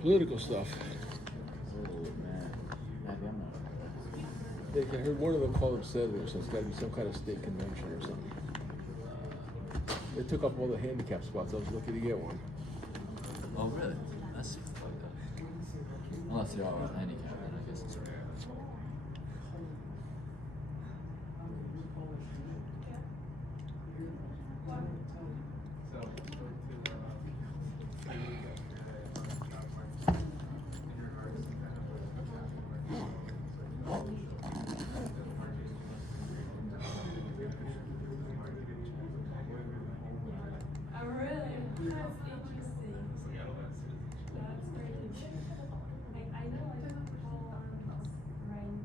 Political stuff. Oh man, maybe I'm not. They, I heard one of them call them senators, so it's got to be some kind of state convention or something. They took up all the handicap spots. I was lucky to get one. Oh really? That's super fucked up. Unless they're all handicapped, then I guess it's rare. Oh, really? That's interesting. That's great. I know Poland, right?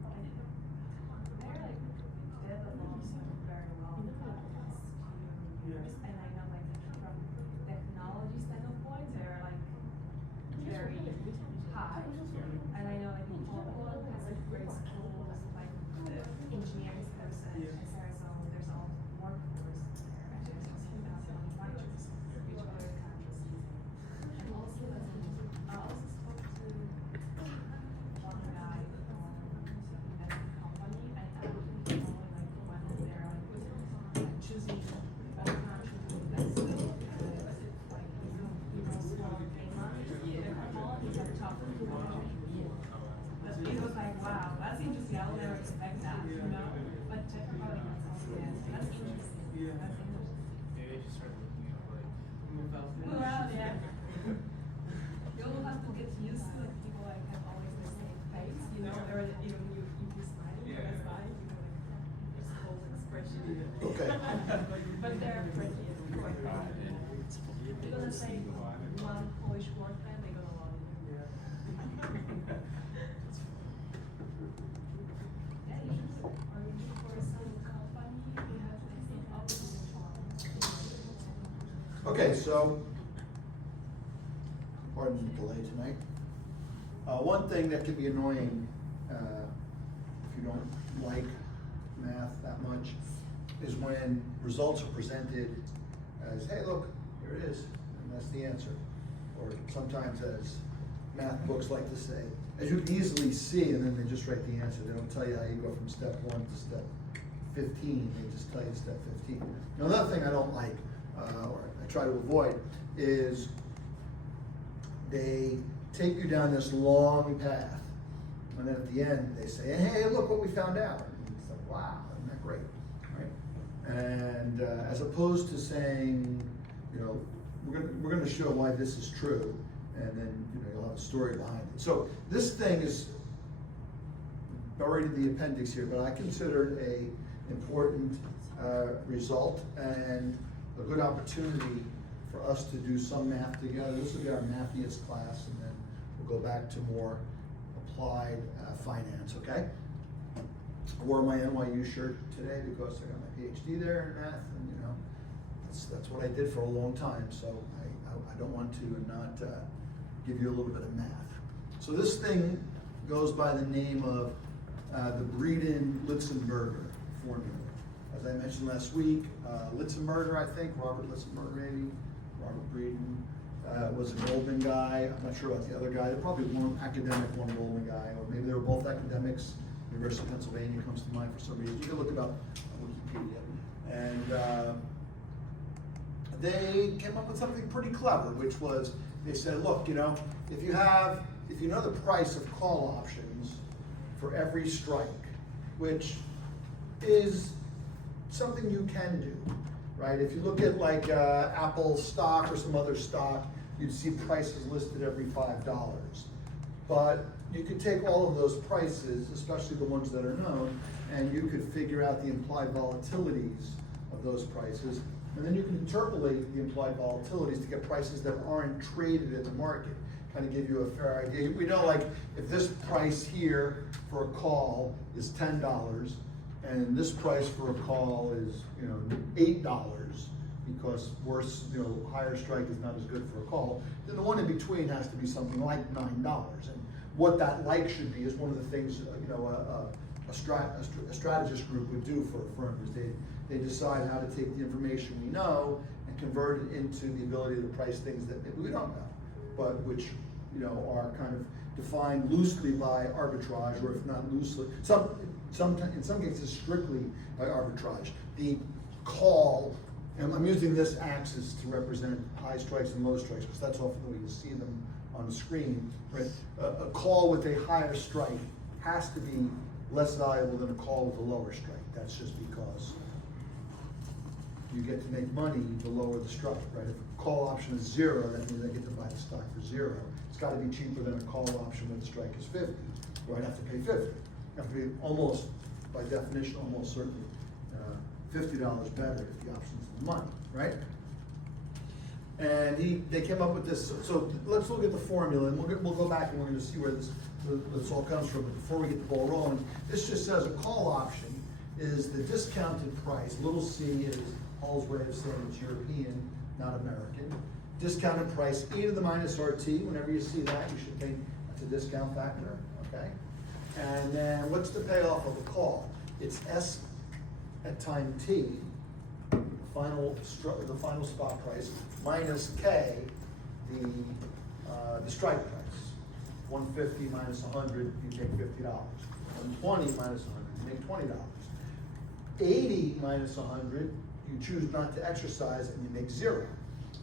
They're like developed very well in the past few years, and I know like from technology standpoint, they're like very high. And I know like Poland has like great schools, like the engineering person, and there's all workforce there, and there's also manufacturers, which other countries use. And also, I also spoke to one guy from investment company, and actually like when they're like choosing what country to invest in, like you know small payments, Poland is like top country. But it was like, wow, that's interesting. I would never expect that, you know. But Czech Republic is also yes, that's interesting. That's interesting. Maybe I should start looking at like move out. Well, yeah. You'll have to get used to like people like have always the same face, you know, or even you smile, Yeah. that's fine, you know, like this whole expression. Okay. But they're pretty. You're gonna say one Polish word and they're gonna love you. Yeah, you should. Or you should for some company, you have to think always. Okay, so, pardon the delay tonight. One thing that can be annoying, if you don't like math that much, is when results are presented as, hey, look, here it is, and that's the answer. Or sometimes as math books like to say, as you can easily see, and then they just write the answer. They don't tell you how you go from step 1 to step 15, they just tell you step 15. Now, another thing I don't like, or I try to avoid, is they take you down this long path, and then at the end they say, hey, look what we found out. And it's like, wow, isn't that great, right? And as opposed to saying, you know, we're gonna show why this is true, and then you know you'll have a story behind it. So this thing is buried in the appendix here, but I consider it a important result and a good opportunity for us to do some math together. This will be our mathiest class, and then we'll go back to more applied finance, okay? I wore my NYU shirt today because I got my PhD there in math, and you know, that's what I did for a long time, so I don't want to not give you a little bit of math. So this thing goes by the name of the Breeden-Litzenberger formula. As I mentioned last week, Litzenberger, I think, Robert Litzenberger maybe, Robert Breeden was a Goldman guy. I'm not sure about the other guy. They're probably one academic, one Goldman guy, or maybe they were both academics. University of Pennsylvania comes to mind for some reason. You can look it up on Wikipedia. And they came up with something pretty clever, which was, they said, look, you know, if you know the price of call options for every strike, which is something you can do, right? If you look at like Apple stock or some other stock, you'd see prices listed every $5. But you could take all of those prices, especially the ones that are known, and you could figure out the implied volatilities of those prices. And then you can interpolate the implied volatilities to get prices that aren't traded in the market. Kind of give you a fair idea. We know, like, if this price here for a call is $10, and this price for a call is, you know, $8, because worse, you know, higher strike is not as good for a call, then the one in between has to be something like $9. And what that like should be is one of the things, you know, a strategist group would do for a firm, is they decide how to take the information we know and convert it into the ability to price things that maybe we don't know, but which you know, are kind of defined loosely by arbitrage, or if not loosely, in some cases strictly by arbitrage. The call, and I'm using this axis to represent high strikes and low strikes, because that's often the way you see them on the screen, right? A call with a higher strike has to be less valuable than a call with a lower strike. That's just because you get to make money the lower the strike, right? If a call option is 0, that means I get to buy the stock for 0. It's got to be cheaper than a call option when the strike is 50, or I'd have to pay 50. It'd have to be almost, by definition, almost certainly $50 better if the option's the money, right? And they came up with this. So let's look at the formula, and we'll go back and we're going to see where this all comes from. But before we get the ball rolling, this just says a call option is the discounted price. Little c is Hall's way of saying it's European, not American. Discounted price e to the minus RT. Whenever you see that, you should think that's a discount factor, okay? And then what's the payoff of a call? It's S at time t, the final spot price, minus K, the strike price. 150 minus 100, you take $50. 120 minus 100, you make $20. 80 minus 100, you choose not to exercise and you make 0.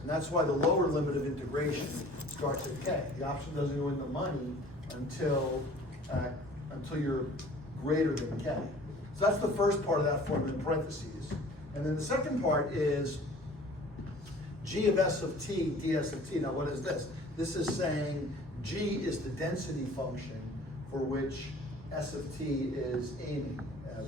And that's why the lower limit of integration starts at K. The option doesn't go into money until you're greater than K. So that's the first part of that formula in parentheses. And then the second part is G of S of T, ds of T. Now what is this? This is saying G is the density function for which S of T is aiming.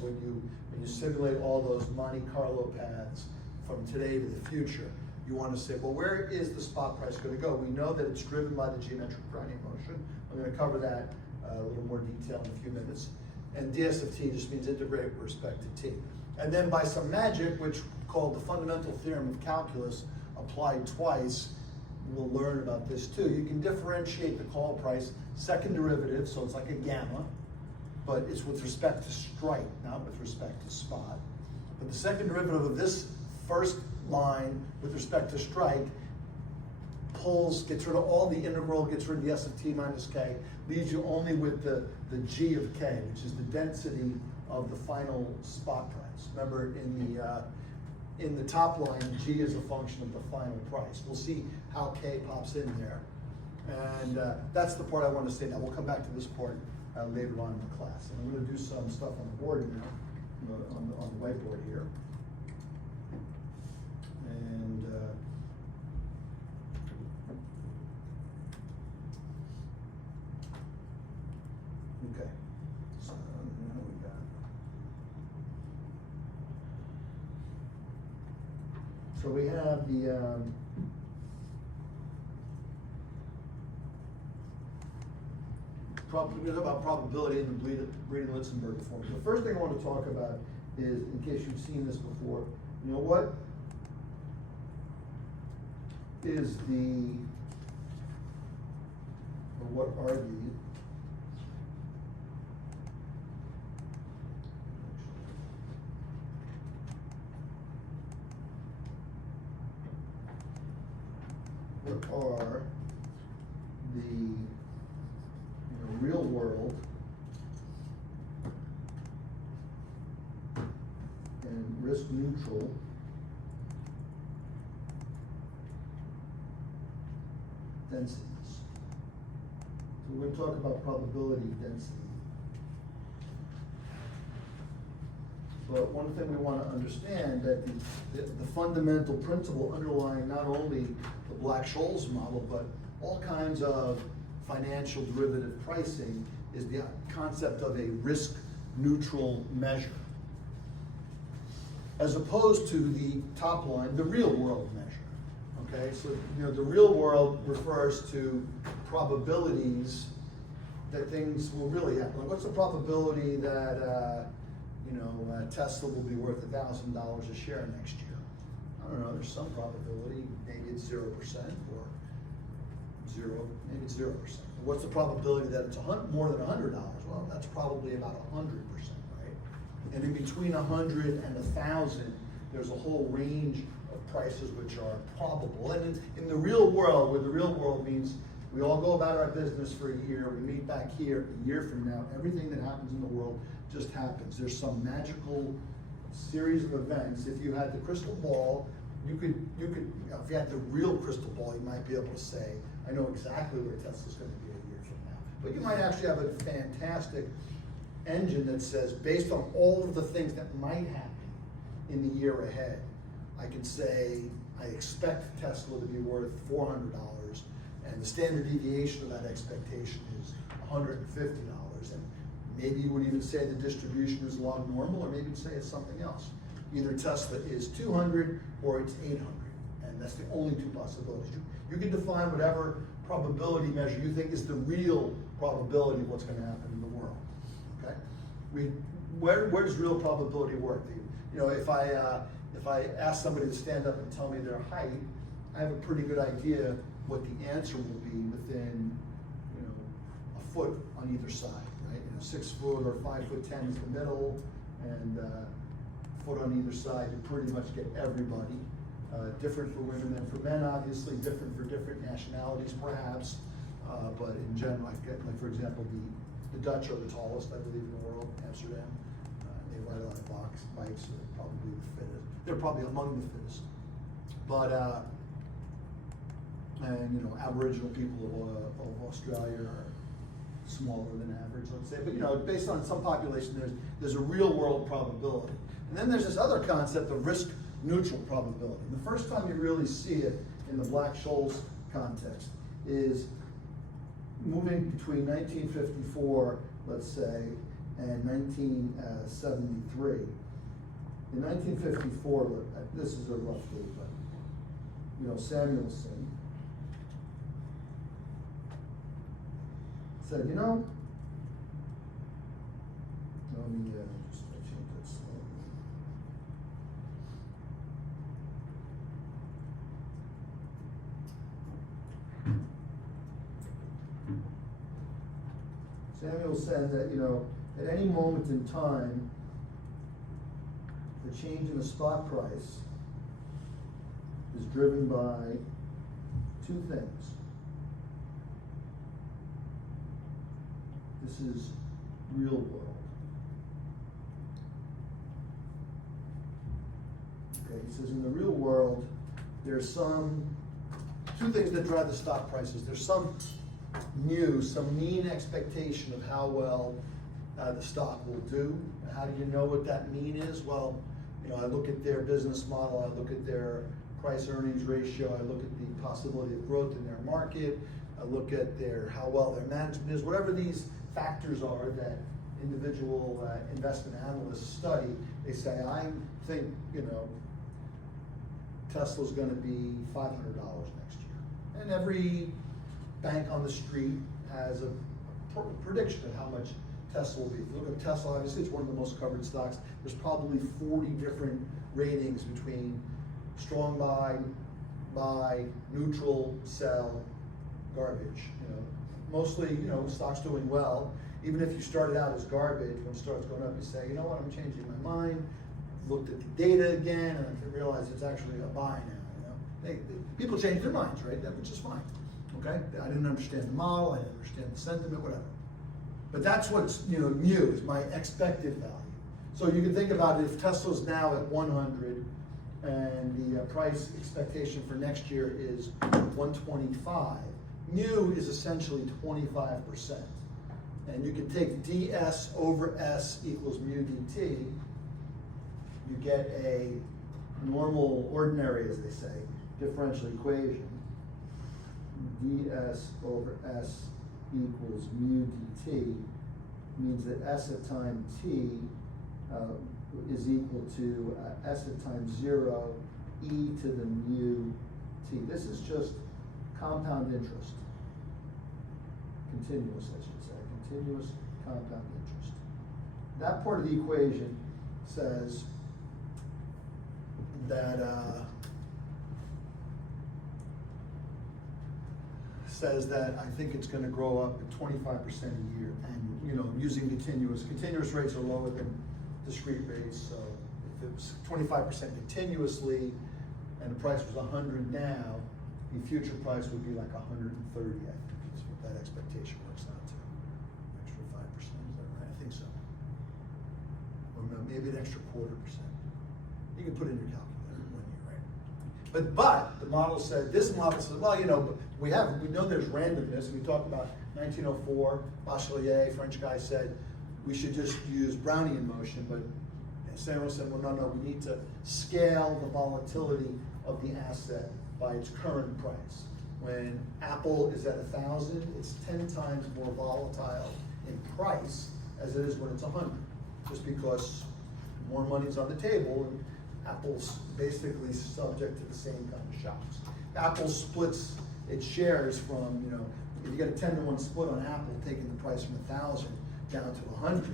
When you simulate all those Monte Carlo paths from today to the future, you want to say, well, where is the spot price going to go? We know that it's driven by the geometric Brownian motion. I'm going to cover that a little more detail in a few minutes. And ds of T just means integrate with respect to T. And then by some magic, which called the fundamental theorem of calculus, applied twice, we'll learn about this too. You can differentiate the call price second derivative, so it's like a gamma, but it's with respect to strike, not with respect to spot. But the second derivative of this first line with respect to strike gets rid of all the integral, gets rid of the S of T minus K, leaves you only with the G of K, which is the density of the final spot price. Remember, in the top line, G is a function of the final price. We'll see how K pops in there. And that's the part I want to say now. We'll come back to this part later on in the class. And I'm going to do some stuff on the board now, on the whiteboard here. And okay, so now we got. So we have the we're going to talk about probability in the Breeden-Litzenberg form. The first thing I want to talk about is, in case you've seen this before, you know what is what are the real world and risk neutral densities. So we're going to talk about probability density. But one thing we want to understand that the fundamental principle underlying not only the Black-Scholes model, but all kinds of financial derivative pricing is the concept of a risk neutral measure, as opposed to the top line, the real world measure. Okay, so the real world refers to probabilities that things will really happen. Like, what's the probability that Tesla will be worth $1,000 a share next year? I don't know. There's some probability. Maybe it's 0% or 0. Maybe it's 0%. What's the probability that it's more than $100? Well, that's probably about 100%, right? And in between 100 and 1,000, there's a whole range of prices which are probable. And in the real world, where the real world means We all go about our business for a year, we meet back here a year from now, everything that happens in the world just happens. There's some magical series of events. If you had the crystal ball, you could, if you had the real crystal ball, you might be able to say, I know exactly where Tesla's gonna be a year from now. But you might actually have a fantastic engine that says, based on all of the things that might happen in the year ahead, I can say, I expect Tesla to be worth $400, and the standard deviation of that expectation is $150. And maybe you would even say the distribution is log normal, or maybe you'd say it's something else. Either Tesla is 200 or it's 800, and that's the only two possibilities. You can define whatever probability measure you think is the real probability of what's going to happen in the world. Okay, where does real probability work? You know, if I ask somebody to stand up and tell me their height, I have a pretty good idea what the answer will be within, you know, a foot on either side, right? You know, 6 foot or 5'10" is the middle, and a foot on either side, you pretty much get everybody. Different for women than for men, obviously, different for different nationalities, perhaps. But in general, I get, like, for example, the Dutch are the tallest, I believe, in the world, Amsterdam. They ride a lot of bikes, so they're probably the fittest. They're probably among the fittest. But, and you know, Aboriginal people of Australia are smaller than average, let's say. But you know, based on some population, there's a real world probability. And then there's this other concept of risk neutral probability. The first time you really see it in the Black-Scholes context is moving between 1954, let's say, and 1973. In 1954, this is a rough date, but you know, Samuelson said, you know, let me just change that slightly. Samuel said that, you know, at any moment in time, the change in the spot price is driven by two things. This is real world. Okay, he says in the real world, there's two things that drive the stock prices. There's some mean expectation of how well the stock will do. How do you know what that mean is? Well, you know, I look at their business model, I look at their price earnings ratio, I look at the possibility of growth in their market, I look at how well their management is, whatever these factors are that individual investment analysts study. They say, I think, you know, Tesla's going to be $500 next year. And every bank on the street has a prediction of how much Tesla will be. If you look at Tesla, obviously it's one of the most covered stocks. There's probably 40 different ratings between strong buy, neutral, sell, garbage. You know, mostly, you know, stock's doing well. Even if you started out as garbage, when it starts going up, you say, you know what, I'm changing my mind. I've looked at the data again, and I realize it's actually a buy now. You know, people change their minds, right? Which is fine. Okay, I didn't understand the model, I didn't understand the sentiment, whatever. But that's what's, you know, new, is my expected value. So you can think about it, if Tesla's now at 100 and the price expectation for next year is 125, mu is essentially 25%. And you can take ds over s equals mu dt. You get a normal, ordinary, as they say, differential equation. ds over s equals mu dt means that s at time t is equal to s at time 0 e to the mu t. This is just compound interest. Continuous, I should say. Continuous compound interest. That part of the equation says that I think it's going to grow up at 25% a year, and you know, using continuous rates are lower than discrete rates. So if it was 25% continuously, and the price was 100 now, the future price would be like 130, I think. that expectation works out to. Extra 5%, is that right? I think so. Or maybe an extra 0.25%. You can put it in your calculator when you're right. But the model said, this model said, well, you know, we know there's randomness. We talked about 1904, Bachelier, French guy, said we should just use Brownian motion, but Samuel said, well, no, we need to scale the volatility of the asset by its current price. When Apple is at 1,000, it's 10 times more volatile in price as it is when it's 100, just because more money's on the table and Apple's basically subject to the same kind of shocks. Apple splits its shares from, you know, if you get a 10-to-1 split on Apple, taking the price from 1,000 down to 100,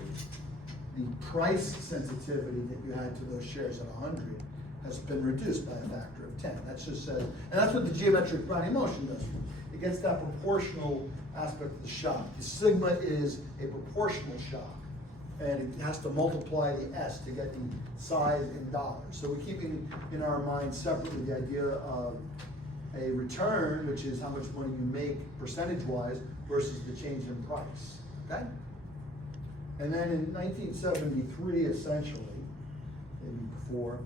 the price sensitivity that you had to those shares at 100 has been reduced by a factor of 10. That's just says, and that's what the geometric Brownian motion does. It gets that proportional aspect of the shock. The sigma is a proportional shock, and it has to multiply the S to get the size in dollars. So we're keeping in our mind separately the idea of a return, which is how much money you make percentage-wise versus the change in price, okay? And then in 1973, essentially, maybe before,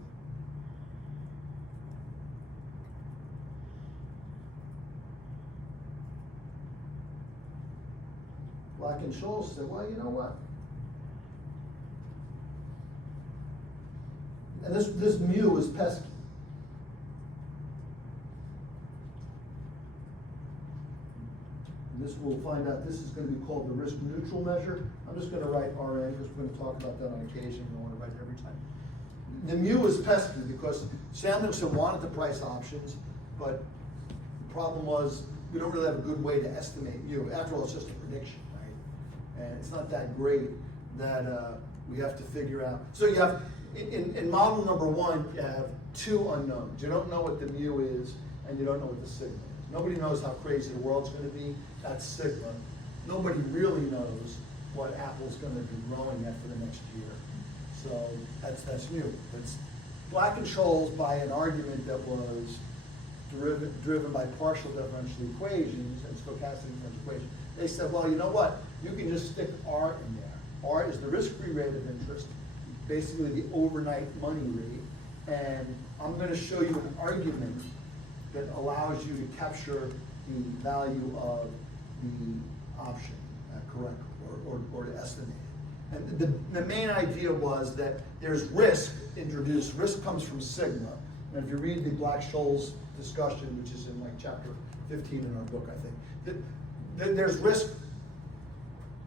Black and Scholes said, well, you know what? And this mu is pesky. And this we'll find out, this is going to be called the risk neutral measure. I'm just going to write RN because we're going to talk about that on occasion. We don't want to write it every time. The mu is pesky because Samuelson wanted to price options, but the problem was we don't really have a good way to estimate mu. After all, it's just a prediction, right? And it's not that great that we have to figure out. So you have, in model number one, you have two unknowns. You don't know what the mu is, and you don't know what the sigma is. Nobody knows how crazy the world's going to be. That's sigma. Nobody really knows what Apple's going to be growing at for the next year. So that's mu. It's Black and Scholes, by an argument that was driven by partial differential equations and stochastic differential equations, they said, well, you know what? You can just stick R in there. R is the risk-free rate of interest, basically the overnight money rate, and I'm going to show you an argument that allows you to capture the value of the option correctly, or to estimate it. And the main idea was that there's risk introduced. Risk comes from sigma. And if you read the Black-Scholes discussion, which is in like chapter 15 in our book, I think, there's risk,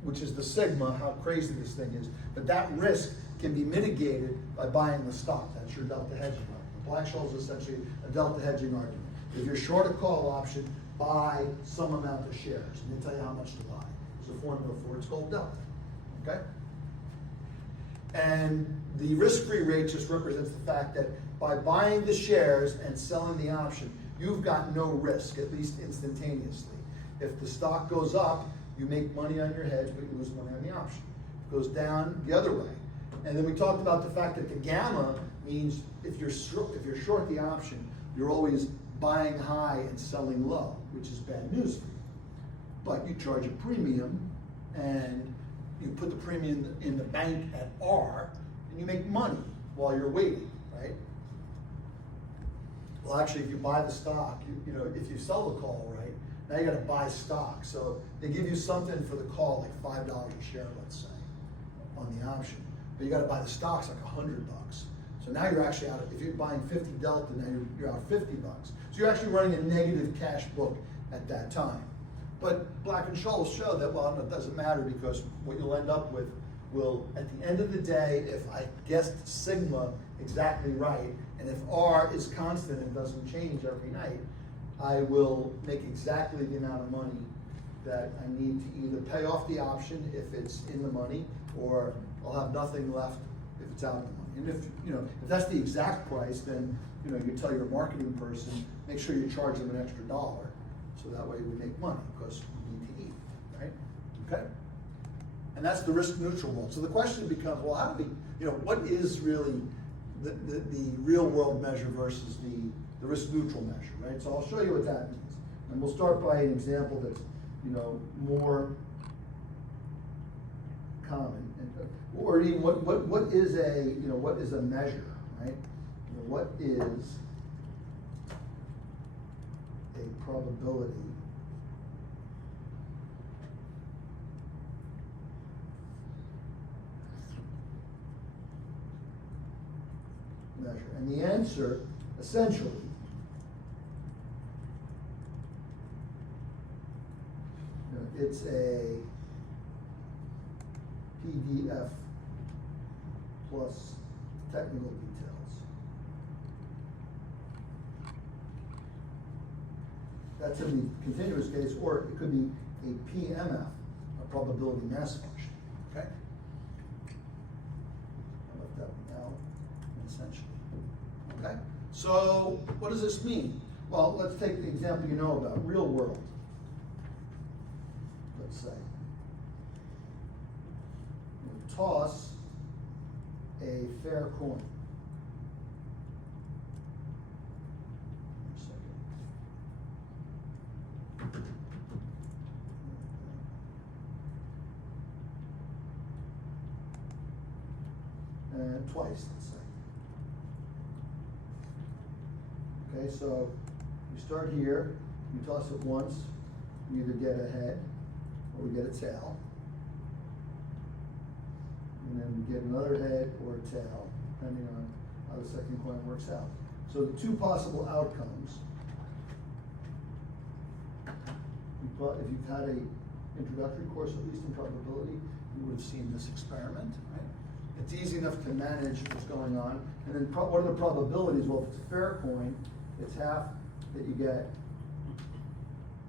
which is the sigma, how crazy this thing is. But that risk can be mitigated by buying the stock. That's your delta hedging argument. Black-Scholes is essentially a delta hedging argument. If you're short a call option, buy some amount of shares, and they tell you how much to buy. There's a formula for it. It's called delta. Okay? And the risk-free rate just represents the fact that by buying the shares and selling the option, you've got no risk, at least instantaneously. If the stock goes up, you make money on your hedge, but you lose money on the option. It goes down the other way. And then we talked about the fact that the gamma means if you're short the option, you're always buying high and selling low, which is bad news for you. But you charge a premium, and you put the premium in the bank at R, and you make money while you're waiting, right? Well, actually, if you buy the stock, you know, if you sell the call, right, now you got to buy stock. So they give you something for the call, like $5 a share, let's say, on the option. But you got to buy the stocks like $100. So now you're actually out of, if you're buying 50 delta, now you're out $50. So you're actually running a negative cash book at that time. But Black and Scholes show that, well, it doesn't matter, because what you'll end up with will, at the end of the day, if I guessed sigma exactly right, and if R is constant and doesn't change every night, I will make exactly the amount of money that I need to either pay off the option if it's in the money, or I'll have nothing left if it's out of the money. And if, you know, if that's the exact price, then, you know, you tell your marketing person, make sure you charge them an extra $1, so that way we make money, because we need to eat, right? Okay? And that's the risk neutral world. So the question becomes, well, how do we, you know, what is really the real world measure versus the risk neutral measure, right? So I'll show you what that means. And we'll start by an example that's more common, or even what is a measure, right? What is a probability measure? And the answer, essentially, it's a PDF plus technical details. That's in the continuous case, or it could be a PMF, a probability mass function, okay? I left that one out, essentially, okay? So, what does this mean? Well, let's take the example you know about, real world. Let's say, we'll toss a fair coin. And twice, let's say. Okay, so you start here, you toss it once, you either get a head or we get a tail. And then we get another head or a tail, depending on how the second coin works out. So the two possible outcomes, if you've had an introductory course, at least in probability, you would have seen this experiment, right? It's easy enough to manage what's going on. And then what are the probabilities? Well, if it's a fair coin, it's half that you get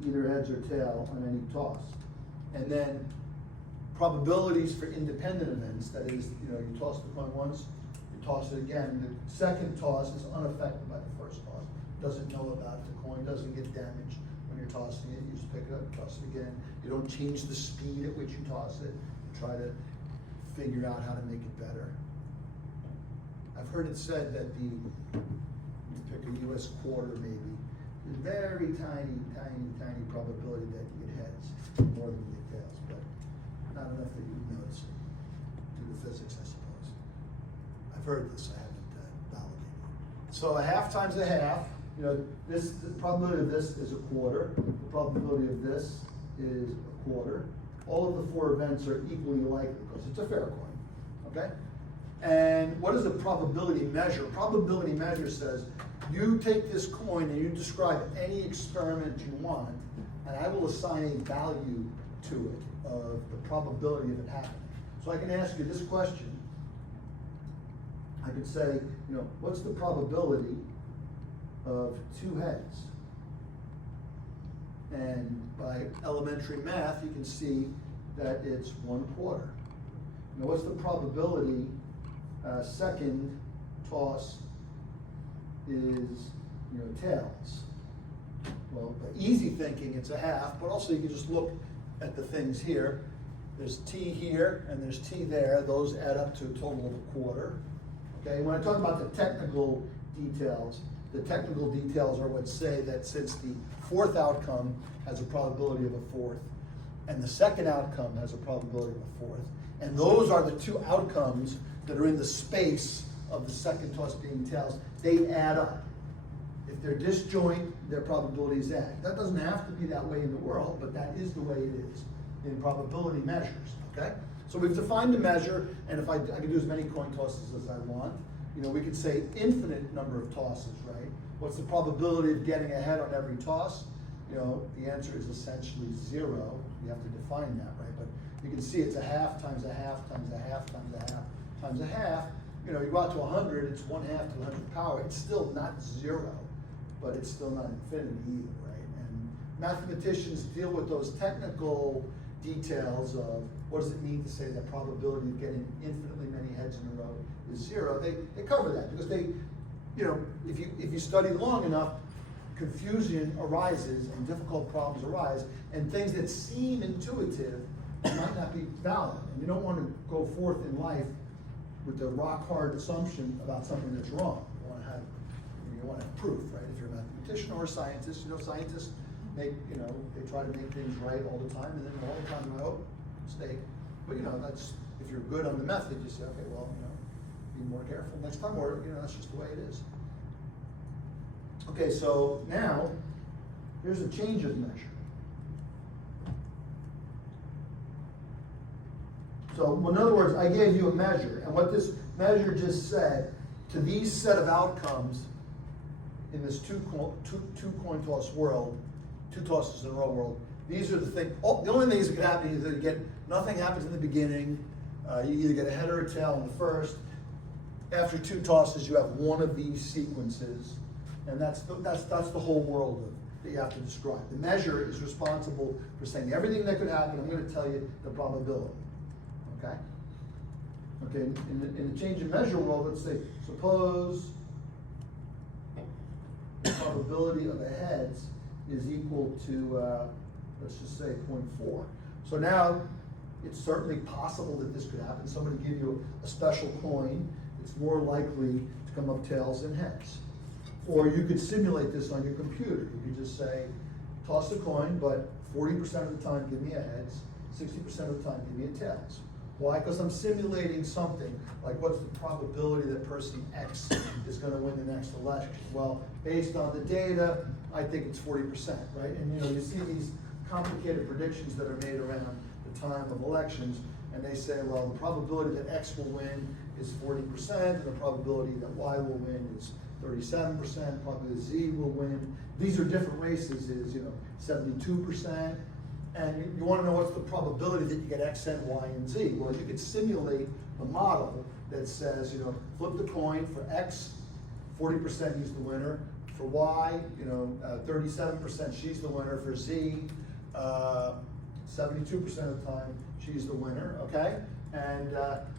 either heads or tail on any toss. And then probabilities for independent events, that is, you toss the coin once, you toss it again. The second toss is unaffected by the first toss. Doesn't know about the coin, doesn't get damaged when you're tossing it. You just pick it up, toss it again. You don't change the speed at which you toss it. You try to figure out how to make it better. I've heard it said that you pick a US quarter maybe, there's very tiny probability that you get heads, more than you get tails, but not enough that you would notice it, due to physics, I suppose. I've heard this, I haven't validated it. So a half times a half, the probability of this is a quarter, the probability of this is a quarter. All of the four events are equally likely because it's a fair coin, okay? And what is a probability measure? Probability measure says, you take this coin and you describe any experiment you want, and I will assign a value to it of the probability of it happening. So I can ask you this question. I could say, what's the probability of two heads? And by elementary math, you can see that it's 1/4. Now, what's the probability second toss is, tails? Well, by easy thinking, it's a half, but also you can just look at the things here. There's T here and there's T there. Those add up to a total of a quarter. Okay, when I talk about the technical details are what say that since the fourth outcome has a probability of a fourth, and the second outcome has a probability of a fourth, and those are the two outcomes that are in the space of the second toss being tails, they add up. If they're disjoint, their probabilities add. That doesn't have to be that way in the world, but that is the way it is in probability measures, okay? So we've defined a measure, and if I can do as many coin tosses as I want, we could say infinite number of tosses, right? What's the probability of getting a head on every toss? The answer is essentially 0. You have to define that, right? But you can see it's a half times a half times a half times a half times a half. You go out to 100, it's 1/2 to the 100th power. It's still not 0, but it's still not infinity either, right? And mathematicians deal with those technical details of what does it mean to say that probability of getting infinitely many heads in a row is 0. They cover that because if you study long enough, confusion arises and difficult problems arise, and things that seem intuitive might not be valid. And you don't want to go forth in life with the rock hard assumption about something that's wrong. You want to have proof, right? If you're a mathematician or a scientist, scientists make, they try to make things right all the time, and then all the time, oh, mistake. But that's, if you're good on the method, you say, okay, well, be more careful next time, or, that's just the way it is. Okay, so now, here's a change of measure. So, in other words, I gave you a measure, and what this measure just said, to these set of outcomes in this two coin toss world, 2 tosses in a row world, these are the things, the only things that can happen is that you get, nothing happens in the beginning, you either get a head or a tail in the first. After 2 tosses, you have one of these sequences, and that's the whole world that you have to describe. The measure is responsible for saying everything that could happen. I'm going to tell you the probability. Okay? Okay, in the change of measure world, let's say, suppose the probability of the heads is equal to, let's just say 0.4. So now, it's certainly possible that this could happen. Somebody give you a special coin, it's more likely to come up tails than heads. Or you could simulate this on your computer. You could just say, toss a coin, but 40% of the time give me a heads, 60% of the time give me a tails. Why? Because I'm simulating something like what's the probability that person X is going to win the next election? Well, based on the data, I think it's 40%, right? And you see these complicated predictions that are made around the time of elections, and they say, well, the probability that X will win is 40%, and the probability that Y will win is 37%, probably Z will win. These are different races, is 72%. And you want to know what's the probability that you get X and Y and Z. Well, you could simulate a model that says, flip the coin for X, 40% he's the winner. For Y, 37% she's the winner. For Z, 72% of the time she's the winner, okay? And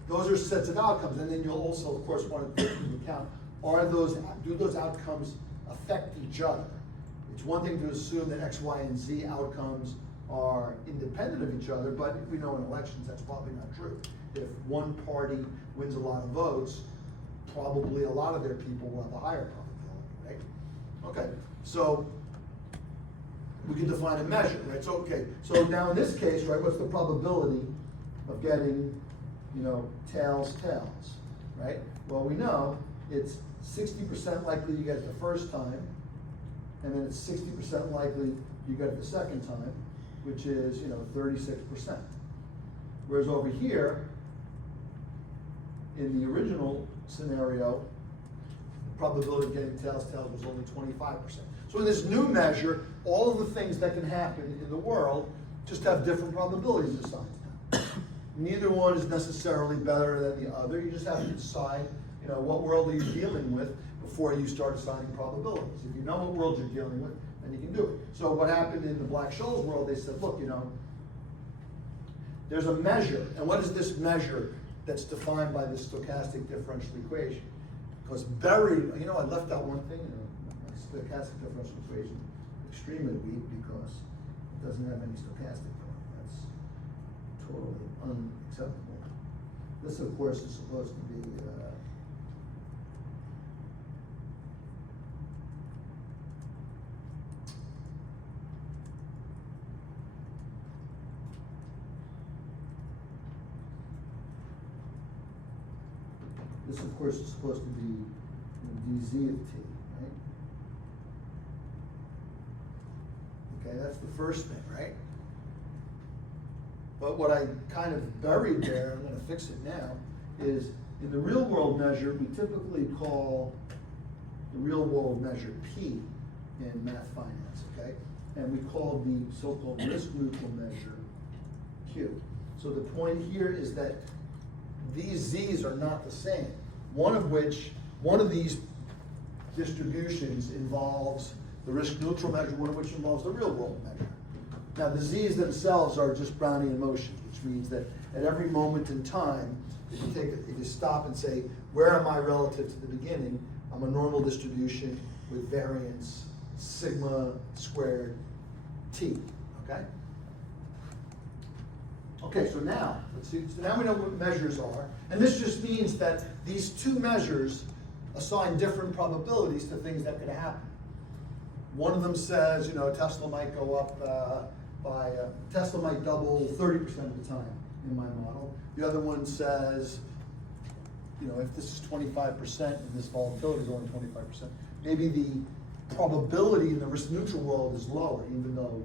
those are sets of outcomes. And then you'll also, of course, want to take into account, do those outcomes affect each other? It's one thing to assume that X, Y, and Z outcomes are independent of each other, but we know in elections that's probably not true. If one party wins a lot of votes, probably a lot of their people will have a higher probability, right? Okay, so we can define a measure, right? So, okay, so now in this case, right, what's the probability of getting, tails, right? Well, we know it's 60% likely you get it the first time, and then it's 60% likely you get it the second time, which is, 36%. Whereas over here, in the original scenario, the probability of getting tails was only 25%. So in this new measure, all of the things that can happen in the world just have different probabilities assigned to them. Neither one is necessarily better than the other. You just have to decide, what world are you dealing with before you start assigning probabilities. If you know what world you're dealing with, then you can do it. So what happened in the Black-Scholes world, they said, look, there's a measure, and what is this measure that's defined by this stochastic differential equation? Because buried, I left out one thing, a stochastic differential equation, extremely weak because it doesn't have any stochastic form. That's totally unacceptable. This, of course, is supposed to be this, of course, is supposed to be dz of t, right? Okay, that's the first thing, right? But what I kind of buried there, I'm going to fix it now, is in the real world measure, we typically call the real world measure P in math finance, okay? And we call the so-called risk neutral measure Q. So the point here is that these Z's are not the same. One of these distributions involves the risk neutral measure, one of which involves the real world measure. Now the Z's themselves are just Brownian motion, which means that at every moment in time, if you stop and say, where am I relative to the beginning, I'm a normal distribution with variance sigma squared t, okay? Okay, so now, let's see, so now we know what measures are, and this just means that these two measures assign different probabilities to things that could happen. One of them says, you know, Tesla might go up Tesla might double 30% of the time in my model. The other one says, you know, if this is 25% and this volatility is only 25%, maybe the probability in the risk neutral world is lower, even though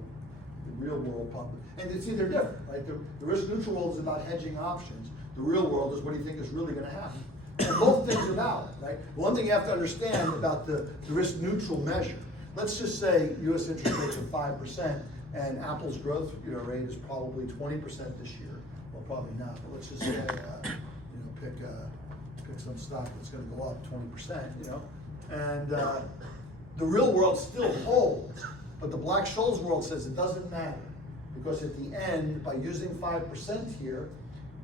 the real world probably, and it's either different, right? The risk neutral world is about hedging options. The real world is what do you think is really gonna happen? And both things are valid, right? One thing you have to understand about the risk neutral measure, let's just say US interest rates are 5% and Apple's growth rate is probably 20% this year. Well, probably not, but let's just say, pick some stock that's gonna go up 20%, and the real world still holds, but the Black-Scholes world says it doesn't matter, because at the end, by using 5% here,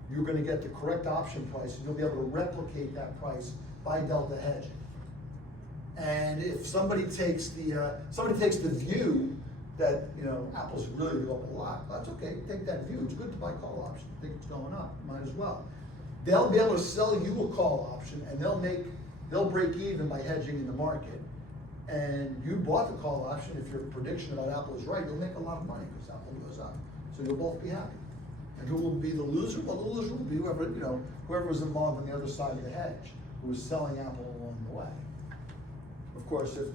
you're gonna get the correct option price, and you'll be able to replicate that price by delta hedging. And if somebody takes the view that Apple's really going to go up a lot, that's okay. Take that view. It's good to buy call option. Think it's going up. Might as well. They'll be able to sell you a call option, and they'll break even by hedging in the market. And you bought the call option. If your prediction about Apple is right, you'll make a lot of money because Apple goes up. So you'll both be happy. And who will be the loser? Well, the loser will be whoever was involved on the other side of the hedge, who was selling Apple along the way. Of course, if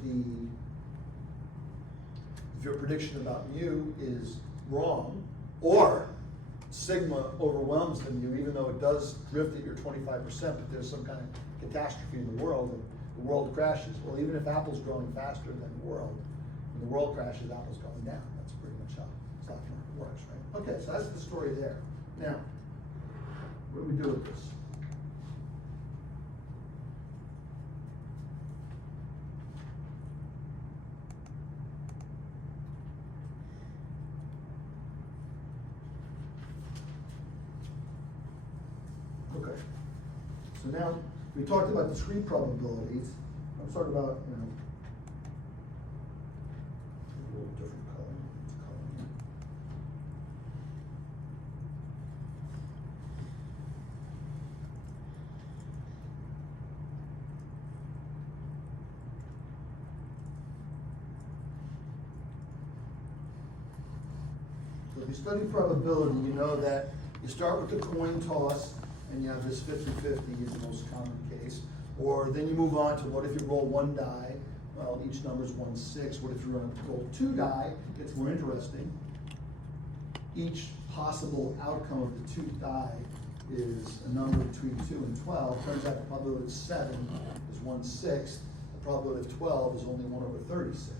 your prediction about mu is wrong, or sigma overwhelms the mu, even though it does drift at your 25%, but there's some kind of catastrophe in the world, and the world crashes. Well, even if Apple's growing faster than the world, when the world crashes, Apple's going down. That's pretty much how stock market works, right? Okay, so that's the story there. Now, what do we do with this? Okay, so now we talked about discrete probabilities. Let's talk about, a little different color. So if you study probability, you know that you start with the coin toss, and you have this 50-50 is the most common case. Or then you move on to what if you roll one die? Well, each number is 1/6. What if you roll two die? It gets more interesting. Each possible outcome of the two die is a number between 2 and 12. Turns out the probability of 7 is 1/6. The probability of 12 is only 1/36.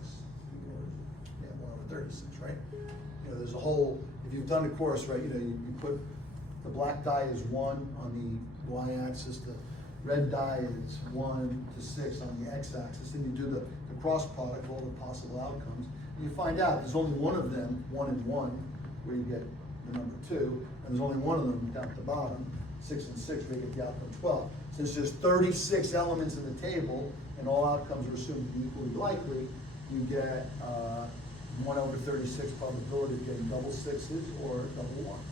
Yeah, 1/36, right? There's a whole, if you've done a course, right, you put the black die is 1 on the y-axis, the red die is 1 to 6 on the x-axis, then you do the cross product of all the possible outcomes, and you find out there's only one of them, 1 and 1, where you get the number 2, and there's only one of them down at the bottom, 6 and 6, where you get the outcome 12. Since there's 36 elements in the table, and all outcomes are assumed to be equally likely, you get 1/36 probability of getting double 6s or double 1s.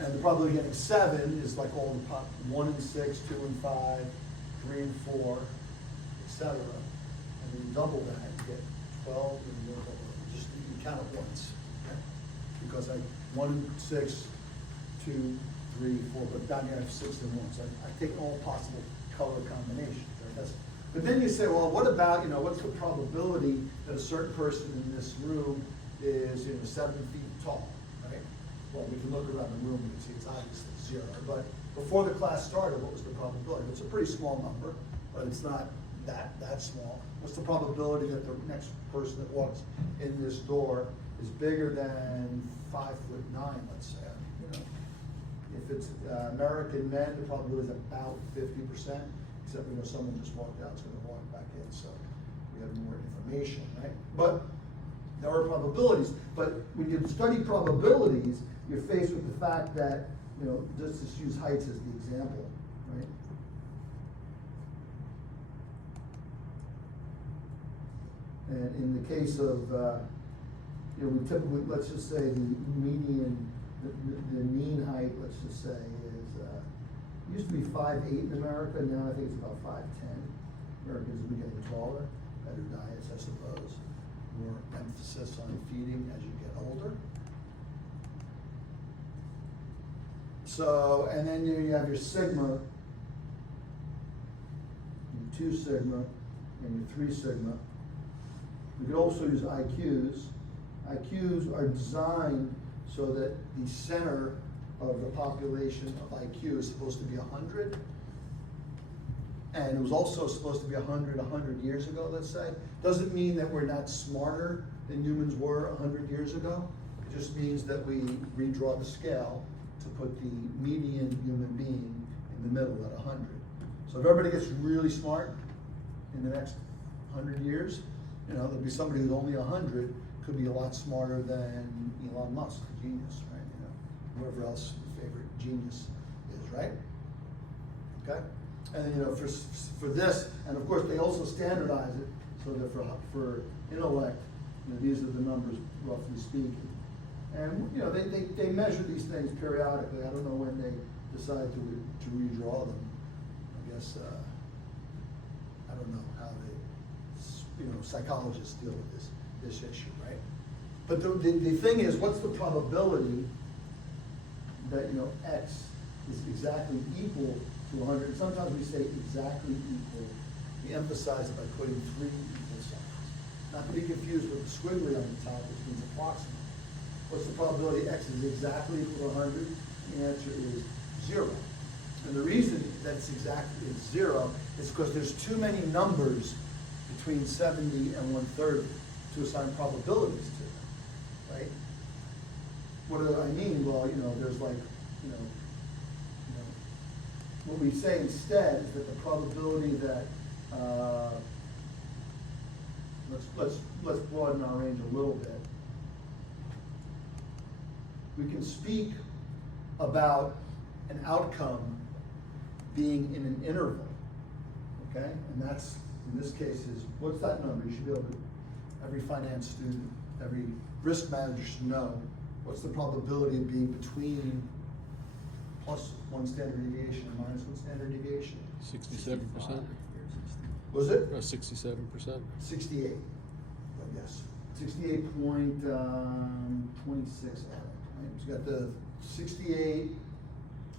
And the probability of getting 7 is like all the 1 and 6, 2 and 5, 3 and 4, etc. And then you double that, you get 12, and you count it once. Okay? Because 1 and 6, 2, 3, 4, but down here I have 6 and 1. So I take all possible color combinations. Right? But then you say, well, what about, what's the probability that a certain person in this room is 7 feet tall? Well, we can look around the room and see it's obviously 0. But before the class started, what was the probability? It's a pretty small number, but it's not that small. What's the probability that the next person that walks in this door is bigger than 5'9", let's say? If it's American men, the probability is about 50%, except someone just walked out, it's going to walk back in, so we have more information, right? But there are probabilities, but when you study probabilities, you're faced with the fact that, let's just use heights as the example, right? And in the case of, we typically, let's just say the median, the mean height, let's just say is, used to be 5'8" in America, now I think it's about 5'10". Americans are getting taller. better diets, I suppose, more emphasis on feeding as you get older. So, and then you have your sigma, your 2 sigma, and your 3 sigma. We could also use IQs. IQs are designed so that the center of the population of IQ is supposed to be 100. And it was also supposed to be 100 years ago, let's say. Doesn't mean that we're not smarter than humans were 100 years ago. It just means that we redraw the scale to put the median human being in the middle at 100. So if everybody gets really smart in the next 100 years, you know, there'll be somebody who's only 100, could be a lot smarter than Elon Musk, a genius, right? You know, whoever else your favorite genius is, right? Okay? And then, you know, for this, and of course they also standardize it so that for intellect, you know, these are the numbers roughly speaking. And you know, they measure these things periodically. I don't know when they decide to redraw them. I guess I don't know how they, you know, psychologists deal with this issue, right? But the thing is, what's the probability that, you know, X is exactly equal to 100? And sometimes we say exactly equal. We emphasize it by putting 3 equal signs. Not to be confused with the squiggly on the top, which means approximate. What's the probability X is exactly equal to 100? The answer is 0. And the reason that it's 0 is because there's too many numbers between 70 and 130 to assign probabilities to them, right? What do I mean? Well, you know, there's like, you know, what we say instead is that the probability that, let's broaden our range a little bit. We can speak about an outcome being in an interval, okay? And that's, in this case, is, what's that number? You should be able to, every finance student, every risk manager should know what's the probability of being between plus 1 standard deviation and minus 1 standard deviation. 67%. Was it? 67%. 68, I guess. 68.26, right? So you got the 68,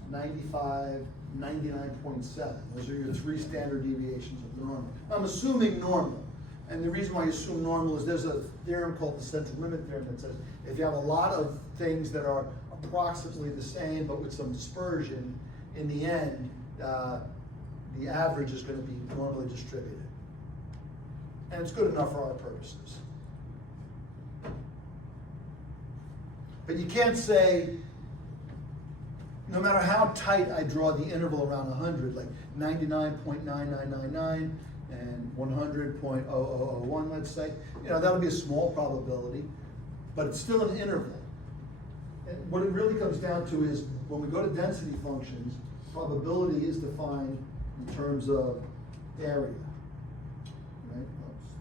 95, 99.7. Those are your 3 standard deviations of the normal. I'm assuming normal. And the reason why you assume normal is there's a theorem called the central limit theorem that says if you have a lot of things that are approximately the same but with some dispersion, in the end, the average is going to be normally distributed. And it's good enough for our purposes. But you can't say, no matter how tight I draw the interval around 100, like 99.9999 and 100.0001, let's say, you know, that'll be a small probability, but it's still an interval. And what it really comes down to is when we go to density functions, probability is defined in terms of area. Right? Oops.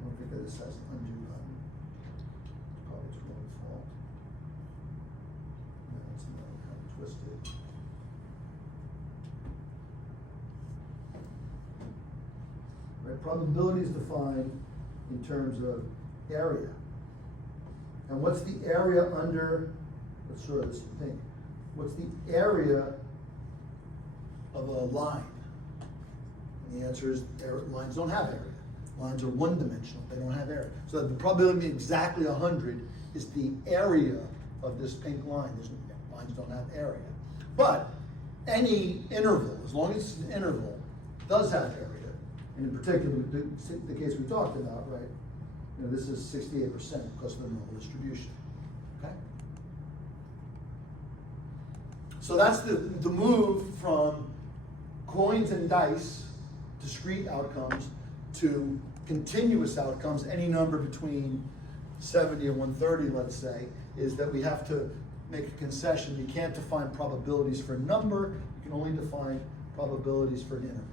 I don't think that this has an undo button. Probably its own fault. No, it's not kind of twisted. Right? Probability is defined in terms of area. And what's the area under, let's sort of this thing, what's the area of a line? And the answer is lines don't have area. Lines are one-dimensional, they don't have area. So the probability of being exactly 100 is the area of this pink line. Lines don't have area. But any interval, as long as it's an interval, does have area. And in particular, the case we talked about, right? You know, this is 68% because of the normal distribution, okay? So that's the move from coins and dice, discrete outcomes, to continuous outcomes, any number between 70 and 130, let's say, is that we have to make a concession. You can't define probabilities for a number, you can only define probabilities for an interval,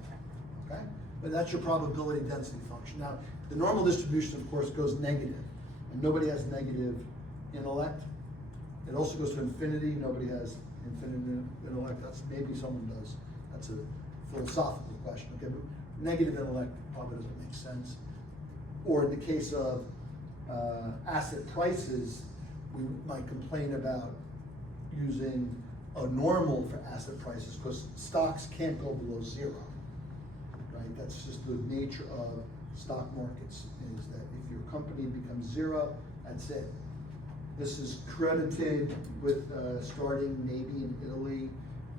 okay? But that's your probability density function. Now, the normal distribution, of course, goes negative, and nobody has negative intellect. It also goes to infinity. Nobody has infinite intellect. That's maybe someone does. That's a philosophical question. Okay, but negative intellect probably doesn't make sense. Or in the case of asset prices, we might complain about using a normal for asset prices because stocks can't go below zero, right? That's just the nature of stock markets, is that if your company becomes zero, that's it. This is credited with starting maybe in Italy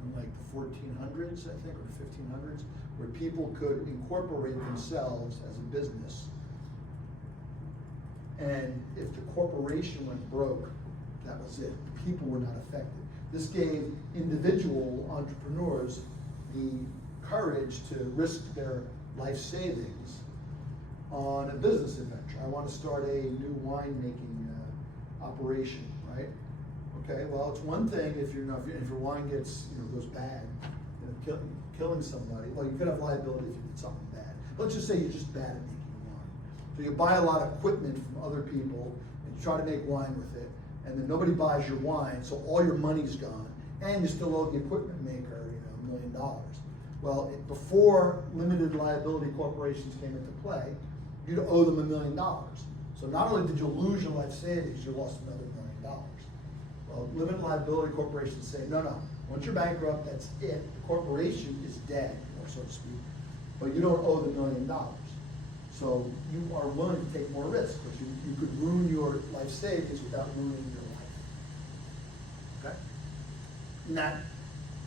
in like the 1400s, I think, or the 1500s, where people could incorporate themselves as a business. And if the corporation went broke, that was it. People were not affected. This gave individual entrepreneurs the courage to risk their life savings on a business adventure. I want to start a new winemaking operation, right? Okay, well, it's one thing if you're not, if your wine gets, goes bad, killing somebody. Well, you could have liability if you did something bad. Let's just say you're just bad at making wine. So you buy a lot of equipment from other people and you try to make wine with it, and then nobody buys your wine, so all your money's gone, and you still owe the equipment maker, $1 million. Well, before limited liability corporations came into play, you'd owe them $1 million. So not only did you lose your life savings, you lost another $1 million. Well, limited liability corporations say, no, once you're bankrupt, that's it. The corporation is dead, so to speak, but you don't owe the $1 million. So you are willing to take more risk, because you could ruin your life savings without ruining your life. Okay? And that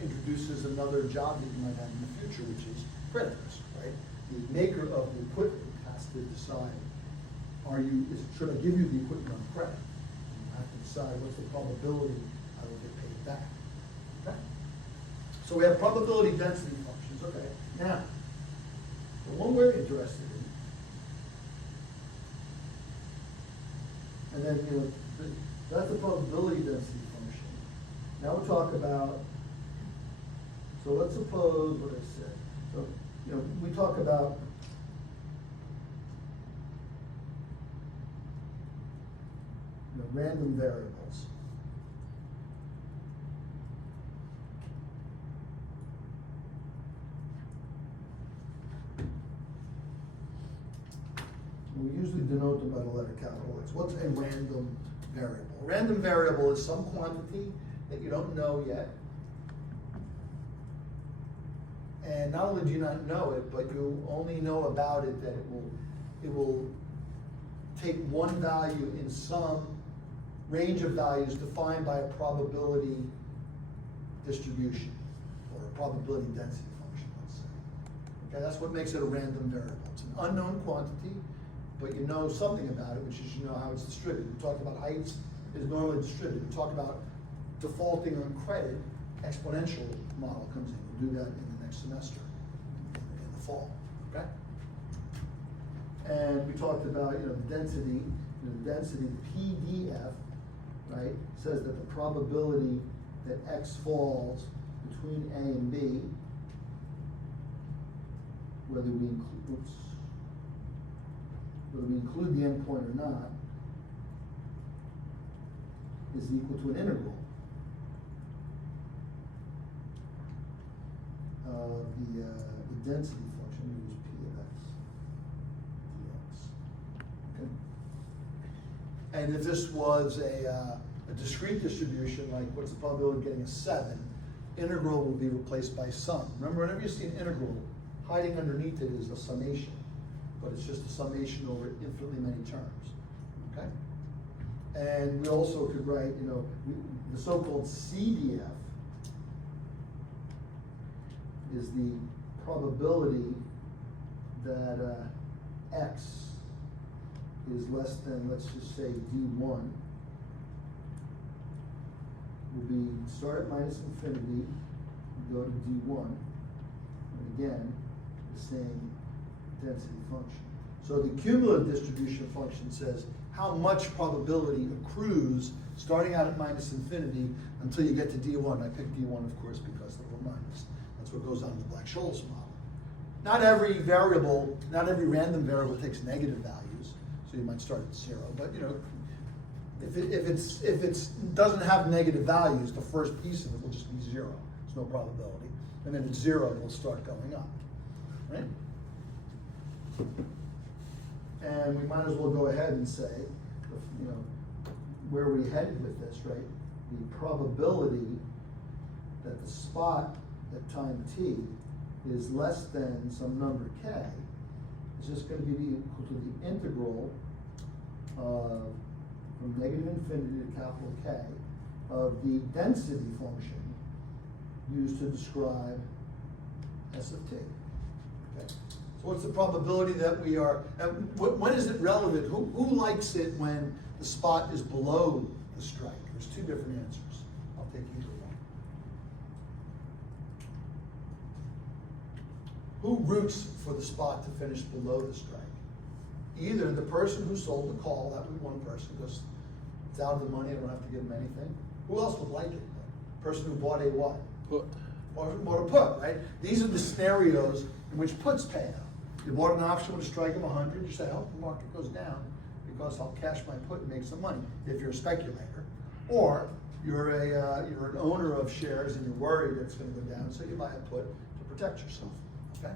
introduces another job that you might have in the future, which is credit risk, right? The maker of the equipment has to decide, should I give you the equipment on credit? You have to decide what's the probability I will get paid back. Okay? So we have probability density functions. Okay. Now, the one we're interested in, and then that's the probability density function. Now we'll talk about. So let's suppose what I said. So we talk about. Random variables. We usually denote them by the letter capital X. What's a random variable? A random variable is some quantity that you don't know yet. And not only do you not know it, but you only know about it that it will take one value in some range of values defined by a probability distribution, or a probability density function, let's say. Okay, that's what makes it a random variable. It's an unknown quantity, but you know something about it, which is how it's distributed. We talked about heights is normally distributed. We talk about defaulting on credit, exponential model comes in. We'll do that in the next semester, in the fall, okay? And we talked about, the density, the PDF, right, says that the probability that X falls between A and B, whether we include the endpoint or not, is equal to an integral of the density function. We use P of X dx. Okay. And if this was a discrete distribution, like what's the probability of getting a 7, integral will be replaced by sum. Remember, whenever you see an integral, hiding underneath it is a summation, but it's just a summation over infinitely many terms, okay? And we also could write, the so-called CDF is the probability that X is less than, let's just say, D1, will be start at minus infinity, go to D1, and again, the same density function. So the cumulative distribution function says how much probability accrues starting out at minus infinity until you get to D1. I picked D1, of course, because of the minus. That's what goes on in the Black-Scholes model. Not every variable, not every random variable takes negative values, so you might start at 0. But if it doesn't have negative values, the first piece of it will just be 0. There's no probability, and then at 0 it will start going up, right? And we might as well go ahead and say, you know, where we headed with this, right? The probability that the spot at time t is less than some number k is just gonna be equal to the integral of, from negative infinity to capital K, of the density function used to describe S of t. Okay? So what's the probability that we are, and when is it relevant? Who likes it when the spot is below the strike? There's two different answers. I'll take either one. Who roots for the spot to finish below the strike? Either the person who sold the call, that would be one person, because it's out of the money, I don't have to give them anything. Who else would like it? The person who bought a what? Put. Or who bought a put, right? These are the scenarios in which puts pay out. You bought an option with a strike of 100, you say, oh, the market goes down because I'll cash my put and make some money, if you're a speculator. Or you're an owner of shares and you're worried it's gonna go down, so you buy a put to protect yourself, okay?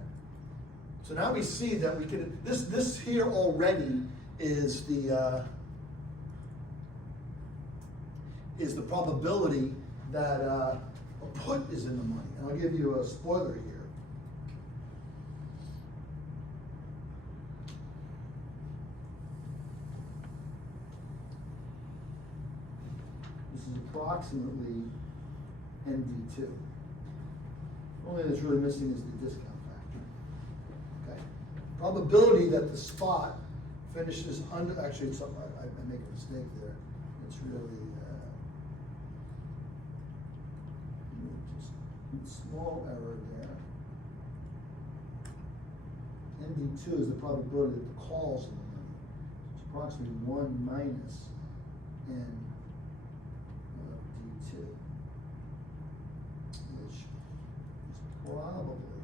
So now we see that we can, this here already is the probability that a put is in the money. And I'll give you a spoiler here. This is approximately ND2. The only thing that's really missing is the discount factor. Okay. Probability that the spot finishes under, actually it's something, I make a mistake there. It's really, just small error there. ND2 is the probability that the call's in the money. It's approximately 1 minus N of D2, which is probably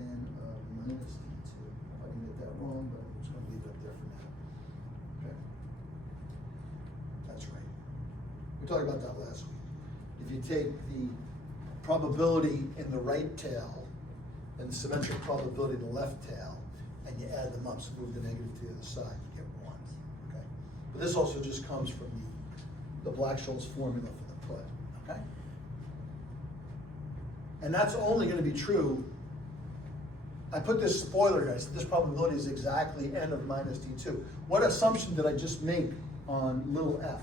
N of minus D2. I can get that wrong, but I'm just gonna leave it up there for now. Okay. That's right. We talked about that last week. If you take the probability in the right tail and the symmetric probability in the left tail, and you add them up, so move the negative to the other side, you get 1. Okay. But this also just comes from the Black-Scholes formula for the put. Okay. And that's only going to be true. I put this spoiler here. I said this probability is exactly n of minus d2. What assumption did I just make on little f?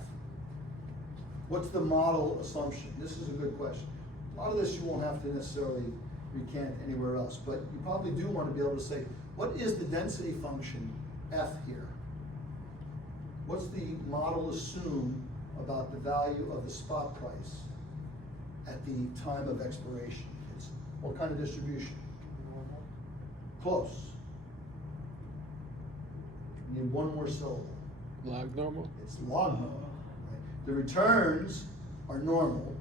What's the model assumption? This is a good question. A lot of this you won't have to necessarily recant anywhere else, but you probably do want to be able to say, what is the density function f here? What's the model assume about the value of the spot price at the time of expiration? It's what kind of distribution? Close. You need one more syllable. Log normal? It's log normal. Right? The returns are normal.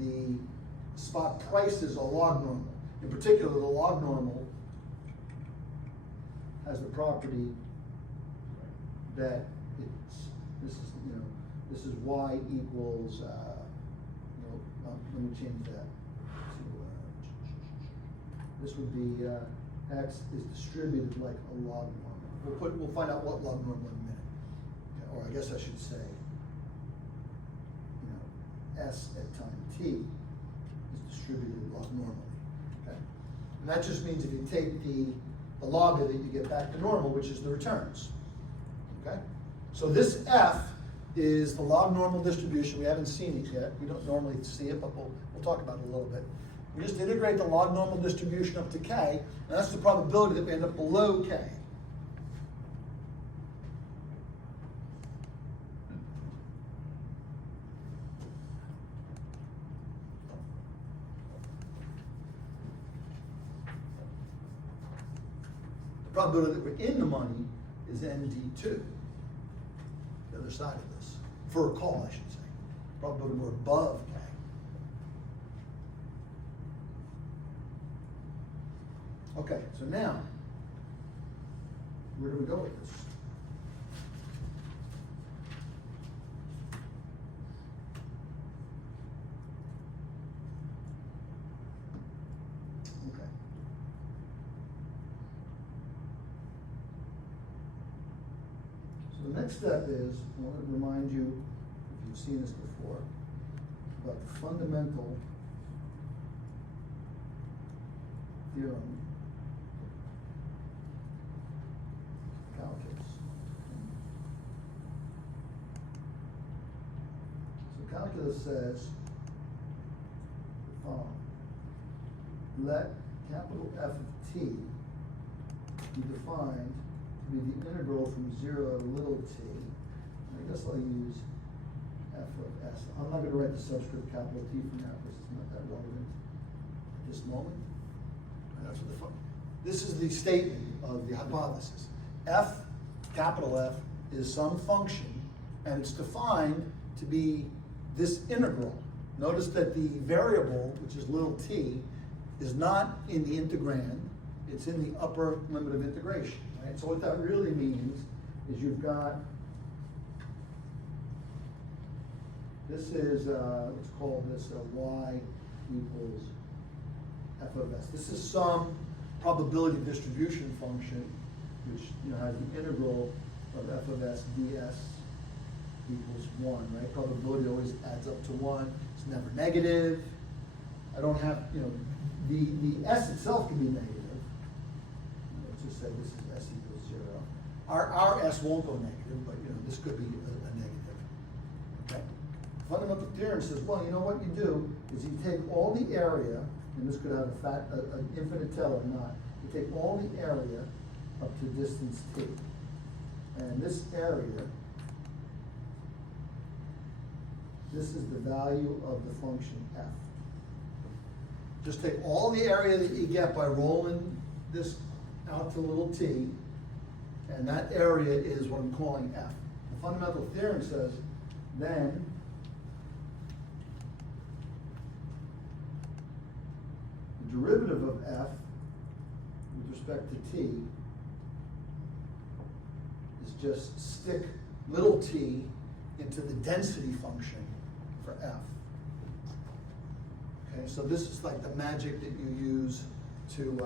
The spot prices are log normal. In particular, the log normal has the property that this is y equals, let me change that. This would be x is distributed like a log normal. We'll find out what log normal in a minute. Or I guess I should say, s at time t is distributed log normally. Okay? And that just means if you take the log of it, you get back to normal, which is the returns. Okay? So this f is the log normal distribution. We haven't seen it yet. We don't normally see it, but we'll talk about it a little bit. We just integrate the log normal distribution up to k, and that's the probability that we end up below k. The probability that we're in the money is ND2, the other side of this, for a call, I should say. Probability we're above K. Okay, so now, where do we go with this? Okay. the next step is, I want to remind you, if you've seen this before, about the fundamental theorem calculus. So calculus says the following. Let capital F of t be defined to be the integral from 0 to little t. I guess I'll use f of s. I'm not going to write the subscript capital T for now because it's not that relevant at this moment. That's what this is the statement of the hypothesis. F, capital F, is some function, and it's defined to be this integral. Notice that the variable, which is little t, is not in the integrand, it's in the upper limit of integration, right? So what that really means is you've got, this is, let's call this y equals f of s. This is some probability distribution function which has the integral of f of s ds equals 1, right? Probability always adds up to 1. It's never negative. I don't have, the s itself can be negative. Let's just say this is s equals 0. Our s won't go negative, but this could be a negative. Okay. Fundamental theorem says, well, you know what you do is you take all the area, and this could have an infinite tail or not. You take all the area up to distance t, and this area, this is the value of the function f. Just take all the area that you get by rolling this out to little t, and that area is what I'm calling f. The fundamental theorem says then the derivative of f with respect to t is just stick little t into the density function for f. Okay, so this is like the magic that you use to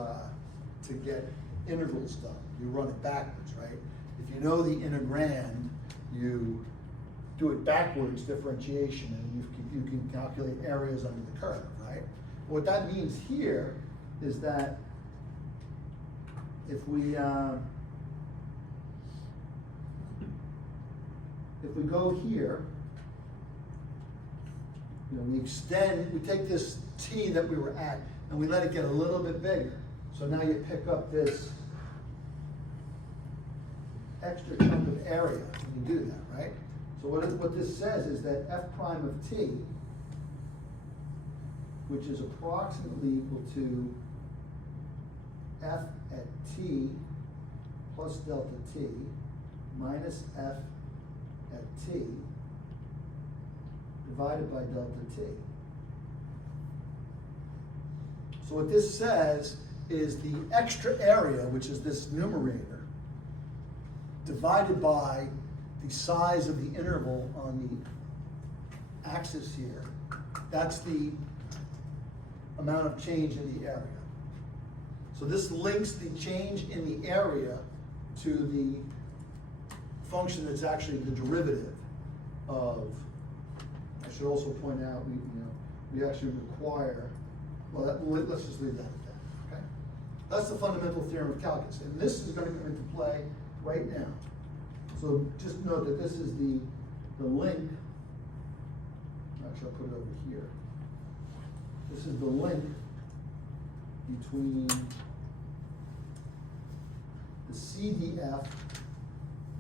get integrals done. You run it backwards, right? If you know the integrand, you do it backwards differentiation, and you can calculate areas under the curve, right? What that means here is that if we go here, we take this t that we were at and we let it get a little bit bigger. So now you pick up this extra chunk of area when you do that, right? So what this says is that f prime of t, which is approximately equal to f at t plus delta t minus f at t divided by delta t. So what this says is the extra area, which is this numerator, divided by the size of the interval on the axis here. That's the amount of change in the area. So this links the change in the area to the function that's actually the derivative of. I should also point out we actually require. Well, let's just leave that at that. Okay, that's the fundamental theorem of calculus, and this is going to come into play right now. So just note that this is the link. Actually, I'll put it over here. This is the link between the CDF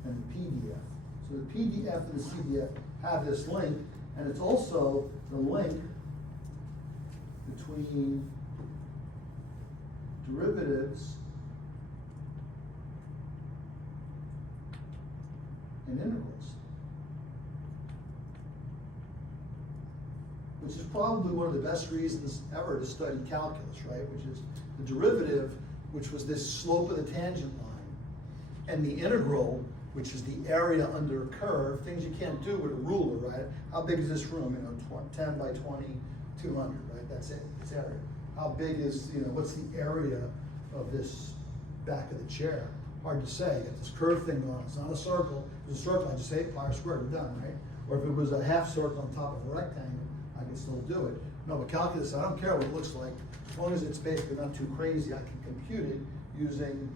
and the PDF. So the PDF and the CDF have this link, and it's also the link between derivatives and integrals, which is probably one of the best reasons ever to study calculus, right? Which is the derivative, which was this slope of the tangent line, and the integral, which is the area under a curve, things you can't do with a ruler, right? How big is this room? 10 by 20, 200, right? That's it, it's area. How big is, what's the area of this back of the chair? hard to say. Got this curved thing going on. It's not a circle. If it's a circle, I just say pi r squared, we're done, right? Or if it was a half circle on top of a rectangle, I can still do it. No, but calculus, I don't care what it looks like. As long as it's basically not too crazy, I can compute it using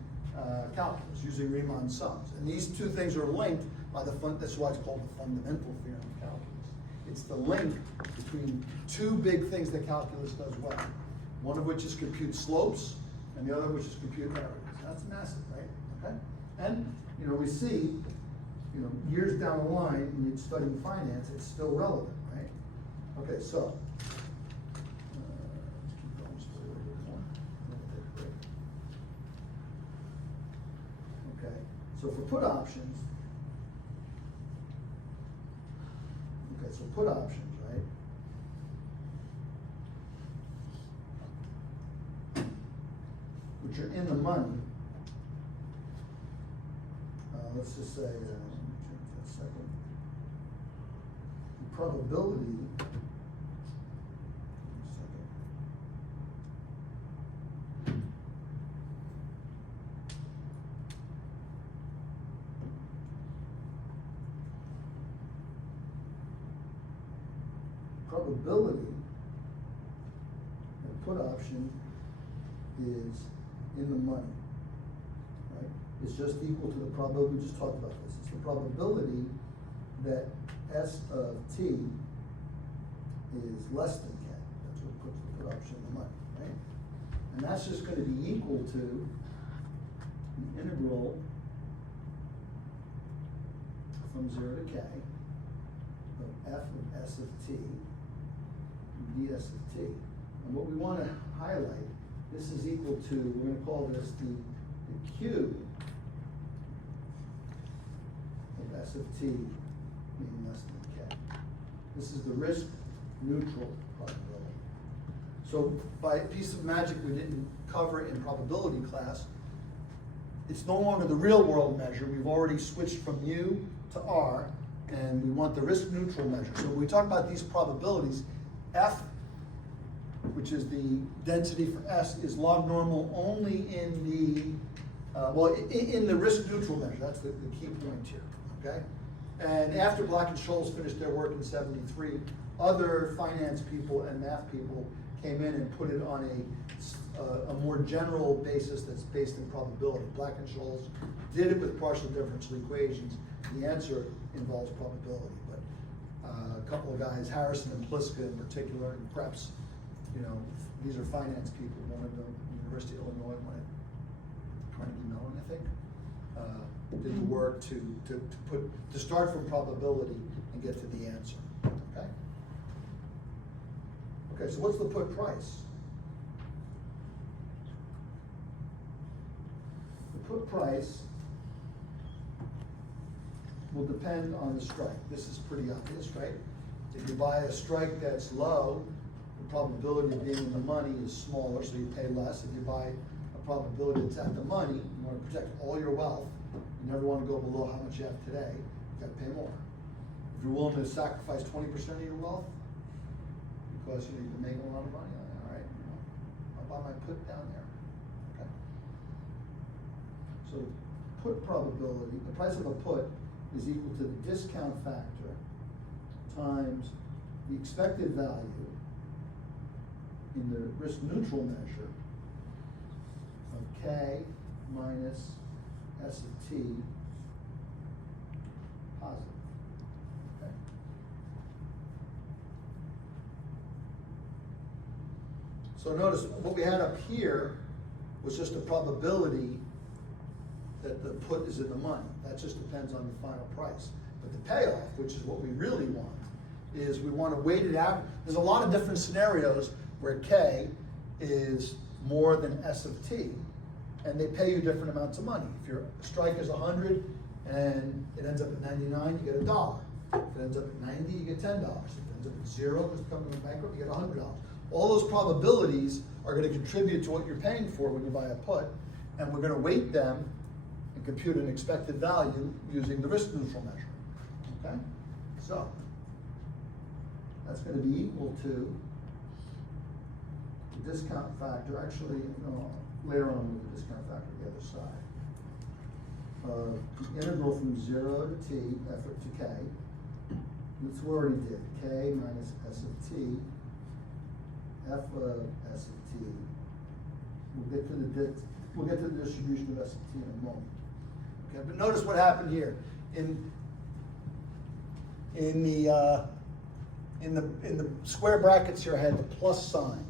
calculus, using Riemann sums. And these two things are linked by that's why it's called the fundamental theorem of calculus. It's the link between two big things that calculus does well. One of which is compute slopes, and the other which is compute areas. That's massive, right? Okay? And, you know, we see, you know, years down the line, when you're studying finance, it's still relevant, right? Okay, so, let's keep going just a little bit more. Then we'll take a break. Okay, so for put options, okay, so put options, right? Which are in the money. Let's just say, let me change that a second. The probability, probability of put option is in the money, right? It's just equal to the probability, we just talked about this. It's the probability that S of T is less than K. That's what puts the put option in the money, right? And that's just going to be equal to the integral from 0 to K of F of S of T ds of T. And what we want to highlight, this is equal to, we're going to call this the Q of S of T being less than K. This is the risk neutral probability. So by a piece of magic we didn't cover in probability class, it's no longer the real world measure. We've already switched from U to R, and we want the risk neutral measure. So when we talk about these probabilities, F, which is the density for S, is log normal only in the, in the risk neutral measure. That's the key point here, okay? And after Black and Scholes finished their work in '73, other finance people and math people came in and put it on a more general basis that's based in probability. Black and Scholes did it with partial differential equations. The answer involves probability, but a couple of guys, Harrison and Pliska in particular, and Krebs, you know, these are finance people. One of them, University of Illinois, one at Carnegie Mellon, I think, did the work to start from probability and get to the answer. Okay. Okay. So what's the put price? The put price will depend on the strike. This is pretty obvious, right? If you buy a strike that's low, the probability of being in the money is smaller, so you pay less. If you buy a probability that's at the money, you want to protect all your wealth. You never want to go below how much you have today. You got to pay more. If you're willing to sacrifice 20% of your wealth because you've been making a lot of money, all right, you know, I'll buy my put down there. Okay. So put probability, the price of a put is equal to the discount factor times the expected value in the risk neutral measure of K minus S of T positive. Okay. So notice what we had up here was just a probability that the put is in the money. That just depends on the final price. But the payoff, which is what we really want, is we want to weight it out. There's a lot of different scenarios where K is more than S of T, and they pay you different amounts of money. If your strike is 100 and it ends up at 99, you get $1. If it ends up at 90, you get $10. If it ends up at 0, because it's coming to bankrupt, you get $100. All those probabilities are going to contribute to what you're paying for when you buy a put, and we're going to weight them and compute an expected value using the risk neutral measure. Okay? So that's going to be equal to the discount factor. Actually, no, later on with the discount factor on the other side. of the integral from 0 to t, f of to k. That's what we already did, k minus s of t, f of s of t. We'll get to the distribution of s of t in a moment. Okay, but notice what happened here. In the square brackets here, I had the plus sign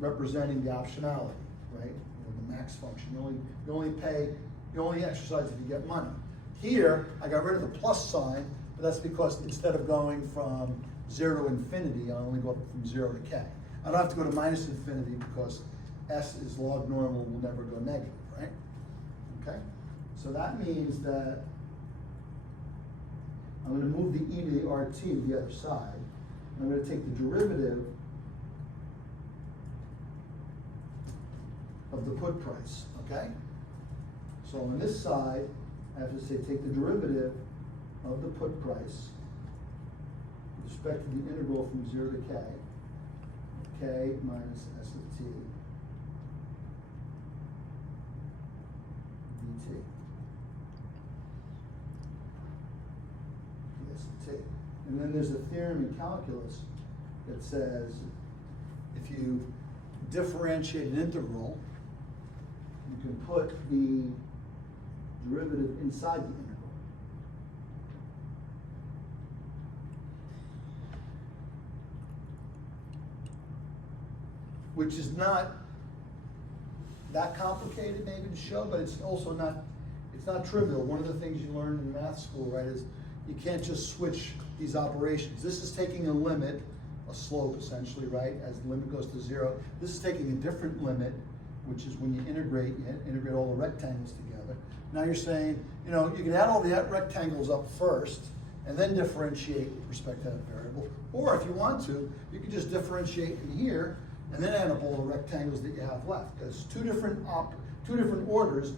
representing the optionality, right? Or the max function. You only exercise if you get money. Here, I got rid of the plus sign, but that's because instead of going from 0 to infinity, I only go up from 0 to k. I don't have to go to minus infinity because s is log normal, will never go negative, right? Okay? So that means that I'm going to move the e to the rt to the other side. I'm going to take the derivative of the put price, okay? So on this side, I have to say take the derivative of the put price with respect to the integral from 0 to k minus s of t dt. S of t. And then there's a theorem in calculus that says if you differentiate an integral, you can put the derivative inside the integral. Which is not that complicated maybe to show, but it's also not trivial. One of the things you learn in math school, right, is you can't just switch these operations. This is taking a limit, a slope essentially, right, as the limit goes to 0. This is taking a different limit, which is when you integrate all the rectangles together. Now you're saying, you know, you can add all the rectangles up first and then differentiate with respect to that variable. Or if you want to, you can just differentiate in here and then add up all the rectangles that you have left. Because two different orders,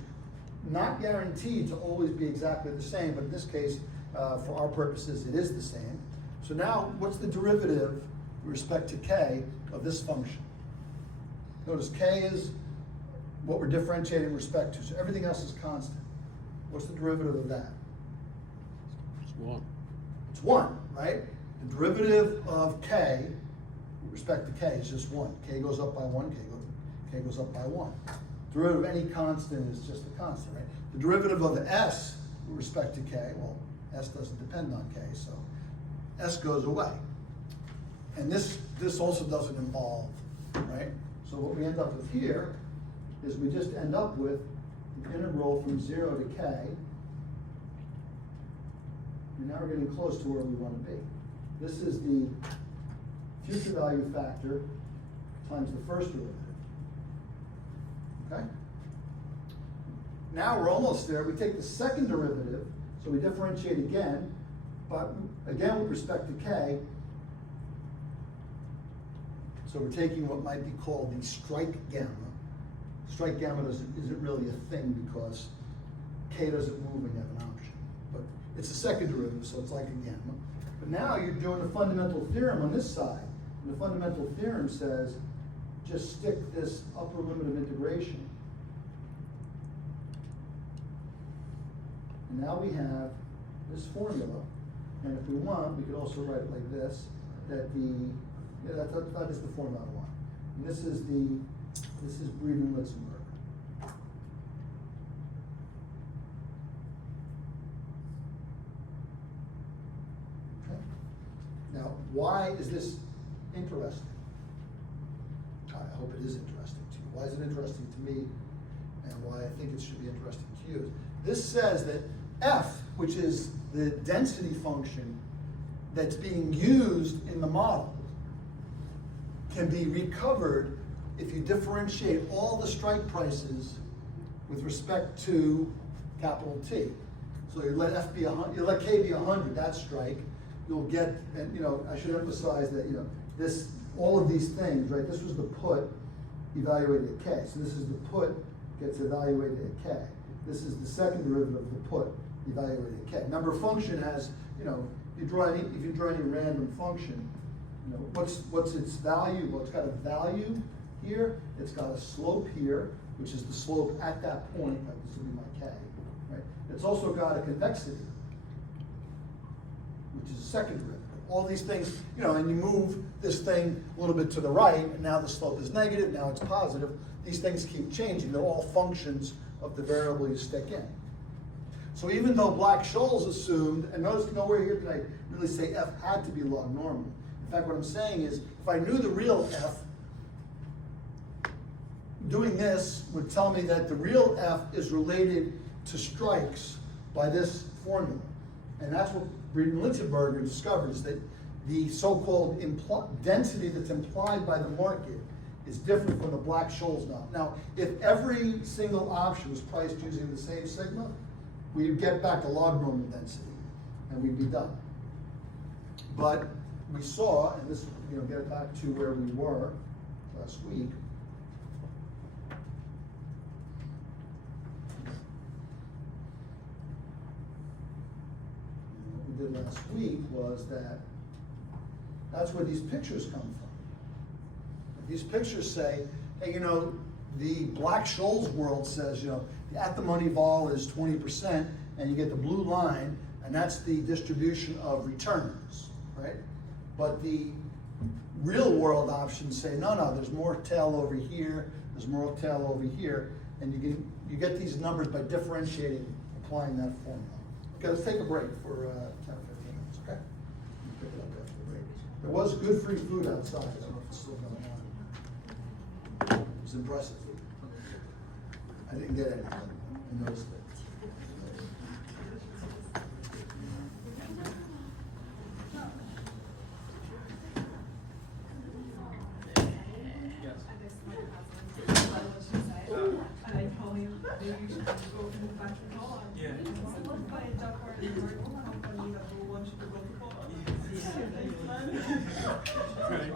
not guaranteed to always be exactly the same, but in this case, for our purposes, it is the same. So now, what's the derivative with respect to k of this function? Notice k is what we're differentiating with respect to, so everything else is constant. What's the derivative of that? It's 1. It's 1, right? The derivative of k with respect to k is just 1. K goes up by 1, k goes up by 1. Derivative of any constant is just a constant, right? The derivative of s with respect to k, well, s doesn't depend on k, so s goes away. And this also doesn't involve, right? So what we end up with here is we just end up with the integral from 0 to k. And now we're getting close to where we want to be. This is the future value factor times the first derivative. Okay? Now we're almost there. We take the second derivative, so we differentiate again, but again with respect to k. So we're taking what might be called the strike gamma. Strike gamma isn't really a thing because k doesn't move when you have an option. But it's a second derivative, so it's like a gamma. But now you're doing a fundamental theorem on this side. And the fundamental theorem says just stick this upper limit of integration. And now we have this formula. And if we want, we could also write it like this, that that is the formula I want. And this is Breeden-Litzenberger. Okay. Now, why is this interesting? I hope it is interesting to you. Why is it interesting to me, and why I think it should be interesting to you? This says that f, which is the density function that's being used in the model, can be recovered if you differentiate all the strike prices with respect to capital T. So you let f be you let k be 100. That strike, you'll get. And I should emphasize that all of these things, right? This was the put evaluated at k. So this is the put gets evaluated at k. This is the second derivative of the put evaluated at k. Number function has, if you draw any random function, what's its value? Well, it's got a value here. It's got a slope here, which is the slope at that point. Like this would be my k, right? It's also got a convexity, which is a second derivative. All these things, you know, and you move this thing a little bit to the right, and now the slope is negative, now it's positive. These things keep changing. They're all functions of the variable you stick in. So even though Black-Scholes assumed, and notice nowhere here did I really say f had to be log normal. In fact, what I'm saying is, if I knew the real f, doing this would tell me that the real f is related to strikes by this formula. And that's what Breeden-Lichtenberger discovered, is that the so-called density that's implied by the market is different from the Black-Scholes now. Now, if every single option was priced using the same sigma, we'd get back to log normal density, and we'd be done. But we saw, and this, you know, get it back to where we were last week. What we did last week was that's where these pictures come from. These pictures say, hey, you know, the Black-Scholes world says, you know, the at the money vol is 20%, and you get the blue line, and that's the distribution of returns, right? But the real world options say, no, there's more tail over here, there's more tail over here, and you get these numbers by differentiating, applying that formula. Okay, let's take a break for 10 or 15 minutes, okay? We'll pick it up after the break. There was good free food outside. I don't know if it's still going on. It was impressive. I didn't get any, I noticed it. And I told him, maybe you should go to the factory hall. Yeah. Let's buy a job for the company that will want you to go to Poland. Right.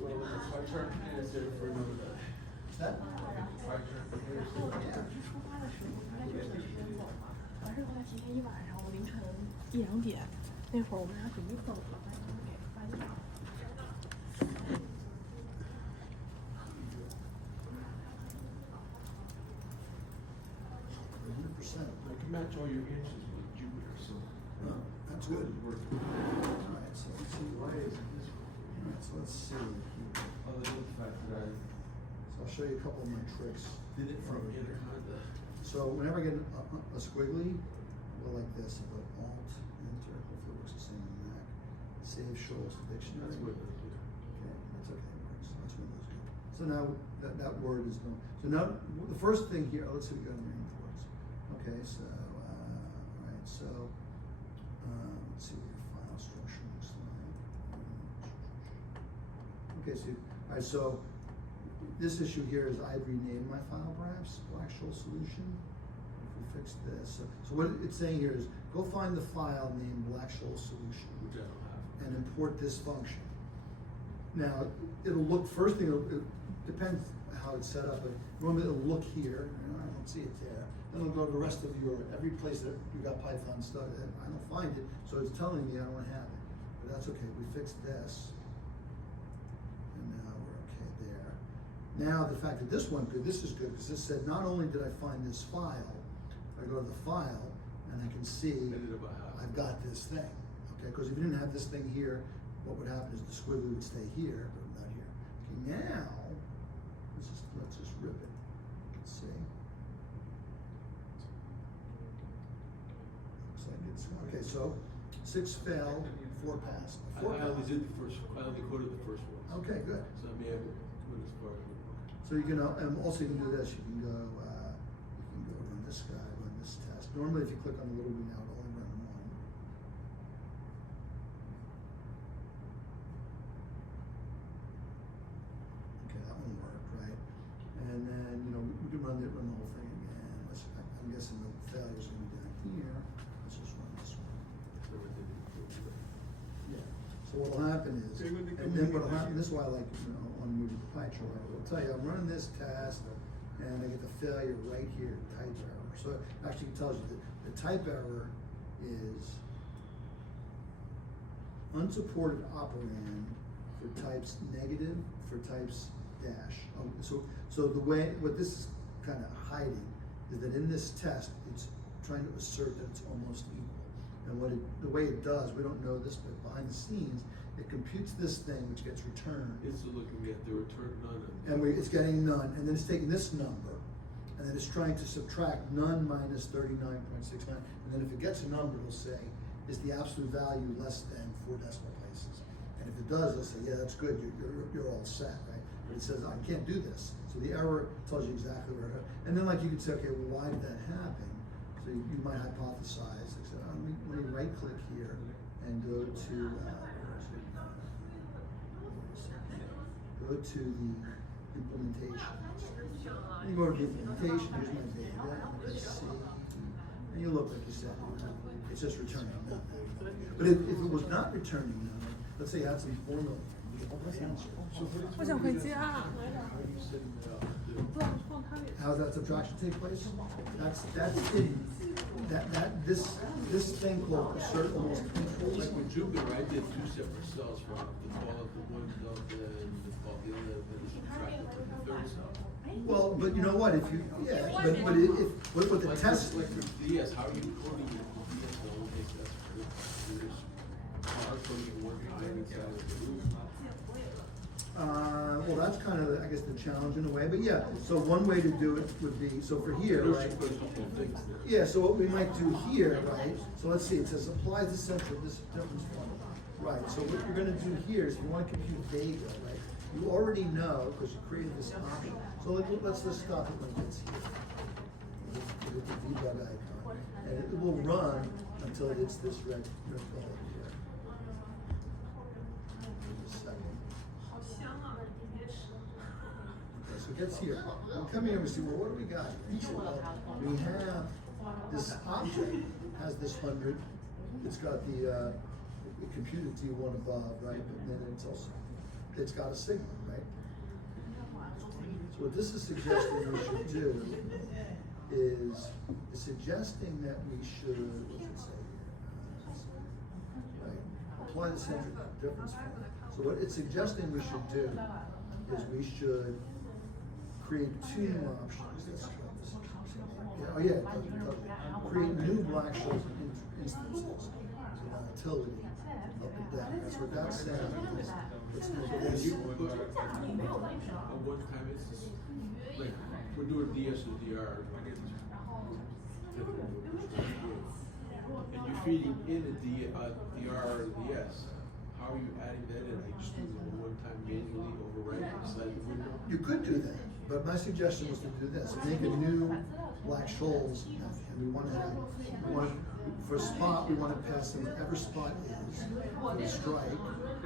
Well, it's my turn to do this here for another day. What's that? My turn to do this here. 出发的时候应该就是时间走了，完事后来提前一晚上，我凌晨1、2点那会儿我们俩准备走了，把你们给翻掉。 100%. I can match all your inches with Jupiter, so. Oh, that's good. All right, so let's see. Why isn't this? All right, so let's see. Other than the fact that I So I'll show you a couple of my tricks. did it from Anaconda. So whenever I get a squiggly, I'll go like this. I'll go Alt, Enter. Hopefully it works the same on Mac. Save Scholes to dictionary. That's what it is. Okay, that's okay. It works. That's Windows good. So now that word is done. So now the first thing here. Let's see if we got any imports. Okay, so all right. So let's see what your file structure looks like. Okay, so all right. So this issue here is I'd rename my file perhaps, Black-Scholes solution. If we fix this, so what it's saying here is, go find the file named Black-Scholes solution Which I don't have. and import this function. Now, it'll look, first thing, it depends how it's set up, but normally it'll look here, and I don't see it there. Then it'll go to the rest of your, every place that you got Python stuff, and I don't find it, so it's telling me I don't have it. But that's okay, we fixed this. And now we're okay there. Now, the fact that this one good, this is good, because this said, not only did I find this file, I go to the file, and I can see Ended up a half. I've got this thing, okay? Because if you didn't have this thing here, what would happen is the squiggly would stay here, but not here. Okay, now, let's just rip it. Let's see. Looks like it's, okay, so 6 failed, 4 passed. I 4 only passed. did the first, I only coded the first one. Okay, good. So I may have went as far as. So you can, and also you can do this, you can go run this guy, run this test. Normally if you click on the little wing out, it'll only run one. Okay, that one worked, right? And then, we can run the whole thing again. I'm guessing the failure's gonna be down here. Let's just run this one. Yeah, so what'll happen is, and then what'll happen, this is why I like, on Moody Python, it'll tell you, I'm running this test, and I get the failure right here, type error. So it actually tells you that the type error is unsupported operand for types negative, for types dash. So the way, what this is kind of hiding is that in this test, it's trying to assert that it's almost equal. And the way it does, we don't know this, but behind the scenes, it computes this thing which gets returned. It's looking at the return none. And it's getting none, and then it's taking this number, and then it's trying to subtract none minus 39.69. And then if it gets a number, it'll say, is the absolute value less than 4 decimal places? And if it does, it'll say, yeah, that's good, you're all set, right? But it says, I can't do this. So the error tells you exactly where it is. And then like you could say, okay, well, why did that happen? So you might hypothesize, like, let me right click here and go to, go to the implementation. You go to the implementation, here's my data, let's see. And you look like you said, it's just returning none. But if it was not returning none, let's say you had some formula. 我想回家。 How does that subtraction take place? That's hidden. This thing called assert almost equal. Like with Jupyter, I did 2 separate cells for the call of the one delta and the call of the other, and then subtracted from the third cell. Well, but you know what? If you, yeah, but what the Like test. Like for DS, how are you coding it for DS? I don't think that's good. You're just hard coding it one time inside of the loop. Well, that's kind of, I guess, the challenge in a way, but yeah, so one way to do it would be, so for here, Those right? should put a couple of things there. Yeah, so what we might do here, right, so let's see, it says apply the central, this difference formula. Right, so what you're gonna do here is you wanna compute vega, right? You already know, because you created this option, so let's just stop it when it gets here. With the debug icon, and it will run until it hits this red ball here. Just a second. Okay, so it gets here. I'm coming here and see, well, what do we got? Well, we have this object has this 100. It's got the computed T1 above, right? But then it's got a sigma, right? So what this is suggesting we should do is it's suggesting that we should, what does it say here? Right, apply the centric difference formula. So what it's suggesting we should do is we should create 2 new options. Let's try this. Yeah, oh yeah, it does. Create new Black-Scholes instances. So volatility up and down. That's what that's saying. Let's make And this. you put a one-time instance, like we're doing DS or DR, I guess it's difficult to understand. And you're feeding in a DR or DS. How are you adding that in? Are you just doing it one time manually overwriting inside the window? You could do that, but my suggestion was to do this. Make a new Black-Scholes method. And we want to have, for spot, we want to pass in whatever spot is. For the strike,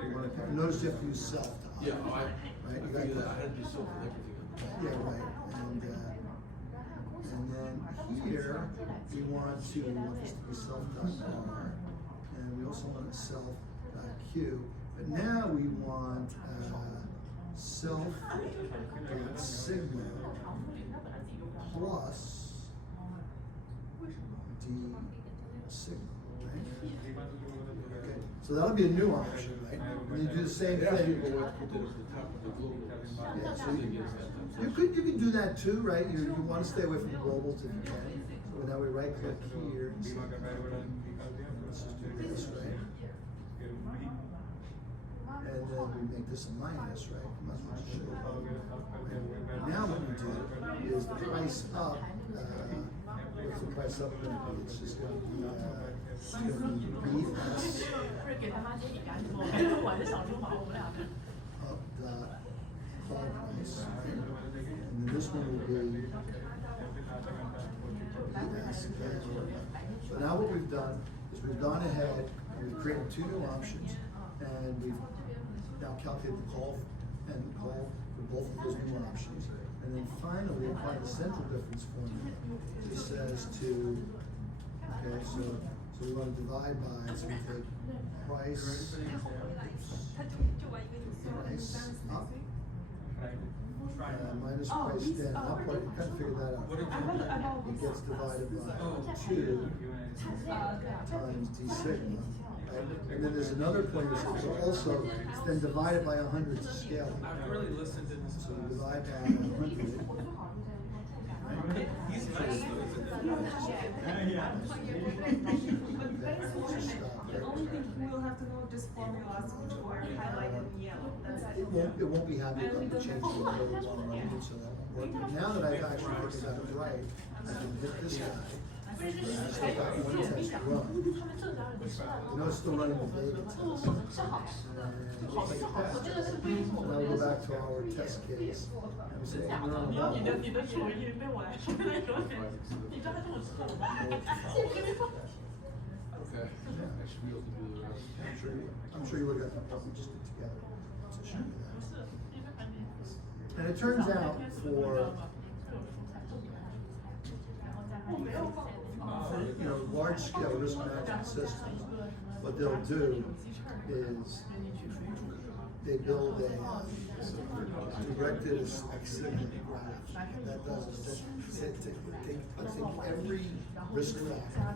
we want to pass, notice you have to use self to Yeah, operate. I Right, you figured got that I had to do something with everything on Yeah, right. And then here, we want this to be self.r, and we also want a self.q. But now we want self.sigma plus d sigma, right? Okay, so that'll be a new option, right? And you do the same They ask thing. people what to put at the top of the global list. Yeah, so To you get that. can do that too, right? You want to stay away from globals if you can. So now we right click here and say, let's just do this, right? And then we make this a minus, right? Might as well just show it. Now what we do is the price up, what's the price up going to be? It's just going to be BS up dot call price, right? And then this one will be BS. So now what we've done is we've gone ahead and we've created two new options, and we've now calculated the call and the call for both of those new options. And then finally, apply the central difference formula. It says to, okay, so we want to divide by, so we take price up, minus price down. I'll put, you kind of figure that out. It gets divided by 2 times d sigma. Right? And then there's another point that says also, it's then divided by 100 to scale it. I've really listened to this. So we divide by 100. Right? He's nice though, isn't he? The only thing we'll have to know this formula is which were highlighted in yellow. That's it. It won't be happy about the change in the code one run, so that won't work. But now that I've actually figured out it right, I can hit this guy. And I still got one test to run. You know, it's still running the Vega test. And just like that. Now we go back to our test case. And we say, no, no, no. Okay. I should be able to do the rest. I'm sure you would have got that, we just did together to show you that. And it turns out for large scale risk management systems, what they'll do is they build a directed acyclic graph. And that does is take every risk factor,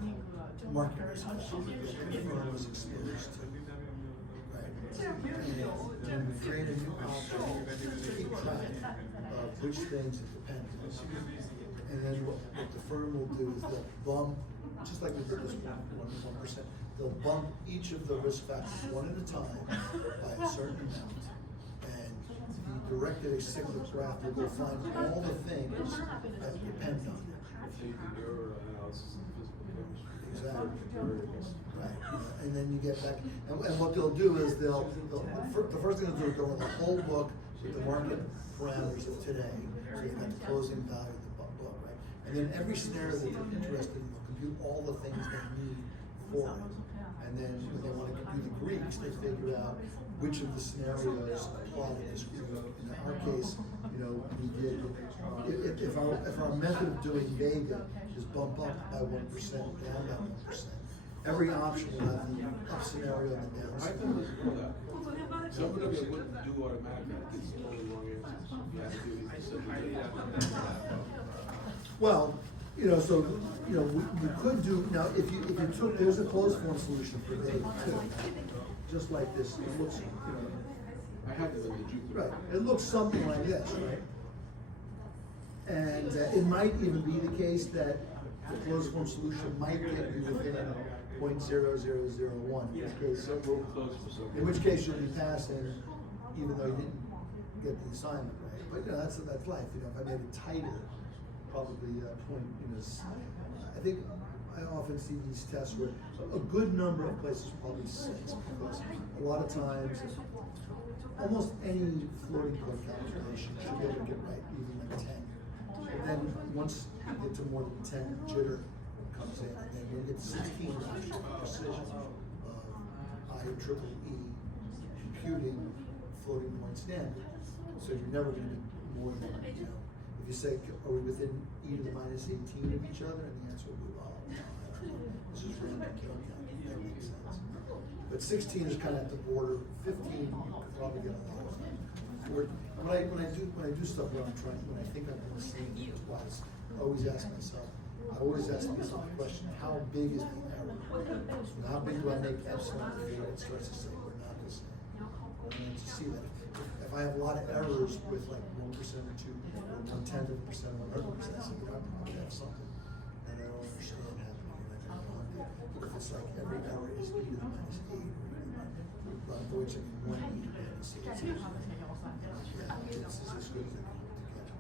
market risk factor that the firm was exposed to. Right? And we create a new option to keep track of which things it depends on. And then what the firm will do is they'll bump, just like we did this 1%, they'll bump each of the risk factors one at a time by a certain amount. And the directed acyclic graph will go find all the things that depend on it. So you can do error analysis in physical chemistry. Exactly. Right. And then you get back, and what they'll do is the first thing they'll do is go in the whole book with the market parameters of today. So you got the closing value of the book, right? And then every scenario that they're interested in, they'll compute all the things they need for it. And then when they want to compute the Greeks, they figure out which of the scenarios apply to this group. In our case, we did, if our method of doing Vega is bump up by 1%, down by 1%, every option will have the up scenario and the down I scenario. couldn't do that. Some of them it wouldn't do automatically. It's totally wrong answers. You have to do these specific. Well, we could do, now, if you took, there's a closed form solution for Vega too. Just like this, it looks, I had to look at Jupyter. right, it looks something like this, right? And it might even be the case that the closed form solution might get you within 0.0001, in which case you'll be passing, even though you didn't get the assignment right. But that's life. If I made it tighter, probably I think I often see these tests where a good number of places, probably 6, because a lot of times almost any floating point calculation should be able to get right, even like 10. And then once you get to more than 10, jitter comes in, and then when you get to 16, actually precision of IEEE computing floating point standard. So you're never going to more than, you know, if you say, are we within e to the minus 18 of each other, and the answer would be, well, no, I don't know. This is random counting, that makes sense. But 16 is kind of at the border, 15, you could probably get a lot of them. When I do stuff where when I think I'm going to say it twice, I always ask myself the question, how big is the error? So how big do I make epsilon before it starts to say we're not the same? And then to see that if I have a lot of errors with like 1% or 2 or 1/10 of a percent or 100%, I say, well, I probably have something that I don't understand happening. And I don't know. But if it's like every error is e to the minus 8, or avoids any 1 e to the minus 8, it's as good as it comes together.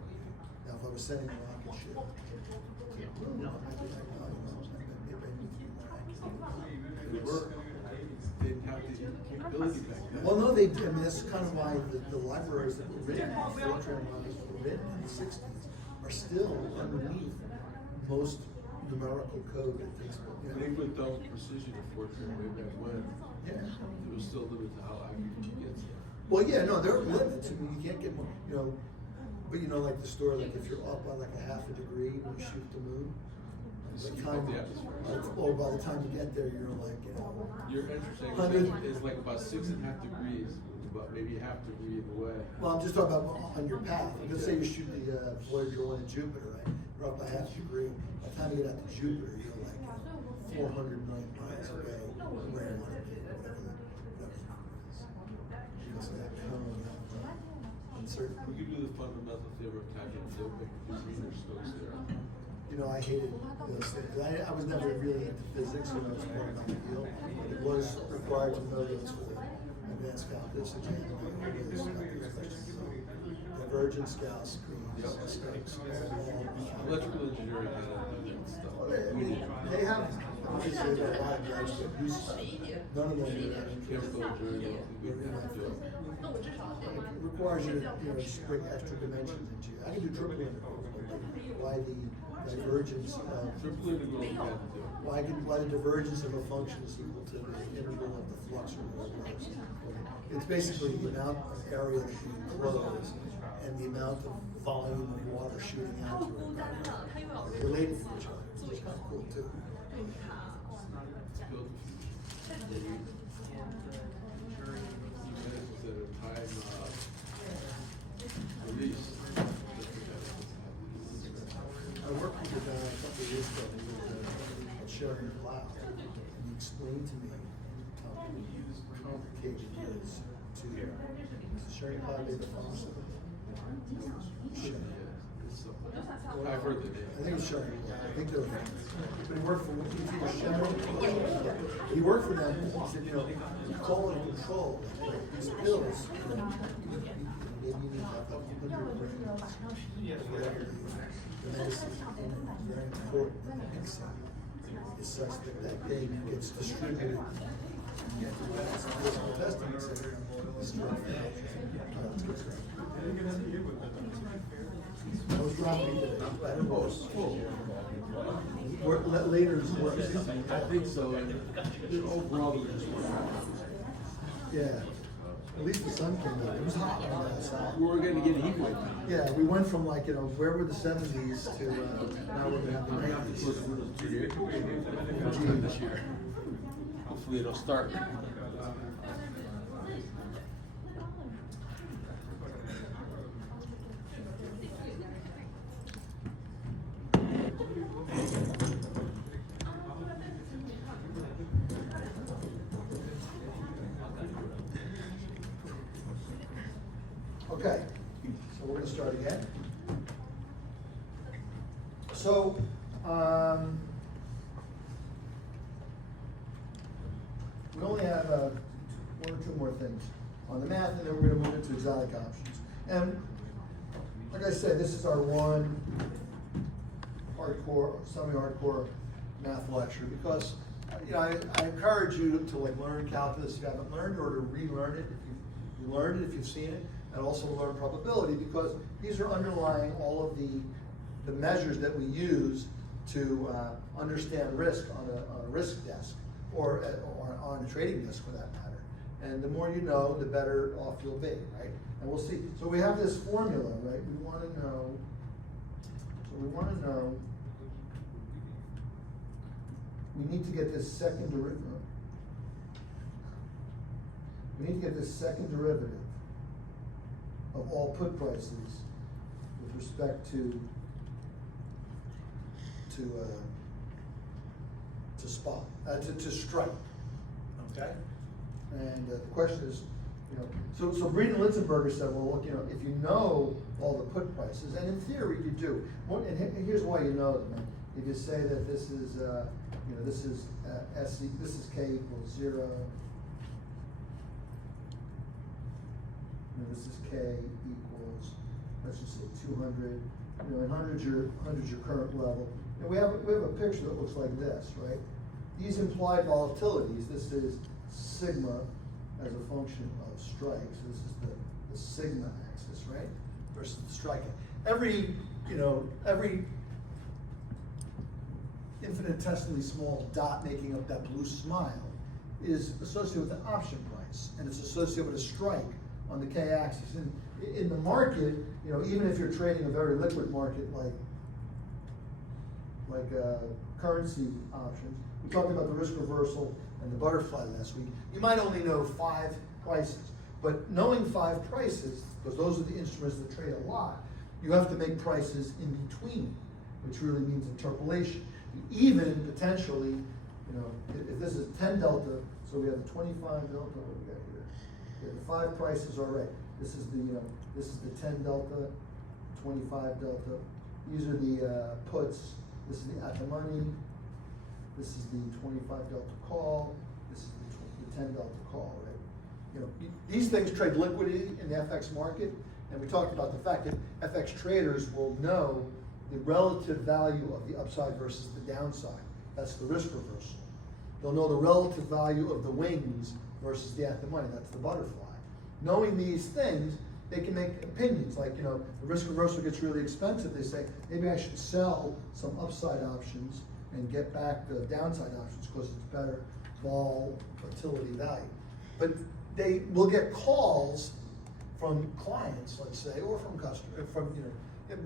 Now, if I was sending a rocket ship, They were, they didn't have the capability back then. well, no, they did. I mean, that's kind of why the libraries that were written, the Fortran libraries that were written in the 60s are still underneath most numerical code that things, you They know. went down with precision in Fortran way back when. Yeah. There was still limits to how accurate you get stuff. Well, yeah, no, there are limits. I mean, you can't get more, you know, but you know, like the story, like if you're up by like a half a degree when you shoot the moon, by the time, or by the time you get there, you're like, you know. Your interesting 100 is like about 6.5 degrees, about maybe a half degree in the way. Well, I'm just talking about on your path. Let's say you shoot the Voyager 1 in Jupiter, right? You're up by half a degree. By the time you get out to Jupiter, you're like 400 million miles away from where you want to be, whatever the number is. Because of that cone of uncertainty. We could do the fundamental theorem of tangent doping, Wiener Stokes theorem. You know, I hated those things. I was never really into physics, you know, it was part of my deal. But it was required to know those for advanced calculus exam. I always got these questions. So, divergence, Gauss, Green, Stokes, all. Electrical engineering had that stuff. Well, they have, obviously, there are a lot of guys that use, none of them are that Chemical interesting. engineering, we didn't have to do it. It requires you to, you know, just bring extra dimensions into it. I can do triple integrals, but why the divergence of, Triple integral we had to do. why the divergence of a function is equal to the integral of the flux or whatever it is. It's basically the amount of area that you enclose and the amount of volume of water shooting out through it. They're related to each other, which is kind of cool too. Build instead of time release. I worked with a guy a couple of years ago, he was at Sharing Cloud, and he explained to me how complicated it is to, Sharing Cloud made the phone system. I've heard the name. I think it was Sharing Cloud, I think they were, but he worked for, he worked for them, he said, you know, you call and control, like these pills, you know, maybe you need to have like 100 grams, or whatever it is. The medicine is very important that the mixing is such that that thing gets distributed. You have to do some physical testing and say, this drug fails. I was dropping it, but it was full. Later is worse. I think so, and overall, we just want Yeah. At least the sun came out. It was hot on the outside. we're gonna get a heat wave. Yeah, we went from like, you know, where were the 70s to now we're gonna have the 90s. This year. Hopefully it'll start. Okay, so we're gonna start again. So, we only have 1 or 2 more things on the math, and then we're gonna move into exotic options. And like I said, this is our one hardcore, semi-hardcore math lecture because, you know, I encourage you to like learn calculus if you haven't learned, or to relearn it if you learned it, if you've seen it, and also learn probability because these are underlying all of the measures that we use to understand risk on a risk desk or on a trading desk for that matter. And the more you know, the better off you'll be, right? And we'll see. So we have this formula, right? We want to know, we need to get this second derivative. We need to get this second derivative of all put prices with respect to spot, to strike, okay? And the question is, you know, so Breeden Litzenberger said, well, look, you know, if you know all the put prices, and in theory you do, and here's why you know them. If you say that this is, you know, this is SC, this is K equals 0. You know, this is K equals, let's just say 200. You know, and 100's your current level. And we have a picture that looks like this, right? These implied volatilities, this is sigma as a function of strike. So this is the sigma axis, right? Versus the strike. Every infinitesimally small dot making up that blue smile is associated with an option price, and it's associated with a strike on the K axis. And in the market, you know, even if you're trading a very liquid market like currency options, we talked about the risk reversal and the butterfly last week. You might only know 5 prices, but knowing 5 prices, because those are the instruments that trade a lot, you have to make prices in between, which really means interpolation. Even potentially, you know, if this is 10 delta, so we have the 25 delta, what do we got here? We have the 5 prices already. This is the 10 delta, 25 delta. These are the puts. This is the at the money. This is the 25 delta call. This is the 10 delta call, right? You know, these things trade liquidity in the FX market, and we talked about the fact that FX traders will know the relative value of the upside versus the downside. That's the risk reversal. They'll know the relative value of the wings versus the at the money. That's the butterfly. Knowing these things, they can make opinions. Like, you know, the risk reversal gets really expensive. They say, maybe I should sell some upside options and get back the downside options because it's better volatility value. But they will get calls from clients, let's say, or from customers,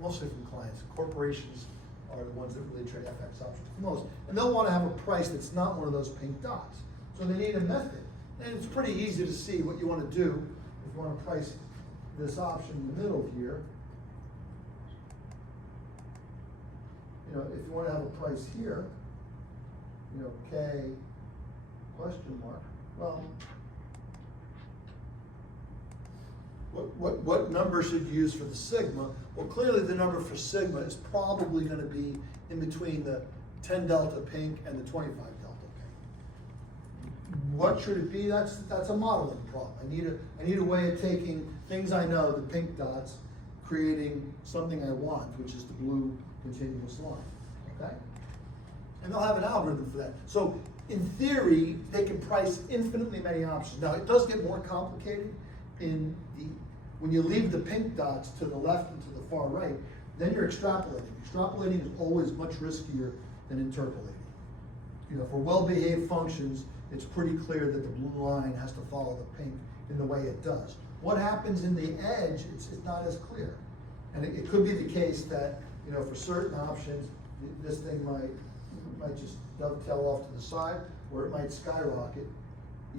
mostly from clients. Corporations are the ones that really trade FX options the most. And they'll want to have a price that's not one of those pink dots. So they need a method. And it's pretty easy to see what you want to do if you want to price this option in the middle here. You know, if you want to have a price here, you know, K question mark, well, what number should you use for the sigma? Well, clearly the number for sigma is probably going to be in between the 10 delta pink and the 25 delta pink. What should it be? That's a modeling problem. I need a way of taking things I know, the pink dots, creating something I want, which is the blue continuous line, okay? And they'll have an algorithm for that. So in theory, they can price infinitely many options. Now, it does get more complicated when you leave the pink dots to the left and to the far right, then you're extrapolating. Extrapolating is always much riskier than interpolating. You know, for well-behaved functions, it's pretty clear that the blue line has to follow the pink in the way it does. What happens in the edge, it's not as clear. And it could be the case that, you know, for certain options, this thing might just dovetail off to the side, or it might skyrocket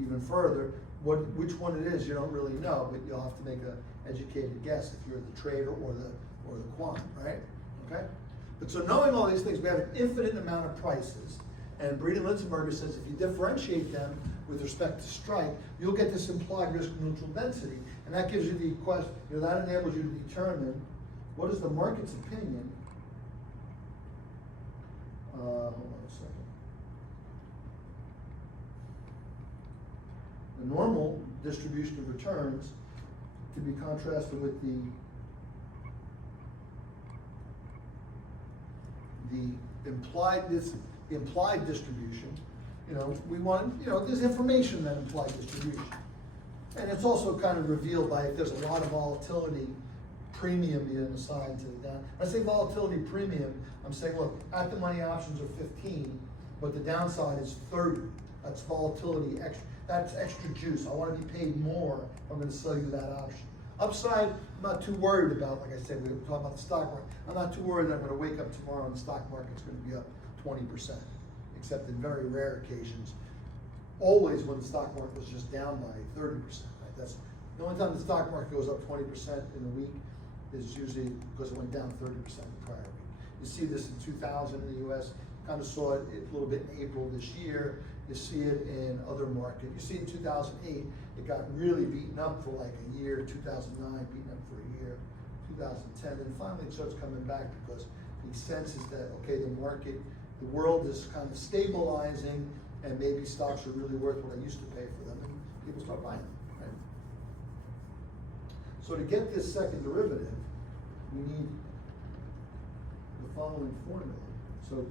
even further. Which one it is, you don't really know, but you'll have to make an educated guess if you're the trader or the quant, right? Okay? But so knowing all these things, we have an infinite amount of prices, and Breeden Litzenberger says if you differentiate them with respect to strike, you'll get this implied risk neutral density, and that gives you the question, you know, that enables you to determine what is the market's opinion. Hold on a second. The normal distribution of returns can be contrasted with the implied distribution. You know, we want, you know, there's information in that implied distribution. And it's also kind of revealed by if there's a lot of volatility premium being assigned to the down. When I say volatility premium, I'm saying, look, at the money options are 15, but the downside is 30. That's volatility, that's extra juice. I wanna be paid more if I'm gonna sell you that option. Upside, I'm not too worried about, like I said, we were talking about the stock market. I'm not too worried that I'm gonna wake up tomorrow and the stock market's gonna be up 20%, except in very rare occasions. Always when the stock market was just down by 30%, right? That's the only time the stock market goes up 20% in a week is usually because it went down 30% the prior week. You see this in 2000 in the US, kind of saw it a little bit in April this year. You see it in other markets. You see in 2008, it got really beaten up for like a year, 2009, beaten up for a year, 2010, and finally it starts coming back because he senses that, okay, the market, the world is kind of stabilizing and maybe stocks are really worth what I used to pay for them, and people start buying them, right? So to get this second derivative, we need the following formula. So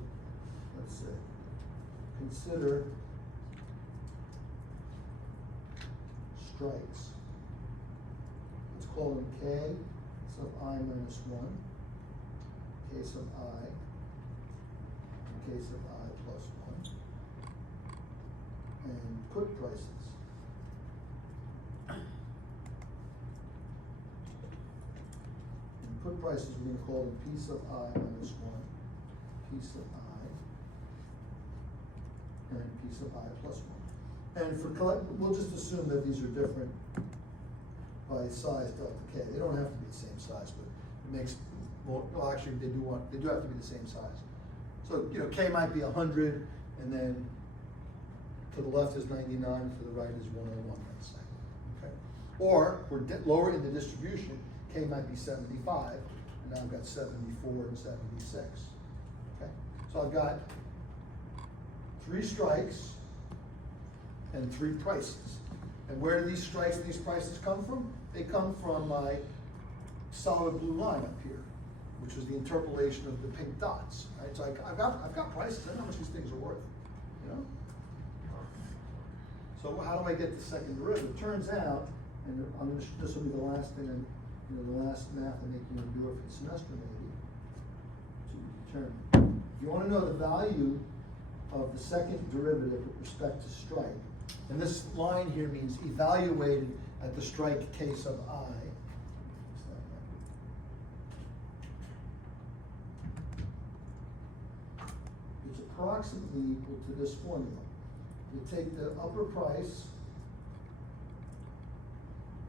let's say, consider strikes. Let's call them K sub I minus 1, K sub I, and K sub I plus 1, and put prices. And put prices, we're going to call them P sub I minus 1, P sub I, and P sub I plus 1. And for we'll just assume that these are different by size delta K. They don't have to be the same size, but it makes, well, no, actually they do have to be the same size. So, you know, K might be 100, and then to the left is 99, to the right is 101, let's say, okay? Or, we're lower in the distribution, K might be 75, and now I've got 74 and 76, okay? So I've got 3 strikes and 3 prices. And where do these strikes and these prices come from? They come from my solid blue line up here, which is the interpolation of the pink dots, right? So I've got prices, I know how much these things are worth, you know? So how do I get the second derivative? Turns out, and this will be the last thing, and you know, the last math I'm making you do it for the semester maybe, to determine. If you want to know the value of the second derivative with respect to strike, and this line here means evaluated at the strike K sub I. It's approximately equal to this formula. You take the upper price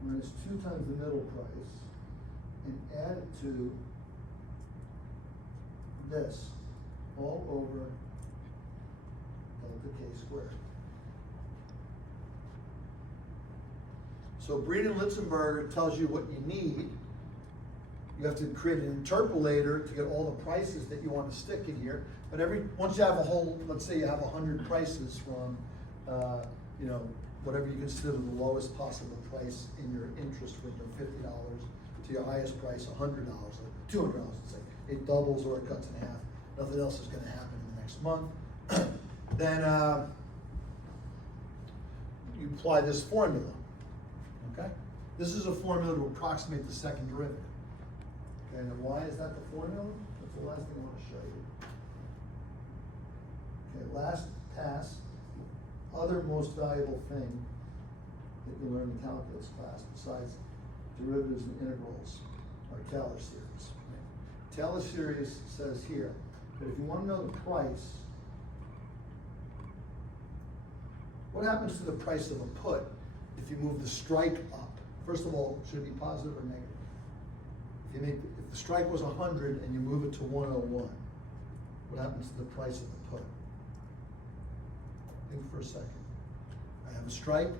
minus 2 times the middle price and add it to this all over delta K squared. So Breeden-Litzenberger tells you what you need. You have to create an interpolator to get all the prices that you want to stick in here. But once you have a whole, let's say you have 100 prices from, you know, whatever you consider the lowest possible price in your interest window, $50 to your highest price, $100, or $200, let's say. It doubles or it cuts in half. Nothing else is going to happen in the next month. Then you apply this formula. Okay? This is a formula to approximate the second derivative. Okay, now why is that the formula? That's the last thing I want to show you. Okay, last pass, other most valuable thing that you learn in calculus class besides derivatives and integrals are Taylor series. Right? Taylor series says here that if you want to know the price, what happens to the price of a put if you move the strike up? First of all, should it be positive or negative? If the strike was 100 and you move it to 101, what happens to the price of the put? Think for a second. I have a strike,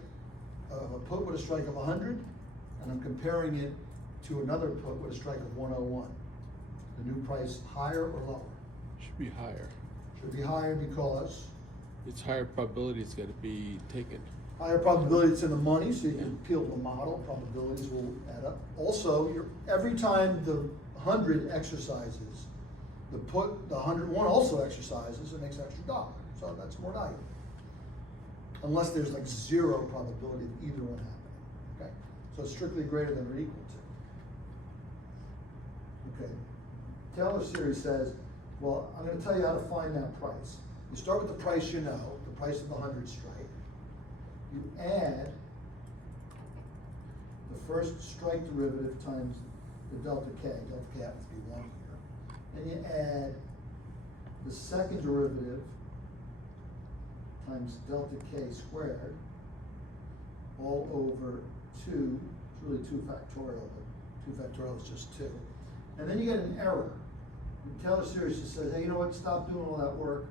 a put with a strike of 100, and I'm comparing it to another put with a strike of 101. The new price higher or lower? Should be higher. Should be higher because? It's higher probability it's going to be taken. Higher probability it's in the money, so you can peel the model, probabilities will add up. Also, every time the 100 exercises, the 101 also exercises and makes extra dollar. So that's more valuable. Unless there's like 0 probability of either one happening. Okay? So it's strictly greater than or equal to. Okay. Taylor series says, well, I'm going to tell you how to find that price. You start with the price you know, the price of the 100 strike. You add the first strike derivative times the delta K. Delta K happens to be 1 here. Then you add the second derivative times delta K squared all over 2. It's really 2 factorial, but 2 factorial is just 2. And then you get an error. The Taylor series just says, hey, you know what, stop doing all that work.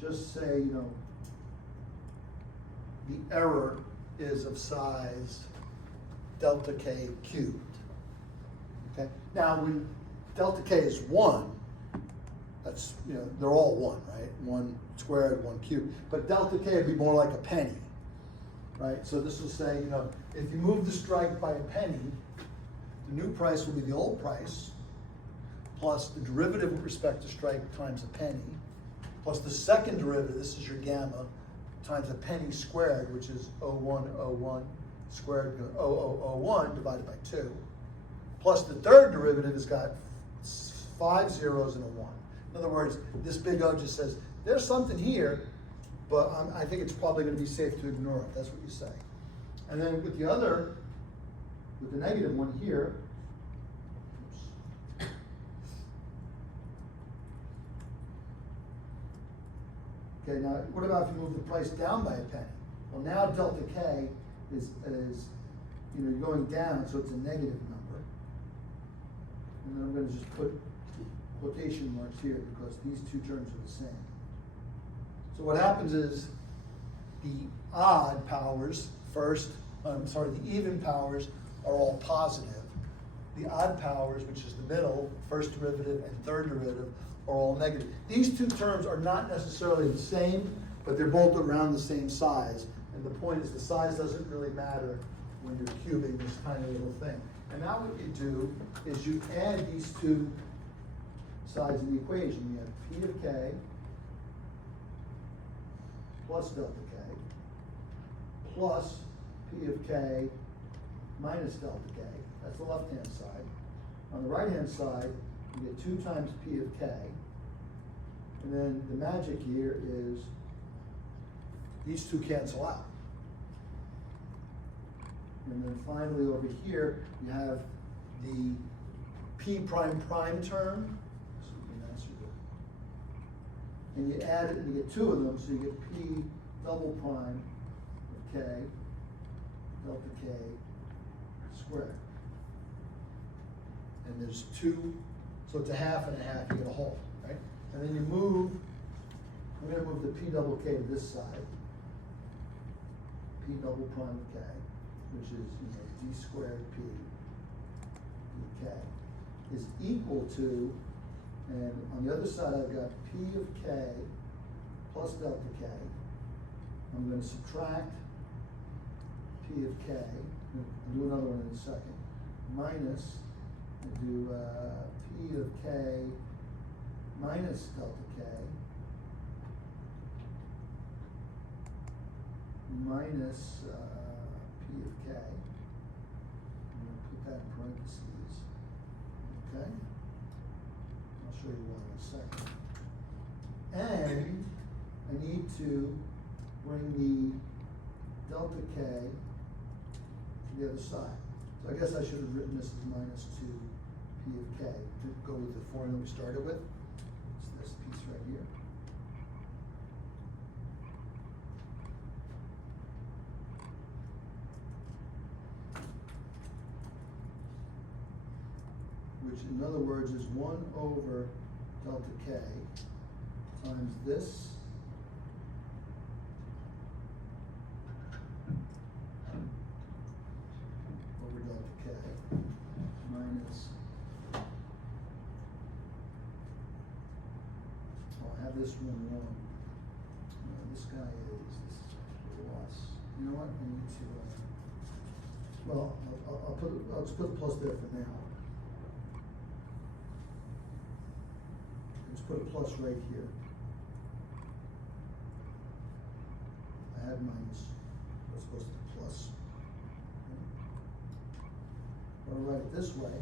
Just say, you know, the error is of size delta K cubed. Okay? Now, when delta K is 1, that's, you know, they're all 1, right? 1 squared, 1 cubed. But delta K would be more like a penny, right? So this will say, you know, if you move the strike by a penny, the new price will be the old price, plus the derivative with respect to strike times a penny, plus the second derivative, this is your gamma, times a penny squared, which is 0101 squared, 0001 divided by 2. Plus the third derivative has got 5 zeros and a 1. In other words, this big O just says, there's something here, but I think it's probably going to be safe to ignore it. That's what you say. And then with the other, with the negative one here, okay, now what about if you move the price down by a penny? Well, now delta K is you know, going down, so it's a negative number. And then I'm going to just put quotation marks here because these two terms are the same. So what happens is the odd powers the even powers are all positive. The odd powers, which is the middle, first derivative and third derivative, are all negative. These two terms are not necessarily the same, but they're both around the same size. And the point is the size doesn't really matter when you're cubing this tiny little thing. And now what you do is you add these two sides of the equation. You have P of K plus delta K plus P of K minus delta K. That's the left-hand side. On the right-hand side, you get 2 times P of K. And then the magic here is these two cancel out. And then finally over here, you have the P prime prime term. This would be nicer to, and you add it and you get 2 of them, so you get P double prime of K, delta K squared. And there's 2, so it's a half and a half, you get a whole, right? And then you move, I'm going to move the P double K to this side. P double prime of K, which is, you know, D squared P K, is equal to, and on the other side I've got P of K plus delta K. I'm going to subtract P of K, I'll do another one in a second, minus, I do P of K minus delta K minus P of K. I'm going to put that in parentheses. Okay? I'll show you why in a second. And I need to bring the delta K to the other side. So I guess I should have written this as minus 2 P of K to go with the formula we started with. It's this piece right here. Which in other words is 1 over delta K times this over delta K minus, oh, I have this one wrong. No, this guy is plus. You know what? I need to, well, I'll just put a plus there for now. Let's put a plus right here. I had minus. It's supposed to be plus. I'll write it this way.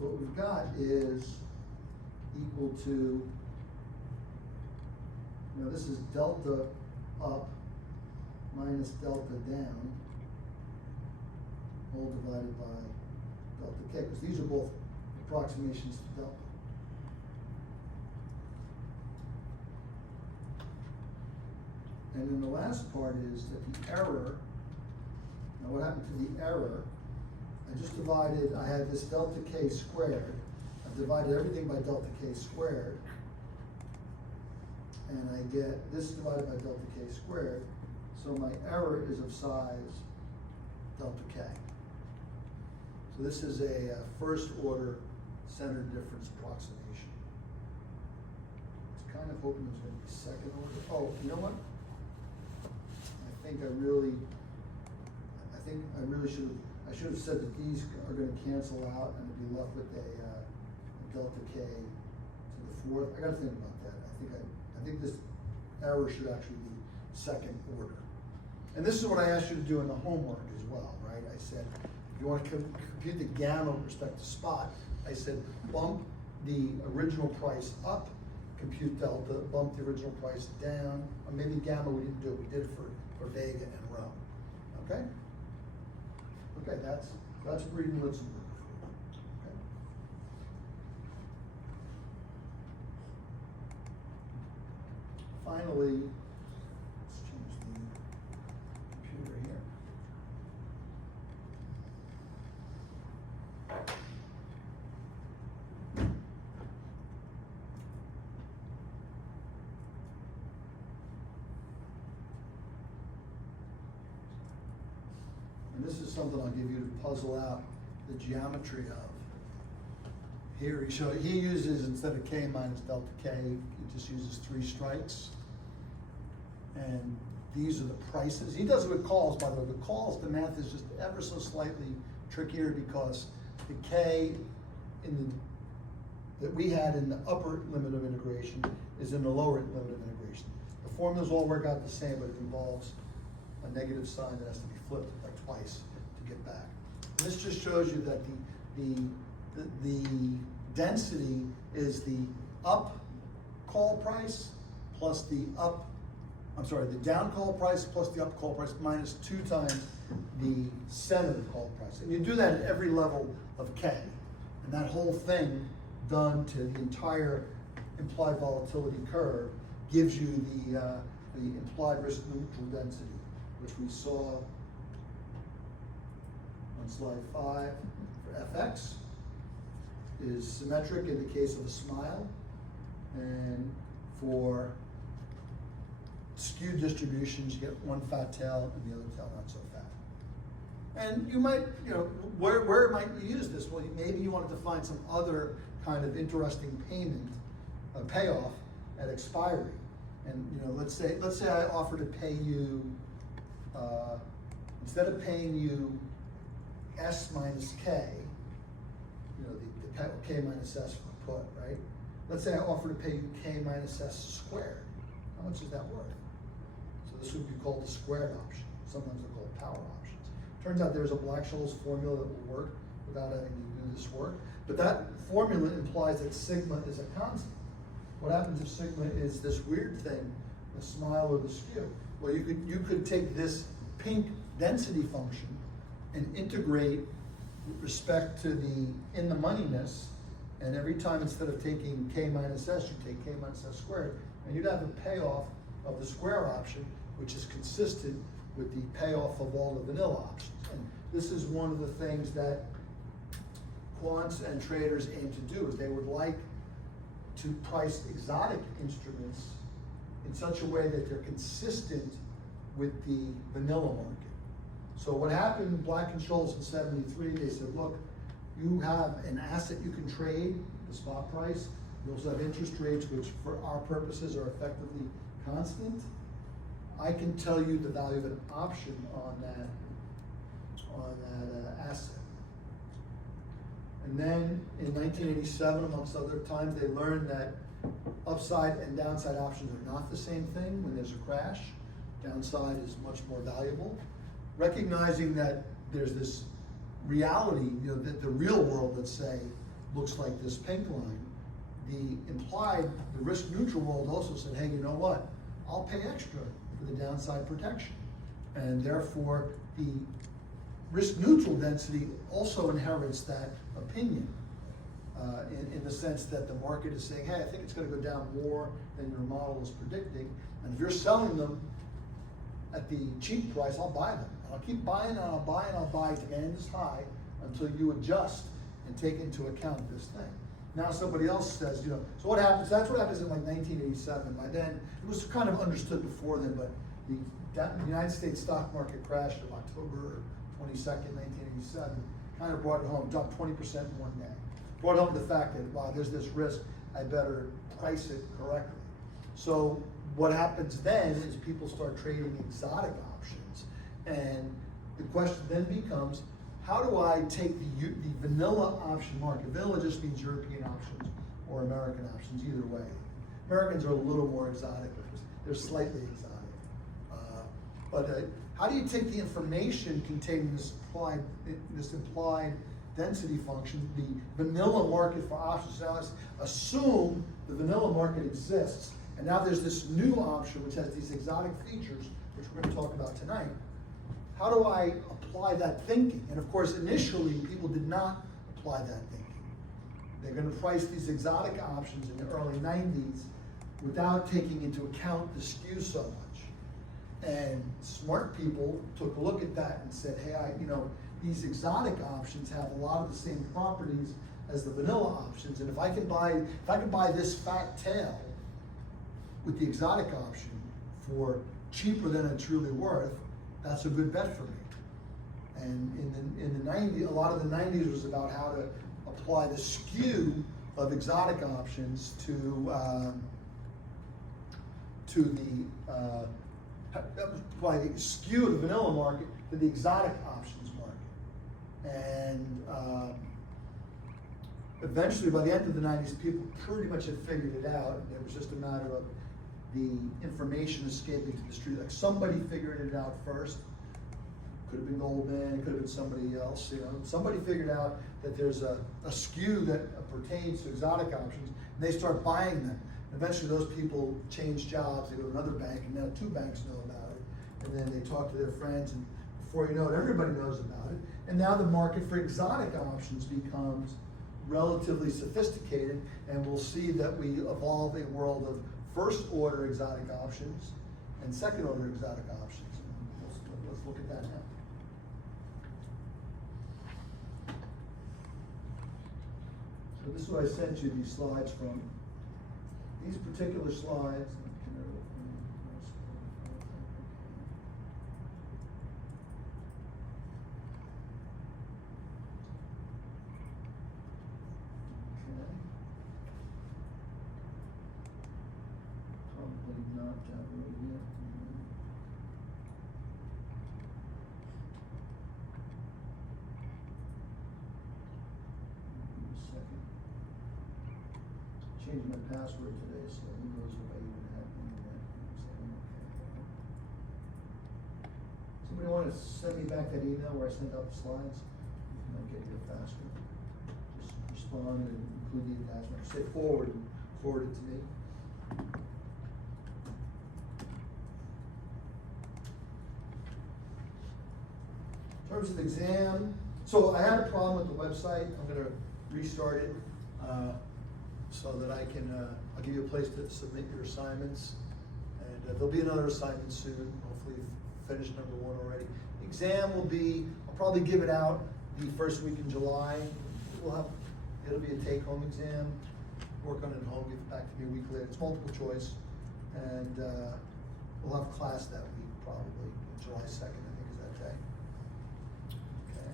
So what we've got is equal to, this is delta up minus delta down, all divided by delta k, because these are both approximations to delta. And then the last part is that the error, now what happened to the error, I just divided, I had this delta k squared, I've divided everything by delta k squared, and I get this divided by delta k squared, so my error is of size delta k. So this is a first order center difference approximation. I was kind of hoping it was going to be second order. Oh, you know what? I think I really should have said that these are going to cancel out and be left with a delta k to the fourth. I got to think about that. I think this error should actually be second order. And this is what I asked you to do in the homework as well, right? I said, if you want to compute the gamma with respect to spot, I said bump the original price up, compute delta, bump the original price down, or maybe gamma we didn't do it, we did it for Vega and Rho. Okay? Okay, that's Breeden-Litzenberg. Okay. Finally, let's change the computer here. And this is something I'll give you to puzzle out the geometry of. Here he uses, instead of k minus delta k, he just uses 3 strikes. And these are the prices. He does it with calls, by the way. The calls, the math is just ever so slightly trickier because the k that we had in the upper limit of integration is in the lower limit of integration. The formulas all work out the same, but it involves a negative sign that has to be flipped like twice to get back. And this just shows you that the density is the up call price plus the down call price plus the up call price minus 2 times the center call price. And you do that at every level of K. And that whole thing done to the entire implied volatility curve gives you the implied risk neutral density, which we saw on slide 5 for FX, is symmetric in the case of a smile, and for skewed distributions, you get one fat tail and the other tail not so fat. And you might, where might you use this? Well, maybe you wanted to find some other kind of interesting payoff at expiry. And let's say I offer to pay you, instead of paying you S minus K, the K minus S for put, right? Let's say I offer to pay you K minus S squared. How much is that worth? So this would be called the squared option. Sometimes they're called power options. Turns out there's a Black-Scholes formula that will work without having to do this work. But that formula implies that sigma is a constant. What happens if sigma is this weird thing, the smile or the skew? Well, you could take this pink density function and integrate with respect to the in the moneyness, and every time instead of taking K minus S, you take K minus S squared, and you'd have a payoff of the square option, which is consistent with the payoff of all the vanilla options. And this is one of the things that quants and traders aim to do, is they would like to price exotic instruments in such a way that they're consistent with the vanilla market. So what happened in Black-Scholes in '73, they said, look, you have an asset you can trade, the spot price. You also have interest rates, which for our purposes are effectively constant. I can tell you the value of an option on that asset. And then in 1987, amongst other times, they learned that upside and downside options are not the same thing. When there's a crash, downside is much more valuable. Recognizing that there's this reality, that the real world, let's say, looks like this pink line. The risk neutral world also said, hey, you know what? I'll pay extra for the downside protection. And therefore, the risk neutral density also inherits that opinion in the sense that the market is saying, hey, I think it's going to go down more than your model is predicting. And if you're selling them at the cheap price, I'll buy them. And I'll keep buying and I'll buy and I'll buy. Demand is high until you adjust and take into account this thing. Now somebody else says, you know, so what happens? That's what happens in like 1987. By then, it was kind of understood before then, but the United States stock market crashed on October 22nd, 1987. Kind of brought it home, jumped 20% in one day. Brought home the fact that, wow, there's this risk, I better price it correctly. So what happens then is people start trading exotic options. And the question then becomes, how do I take the vanilla option market? Vanilla just means European options or American options, either way. Americans are a little more exotic, they're slightly exotic. How do you take the information containing this implied density function, the vanilla market for options? Now let's assume the vanilla market exists, and now there's this new option which has these exotic features, which we're going to talk about tonight. How do I apply that thinking? And of course, initially, people did not apply that thinking. They're going to price these exotic options in the early 90s without taking into account the skew so much. And smart people took a look at that and said, hey, these exotic options have a lot of the same properties as the vanilla options. And if I can buy this fat tail with the exotic option for cheaper than it's really worth, that's a good bet for me. And in the 90s, a lot of the 90s was about how to apply the skew of exotic options to apply the skew of the vanilla market to the exotic options market. And eventually, by the end of the 90s, people pretty much had figured it out. It was just a matter of the information escaping to the street. Like somebody figured it out first. Could have been Goldman, it could have been somebody else. Somebody figured out that there's a skew that pertains to exotic options, and they start buying them. And eventually, those people change jobs. They go to another bank, and now two banks know about it. And then they talk to their friends, and before you know it, everybody knows about it. And now the market for exotic options becomes relatively sophisticated, and we'll see that we evolve a world of first order exotic options and second order exotic options. Let's look at that now. So this is what I sent you these slides from. These particular slides. Probably not that right yet. Give me a second. Changed my password today, so who knows if I even have internet. Somebody want to send me back that email where I sent out the slides? It might get here faster. Just respond and include the attachment. Say forward and forward it to me. In terms of exam, so I had a problem with the website. I'm going to restart it so that I can, I'll give you a place to submit your assignments. And there'll be another assignment soon. Hopefully you've finished number 1 already. Exam will be, I'll probably give it out the first week in July. It'll be a take-home exam. Work on it at home, give it back to me a week later. It's multiple choice. And we'll have class that week probably, July 2nd, I think is that day. Okay.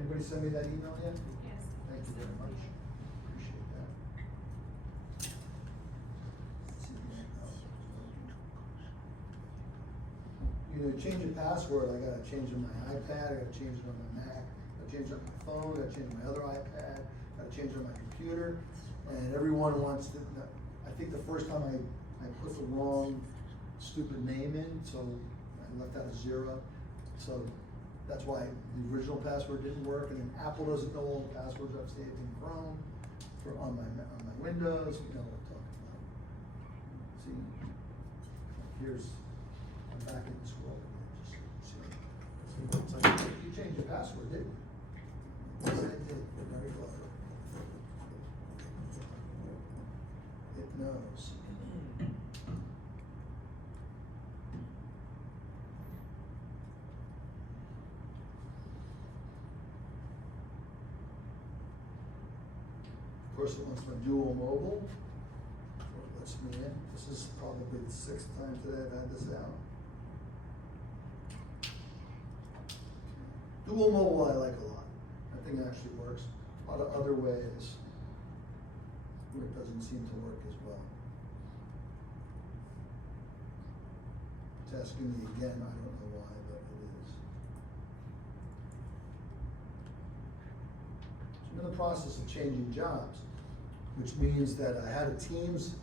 Anybody send me that email yet? Yes. Thank you very much. Appreciate that. Change a password, I gotta change it on my iPad, I gotta change it on my Mac, I gotta change it on my phone, I gotta change it on my other iPad, I gotta change it on my computer, and everyone wants to, I think the first time I put the wrong stupid name in, so I left out a 0, so that's why the original password didn't work, and then Apple doesn't know all the passwords I've saved in Chrome, for on my windows, you know what I'm talking about. See, here's, I'm back in this world again, just see. You changed your password, didn't you? Yes, I did, very clever. It knows. Of course, it wants my dual mobile, so it lets me in. This is probably the 6th time today I've had this out. Dual mobile I like a lot. I think it actually works. A lot of other ways where it doesn't seem to work as well. It's asking me again, I don't know why, but it is. So I'm in the process of changing jobs, which means that I had a Teams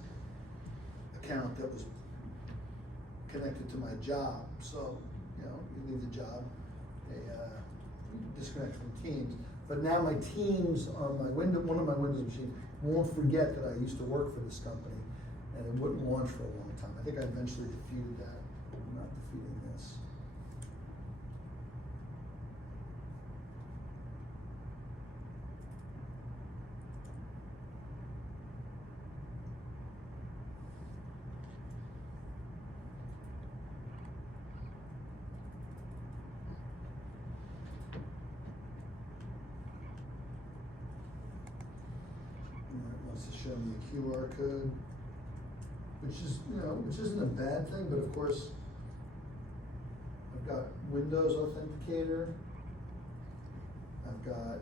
account that was connected to my job. So, you know, you leave the job, they disconnect from Teams. But now my Teams on my window, one of my Windows machines, won't forget that I used to work for this company, and it wouldn't launch for a long time. I think I eventually defeated that. I'm not defeating this. It wants to show me a QR code, which is, you know, which isn't a bad thing, but of course, I've got Windows Authenticator, I've got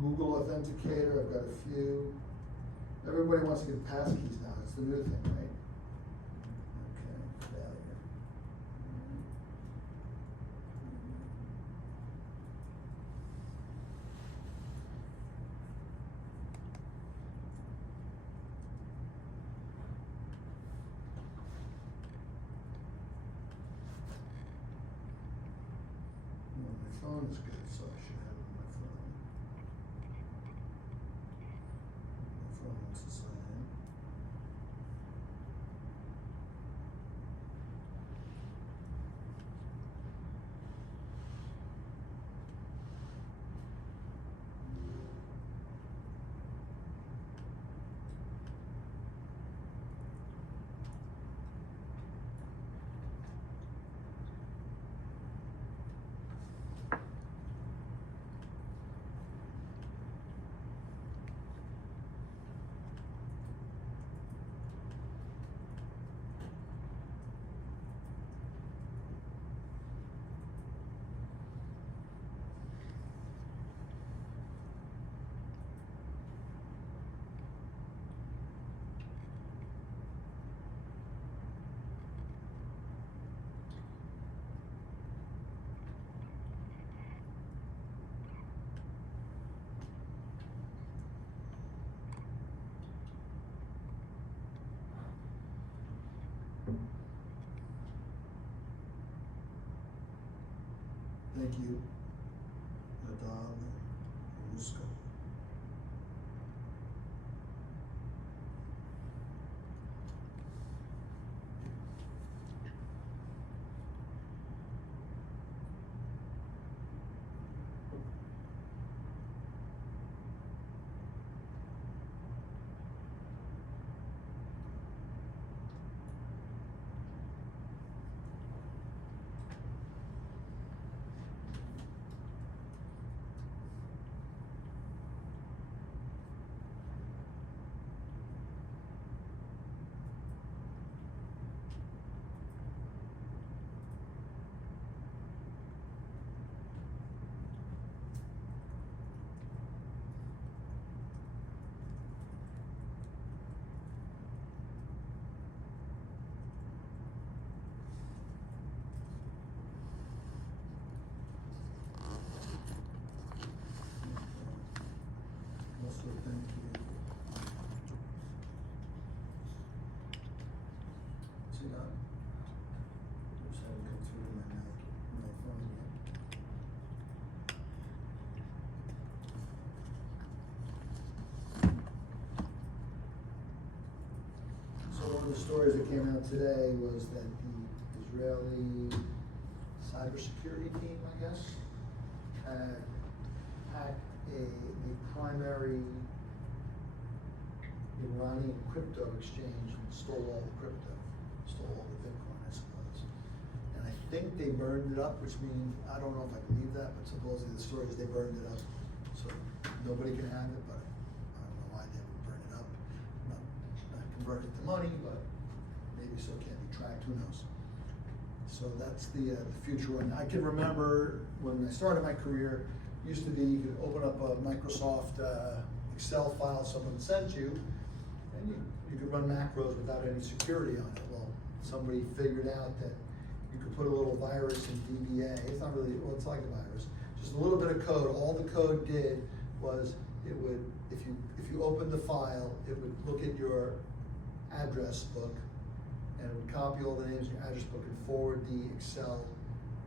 Google Authenticator, I've got a few. Everybody wants to get passkeys now, it's the new thing, right? Okay, failure. Well, my phone is good, so I should have it on my phone. My phone wants to sign in. Thank you, Nadal and Muska. stories that came out today was that the Israeli cybersecurity team, I guess, had hacked the primary Iranian crypto exchange and stole all the crypto, stole all the Bitcoin, I suppose. And I think they burned it up, which means, I don't know if I believe that, but supposedly the story is they burned it up. So nobody can have it, but I don't know why they would burn it up. Not convert it to money, but maybe so it can't be tracked, who knows. So that's the future one. I can remember when I started my career, used to be you could open up a Microsoft Excel file someone sent you, and you could run macros without any security on it. Well, somebody figured out that you could put a little virus in VBA. It's not really, well, it's like a virus. Just a little bit of code. All the code did was it would, if you opened the file, it would look at your address book, and it would copy all the names in your address book and forward the Excel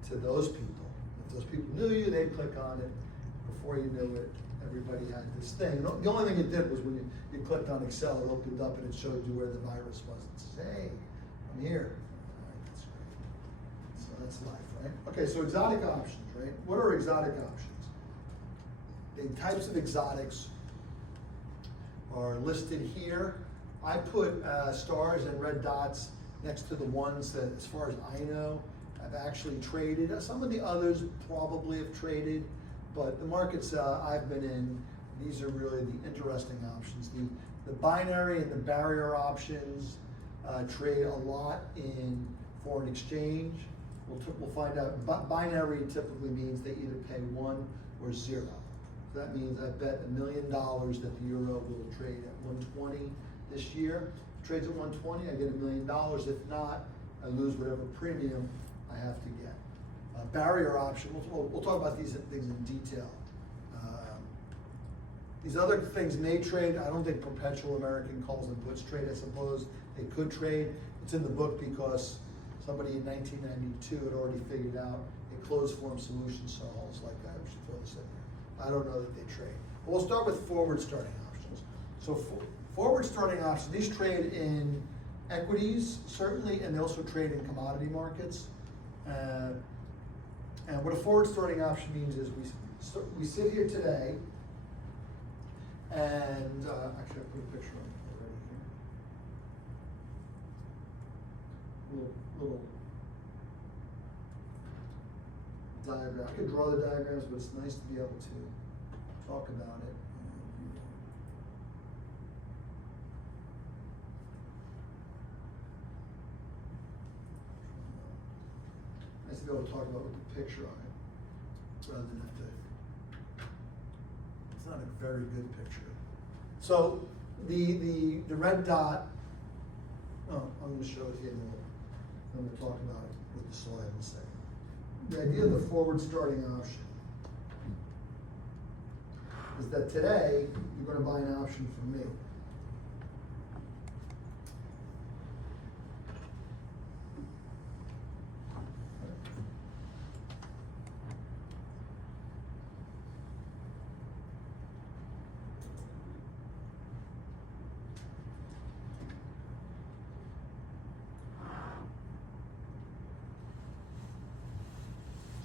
to those people. If those people knew you, they'd click on it. Before you knew it, everybody had this thing. And the only thing it did was when you clicked on Excel, it opened up and it showed you where the virus was. It says, hey, I'm here. All right, that's great. So that's life, right? Okay, so exotic options, right? What are exotic options? The types of exotics are listed here. I put stars and red dots next to the ones that, as far as I know, have actually traded. Some of the others probably have traded, but the markets I've been in, these are really the interesting options. The binary and the barrier options trade a lot in foreign exchange. We'll find out. Binary typically means they either pay 1 or 0. So that means I bet $1 million that the euro will trade at 120 this year. If it trades at 120, I get $1 million. If not, I lose whatever premium I have to get. Barrier option, we'll talk about these things in detail. These other things may trade. I don't think perpetual American calls and puts trade. I suppose they could trade. It's in the book because somebody in 1992 had already figured out a closed form solution solves, like I should throw this in there. I don't know that they trade. But we'll start with forward starting options. So forward starting options, these trade in equities, certainly, and they also trade in commodity markets. And what a forward starting option means is we sit here today, and actually I put a picture on it already here. Little diagram. I could draw the diagrams, but it's nice to be able to talk about it. Nice to be able to talk about with the picture on it, rather than have to. It's not a very good picture. So the red dot. Oh, I'm going to show it here. I'm going to talk about it with the slide in a second. The idea of the forward starting option is that today you're going to buy an option from me.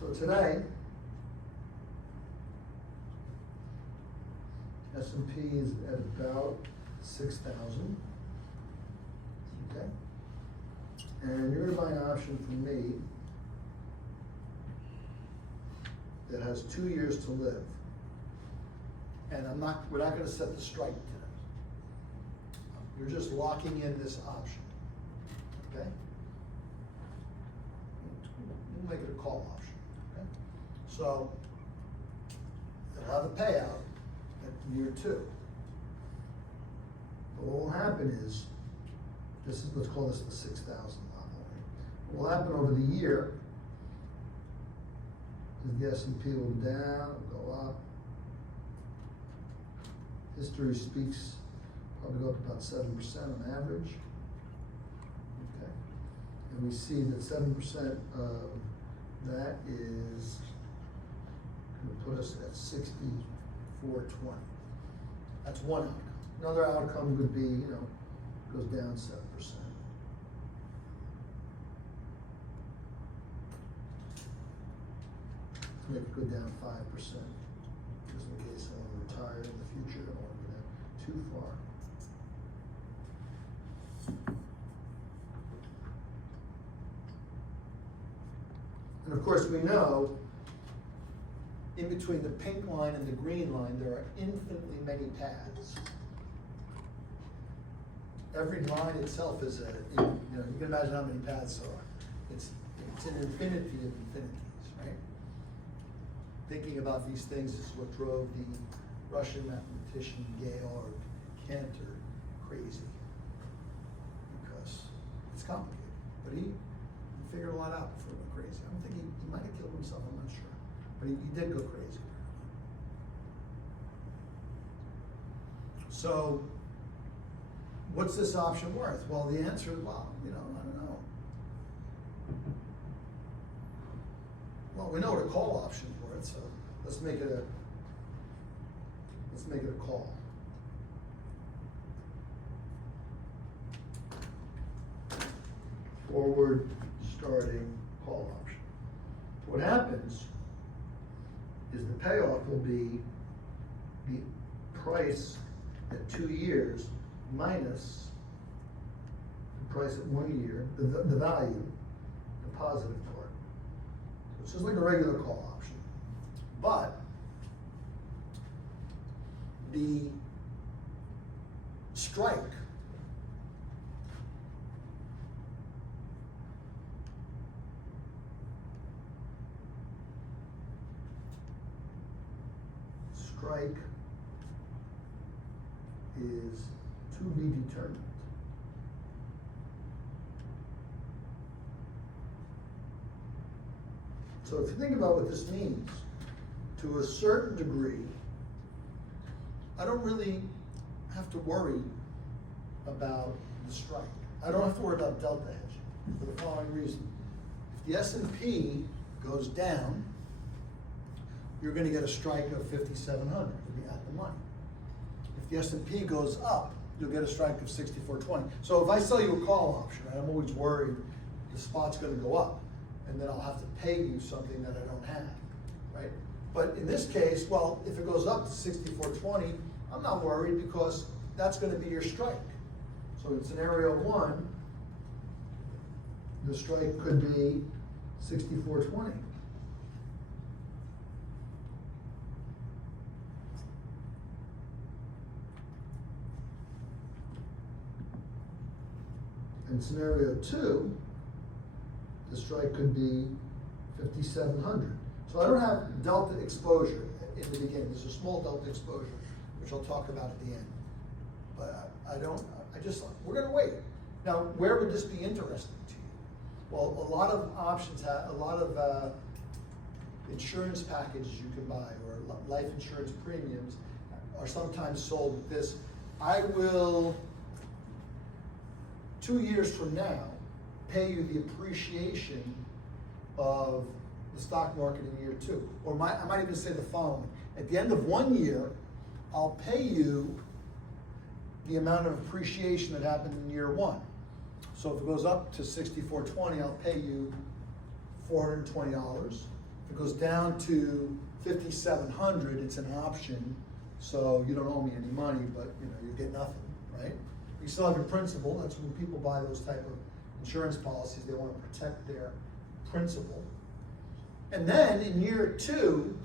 So today, S&P is at about 6,000. Okay, and you're going to buy an option from me that has 2 years to live, and we're not going to set the strike today. You're just locking in this option. Okay, we'll make it a call option. So they'll have a payout at year 2. But what will happen is, let's call this the 6,000 level. What will happen over the year is the S&P will go down, go up. History speaks probably go up about 7% on average. Okay, and we see that 7% of that is going to put us at 64.20. That's one outcome. Another outcome would be, goes down 7%. make it go down 5%, just in case I want to retire in the future, I don't want to go down too far. And of course, we know in between the pink line and the green line, there are infinitely many paths. Every line itself is you can imagine how many paths there are. It's an infinity of infinities, right? Thinking about these things is what drove the Russian mathematician Georg Cantor crazy, because it's complicated. But he figured a lot out before he went crazy. I don't think he might have killed himself, I'm not sure. But he did go crazy. So, what's this option worth? Well, the answer is, well, I don't know. Well, we know what a call option is worth, so let's make it a call. Forward starting call option. What happens is the payoff will be the price at 2 years minus the price at 1 year, the value, the positive part. So it's just like a regular call option. But the strike is to be determined. So if you think about what this means, to a certain degree, I don't really have to worry about the strike. I don't have to worry about delta hedging for the following reason. If the S&P goes down, you're going to get a strike of 5,700. You'll be at the money. If the S&P goes up, you'll get a strike of 6,420. So if I sell you a call option, I'm always worried the spot's going to go up, and then I'll have to pay you something that I don't have, right? But in this case, well, if it goes up to 6,420, I'm not worried because that's going to be your strike. So in scenario 1, the strike could be 6,420. In scenario 2, the strike could be 5,700. So I don't have delta exposure in the beginning. There's a small delta exposure, which I'll talk about at the end. But we're gonna wait. Now, where would this be interesting to you? Well, a lot of options have, a lot of insurance packages you can buy, or life insurance premiums are sometimes sold with this. I will, 2 years from now, pay you the appreciation of the stock market in year 2. Or I might even say the following. At the end of 1 year, I'll pay you the amount of appreciation that happened in year 1. So if it goes up to 6,420, I'll pay you $420. If it goes down to 5,700, it's an option, so you don't owe me any money, but you get nothing, right? You still have your principal. That's when people buy those type of insurance policies, they want to protect their principal. And then in year 2,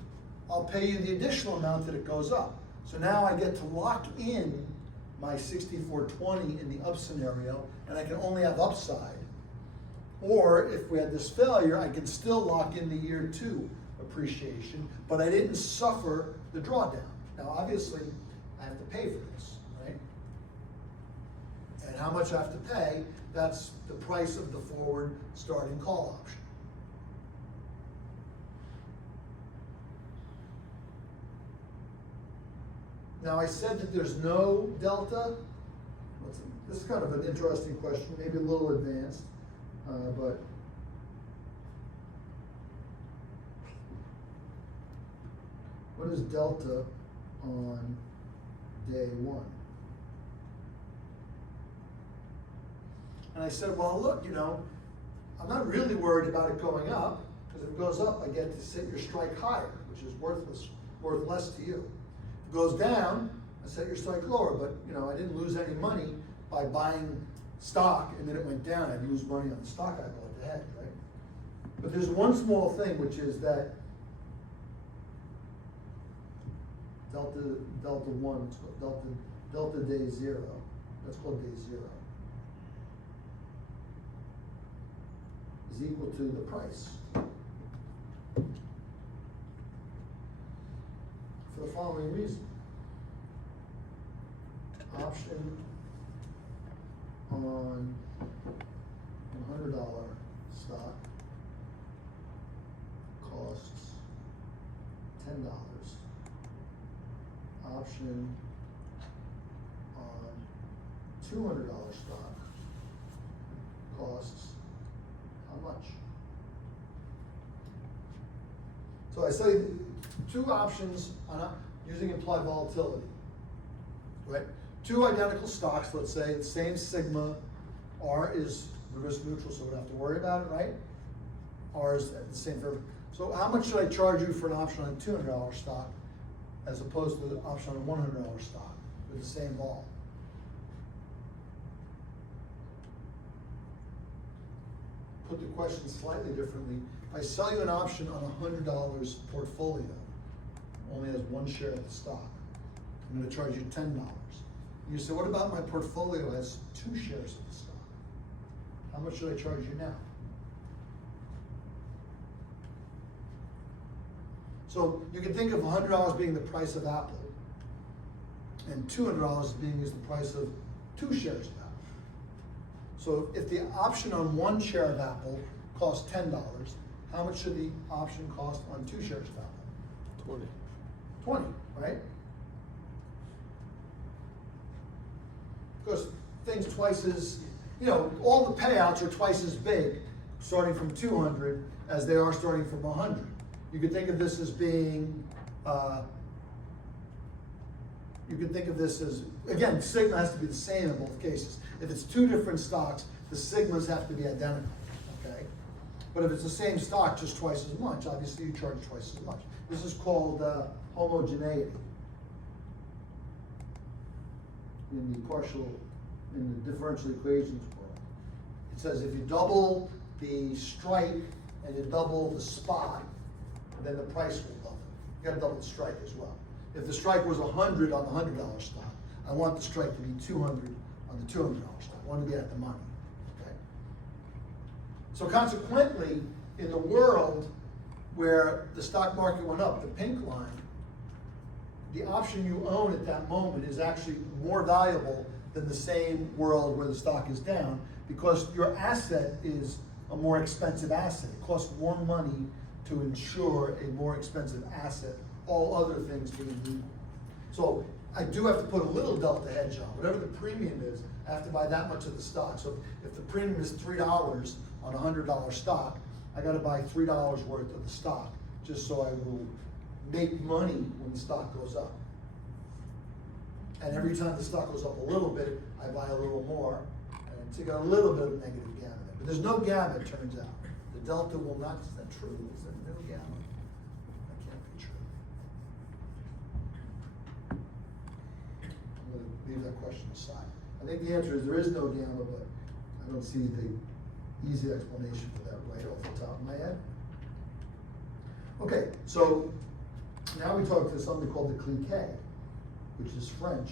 I'll pay you the additional amount that it goes up. So now I get to lock in my 6,420 in the up scenario, and I can only have upside. Or if we had this failure, I can still lock in the year 2 appreciation, but I didn't suffer the drawdown. Now obviously, I have to pay for this, right? And how much I have to pay, that's the price of the forward starting call option. Now I said that there's no delta. This is kind of an interesting question, maybe a little advanced, but what is delta on day 1? And I said, well, look, I'm not really worried about it going up. Because if it goes up, I get to set your strike higher, which is worth less to you. If it goes down, I set your strike lower, but you know, I didn't lose any money by buying stock and then it went down. I'd lose money on the stock I bought the hedge, right? But there's one small thing, which is that delta one, delta day zero, that's called day zero, is equal to the price. For the following reason. Option on $100 stock costs $10. Option on $200 stock costs how much? So I say two options on using implied volatility, right? Two identical stocks, let's say the same sigma, R is risk neutral, so we don't have to worry about it, right? R is the same for, so how much should I charge you for an option on a $200 stock as opposed to the option on a $100 stock with the same vol? Put the question slightly differently. If I sell you an option on a $100 portfolio, only has one share of the stock, I'm going to charge you $10. You say, what about my portfolio has 2 shares of the stock? How much should I charge you now? So you can think of $100 being the price of Apple, and $200 being is the price of 2 shares of Apple. So if the option on 1 share of Apple costs $10, how much should the option cost on 2 shares of Apple? 20, right? Because things twice as, you know, all the payouts are twice as big starting from 200 as they are starting from 100. You could think of this as being, you could think of this as, again, sigma has to be the same in both cases. If it's 2 different stocks, the sigmas have to be identical, okay? But if it's the same stock, just twice as much, obviously you charge twice as much. This is called homogeneity in the differential equations world. It says if you double the strike and you double the spot, then the price will double. You gotta double the strike as well. If the strike was 100 on the $100 stock, I want the strike to be 200 on the $200 stock. I want to be at the money, okay? So consequently, in the world where the stock market went up, the pink line, the option you own at that moment is actually more valuable than the same world where the stock is down, because your asset is a more expensive asset. It costs more money to insure a more expensive asset, all other things being equal. So I do have to put a little delta hedge on. Whatever the premium is, I have to buy that much of the stock. So if the premium is $3 on a $100 stock, I gotta buy $3 worth of the stock, just so I will make money when the stock goes up. And every time the stock goes up a little bit, I buy a little more, and it's got a little bit of negative gamma there. But there's no gamma, it turns out. The delta will not, is that true? Is there no gamma? That can't be true. I'm gonna leave that question aside. I think the answer is there is no gamma, but I don't see the easy explanation for that right off the top of my head. Okay, so now we talk to something called the cliquet, which is French.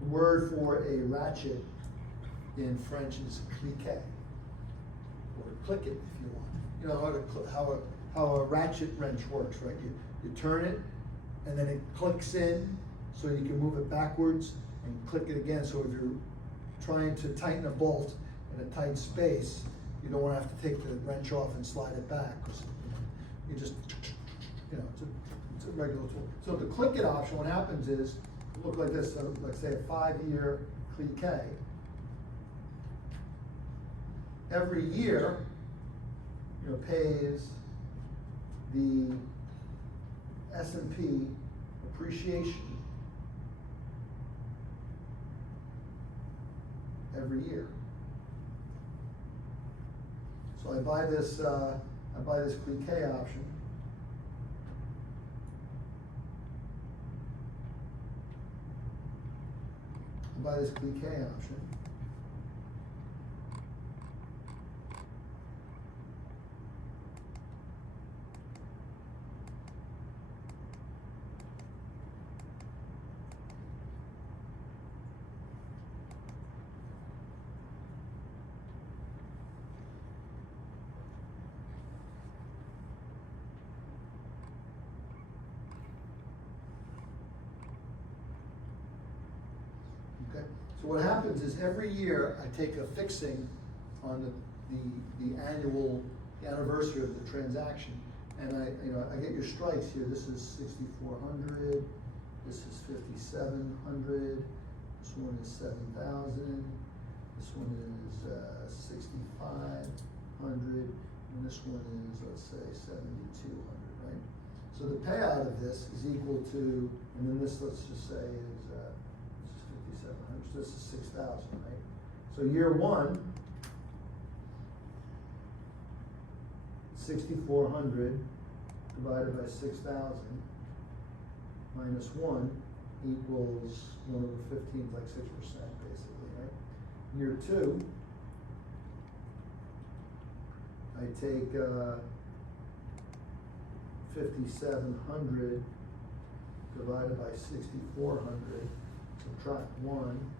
The word for a ratchet in French is cliquet, or click it if you want. You know how a ratchet wrench works, right? You turn it, and then it clicks in, so you can move it backwards and click it again. So if you're trying to tighten a bolt in a tight space, you don't want to have to take the wrench off and slide it back, because you just, you know, it's a regular tool. So the click it option, what happens is, it look like this, so let's say a 5-year cliquet. Every year, you know, pays the S&P depreciation every year. So I buy this clique option. I buy this clique option. Okay, so what happens is every year I take a fixing on the anniversary of the transaction, and I get your strikes here. This is 6,400. This is 5,700. This one is 7,000. This one is 6,500, and this one is, let's say, 7,200. Right. So the payout of this is equal to, and then this, let's just say, is 5,700. So this is 6,000, right? So year one, 6,400 divided by 6,000 minus 1 equals 1 over 15, like 6%, basically, right? Year two, I take 5,700 divided by 6,400, subtract 1,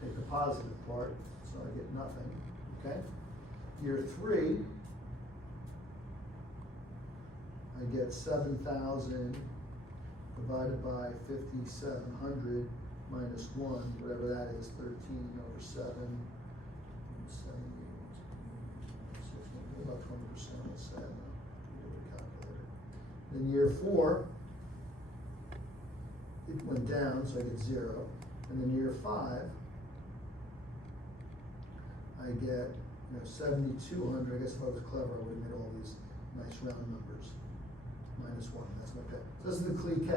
take the positive part, so I get nothing, okay? Year three, I get 7,000 divided by 5,700 minus 1, whatever that is, 13 over 7, 70, about 20%, let's say, with a calculator. Then year four, it went down, so I get 0. And then year 5, I get 7,200. I guess if I was clever, I would have made all these nice round numbers. Minus 1, that's my pay. So this is the clique.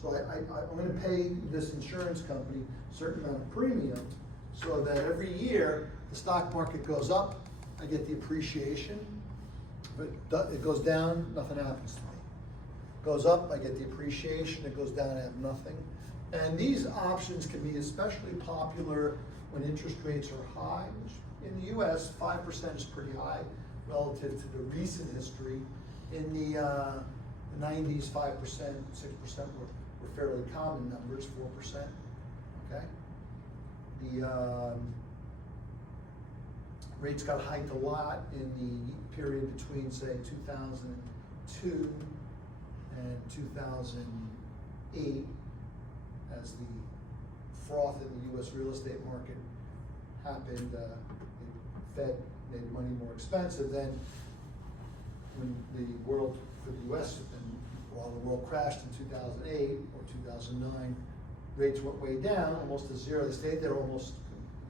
So I'm going to pay this insurance company a certain amount of premium so that every year the stock market goes up, I get the appreciation. But it goes down, nothing happens to me. Goes up, I get the appreciation. It goes down, I have nothing. And these options can be especially popular when interest rates are high, which in the US, 5% is pretty high relative to the recent history. In the 90s, 5%, 6% were fairly common numbers, 4%, okay? The rates got hiked a lot in the period between, say, 2002 and 2008 as the froth in the US real estate market happened. The Fed made money more expensive. Then when the world, for the US, and while the world crashed in 2008 or 2009, rates went way down, almost to 0. They stayed there almost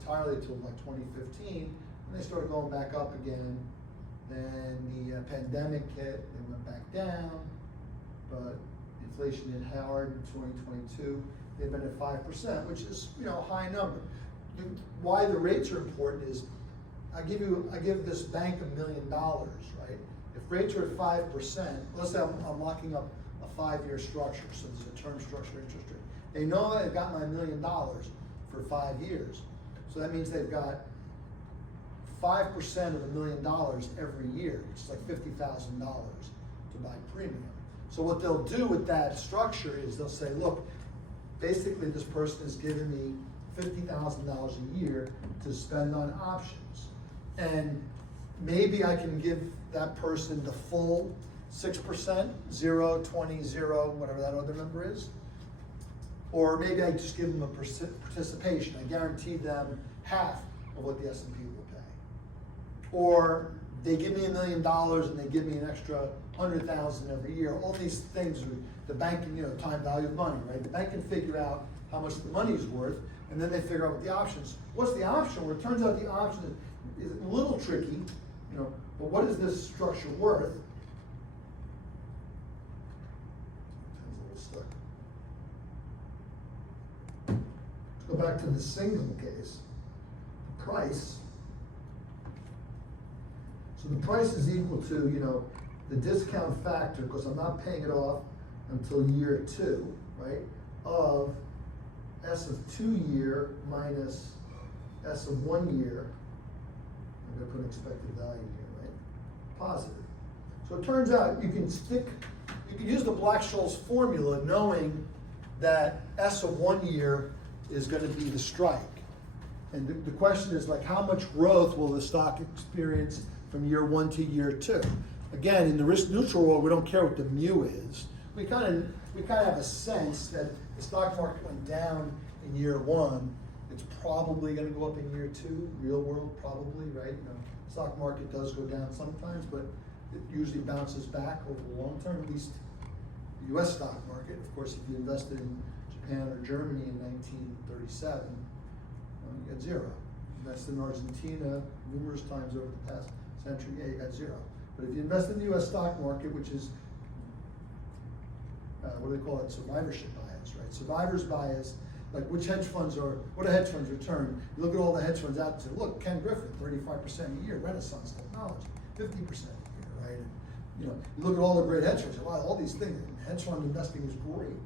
entirely until like 2015, and they started going back up again. Then the pandemic hit, they went back down, but inflation hit hard in 2022. They've been at 5%, which is a high number. Why the rates are important is, I give this bank $1 million, right? If rates are at 5%, let's say I'm locking up a 5-year structure, so there's a term structure interest rate. They know they've got my $1 million for 5 years. So that means they've got 5% of $1 million every year, which is like $50,000 to buy premium. So what they'll do with that structure is they'll say, look, basically this person is giving me $50,000 a year to spend on options. And maybe I can give that person the full 6%, 0, 20, 0, whatever that other number is. Or maybe I just give them a participation. I guarantee them half of what the S&P will pay. Or they give me $1 million and they give me an extra 100,000 every year. All these things, the bank can, time value of money, right? The bank can figure out how much the money is worth, and then they figure out what the options. What's the option? Well, it turns out the option is a little tricky, but what is this structure worth? Pen's a little stuck. go back to the single case, price. So the price is equal to, you know, the discount factor, because I'm not paying it off until year 2, right? Of S of 2 year minus S of 1 year. I'm gonna put an expected value here, right? Positive. So it turns out you can use the Black-Scholes formula knowing that S of 1 year is gonna be the strike. And the question is, like, how much growth will the stock experience from year 1 to year 2? Again, in the risk neutral world, we don't care what the mu is. We kind of have a sense that the stock market went down in year 1. It's probably going to go up in year 2. Real world, probably, right? You know, stock market does go down sometimes, but it usually bounces back over the long term. At least the U.S. stock market. Of course, if you invested in Japan or Germany in 1937, you got 0. Invested in Argentina numerous times over the past century, yeah, you got 0. But if you invest in the U.S. stock market, which is, what do they call it, survivorship bias, right? Survivor's bias, like what do hedge funds return? You look at all the hedge funds out and say, look, Ken Griffin, 35% a year, Renaissance Technology, 50% a year, right? And, you know, you look at all the great hedge funds, wow, all these things, hedge fund investing is great.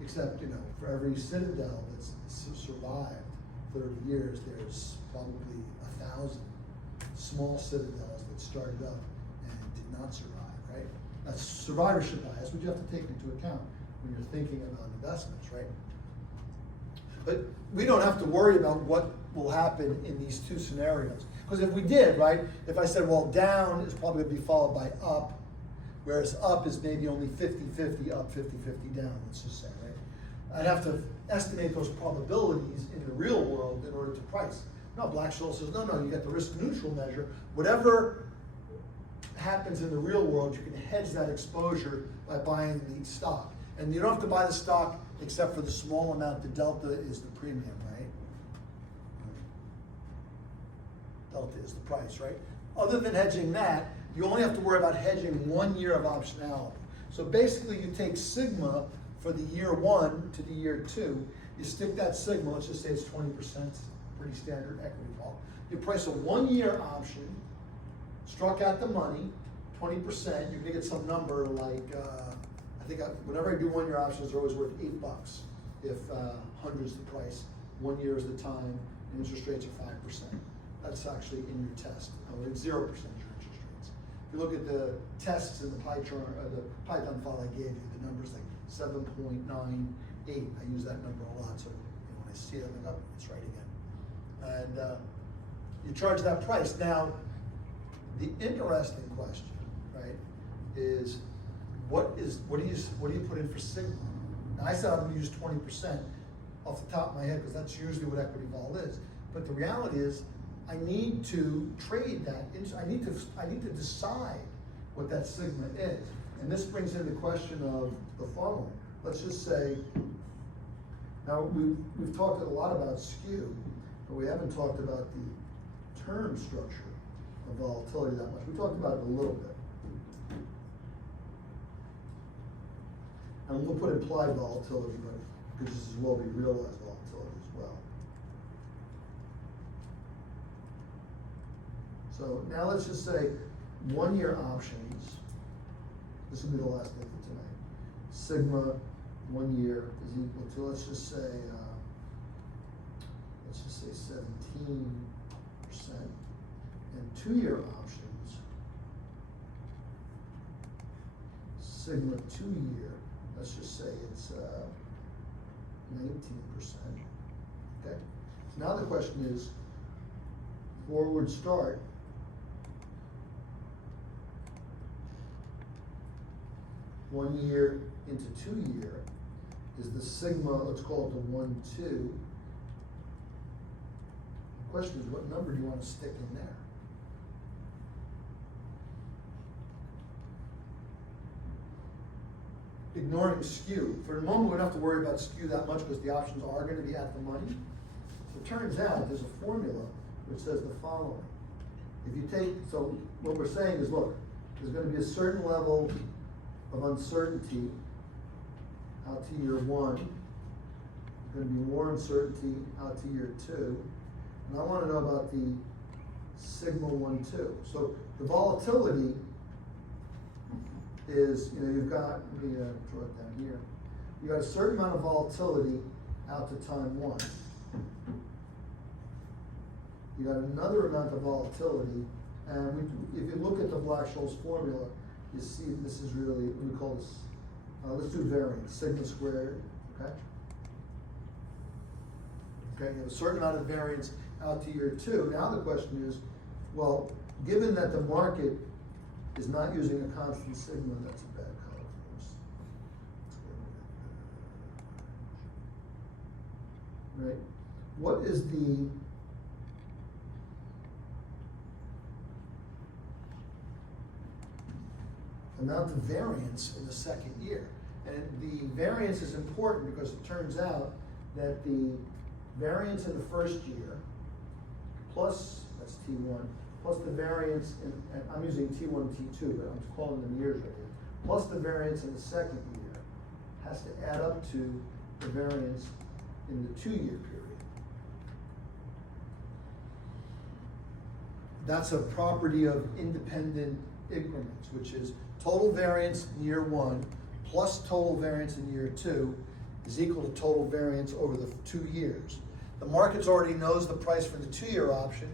Except, you know, for every Citadel that's survived 30 years, there's probably 1,000 small Citadels that started up and did not survive, right? That's survivorship bias, which you have to take into account when you're thinking about investments, right? But we don't have to worry about what will happen in these two scenarios. Because if we did, right, if I said, well, down is probably going to be followed by up, whereas up is maybe only 50-50 up, 50-50 down, let's just say, right? I'd have to estimate those probabilities in the real world in order to price. No, Black-Scholes says, no, you get the risk neutral measure. Whatever happens in the real world, you can hedge that exposure by buying the stock. And you don't have to buy the stock except for the small amount. The delta is the premium, right? Delta is the price, right? Other than hedging that, you only have to worry about hedging 1 year of optionality. So basically you take sigma for the year 1 to the year 2, you stick that sigma, let's just say it's 20%, pretty standard equity vol. You price a 1 year option, struck out the money, 20%, you're gonna get some number like, whenever I do 1 year options, they're always worth $8 if 100 is the price, 1 year is the time, and interest rates are 5%. That's actually in your test. It's 0% your interest rates. If you look at the tests in the pie chart, the Python file I gave you, the number's like 7.98. I use that number a lot, so when I see it, I'm like, oh, it's right again. And you charge that price. Now, the interesting question, right, is what do you put in for sigma? Now, I said I'm going to use 20% off the top of my head because that's usually what equity vol is. But the reality is, I need to trade that. I need to decide what that sigma is. And this brings in the question of the following. Let's just say, now we've talked a lot about skew, but we haven't talked about the term structure of volatility that much. We talked about it a little bit. And we'll put implied volatility, but because this is what we realize volatility as well. So now let's just say 1 year options. This will be the last thing for tonight. Sigma 1 year is equal to, let's just say 17%. And 2 year options, sigma 2 year, let's just say it's 19%. Okay. So now the question is, forward start. One year into 2 year is the sigma, let's call it the 1, 2. The question is, what number do you want to stick in there? Ignoring skew. For the moment, we don't have to worry about skew that much because the options are going to be at the money. So it turns out there's a formula which says the following. If you take, so what we're saying is, look, there's going to be a certain level of uncertainty out to year 1, gonna be more uncertainty out to year 2. And I wanna know about the sigma 1, 2. So the volatility is, you've got, let me draw it down here. You got a certain amount of volatility out to time 1. You got another amount of volatility, and if you look at the Black-Scholes formula, you see this is really, we call this, let's do variance, sigma squared, okay? Okay, you have a certain amount of variance out to year 2. Now the question is, well, given that the market is not using a constant sigma, that's a bad color for us. Right? What is the amount of variance in the second year? And the variance is important because it turns out that the variance in the first year plus, that's T1, plus the variance in, and I'm using T1, T2, but I'm calling them years right here, plus the variance in the second year has to add up to the variance in the 2-year period. That's a property of independent increments, which is total variance in year 1 plus total variance in year 2 is equal to total variance over the 2 years. The market already knows the price for the 2-year option,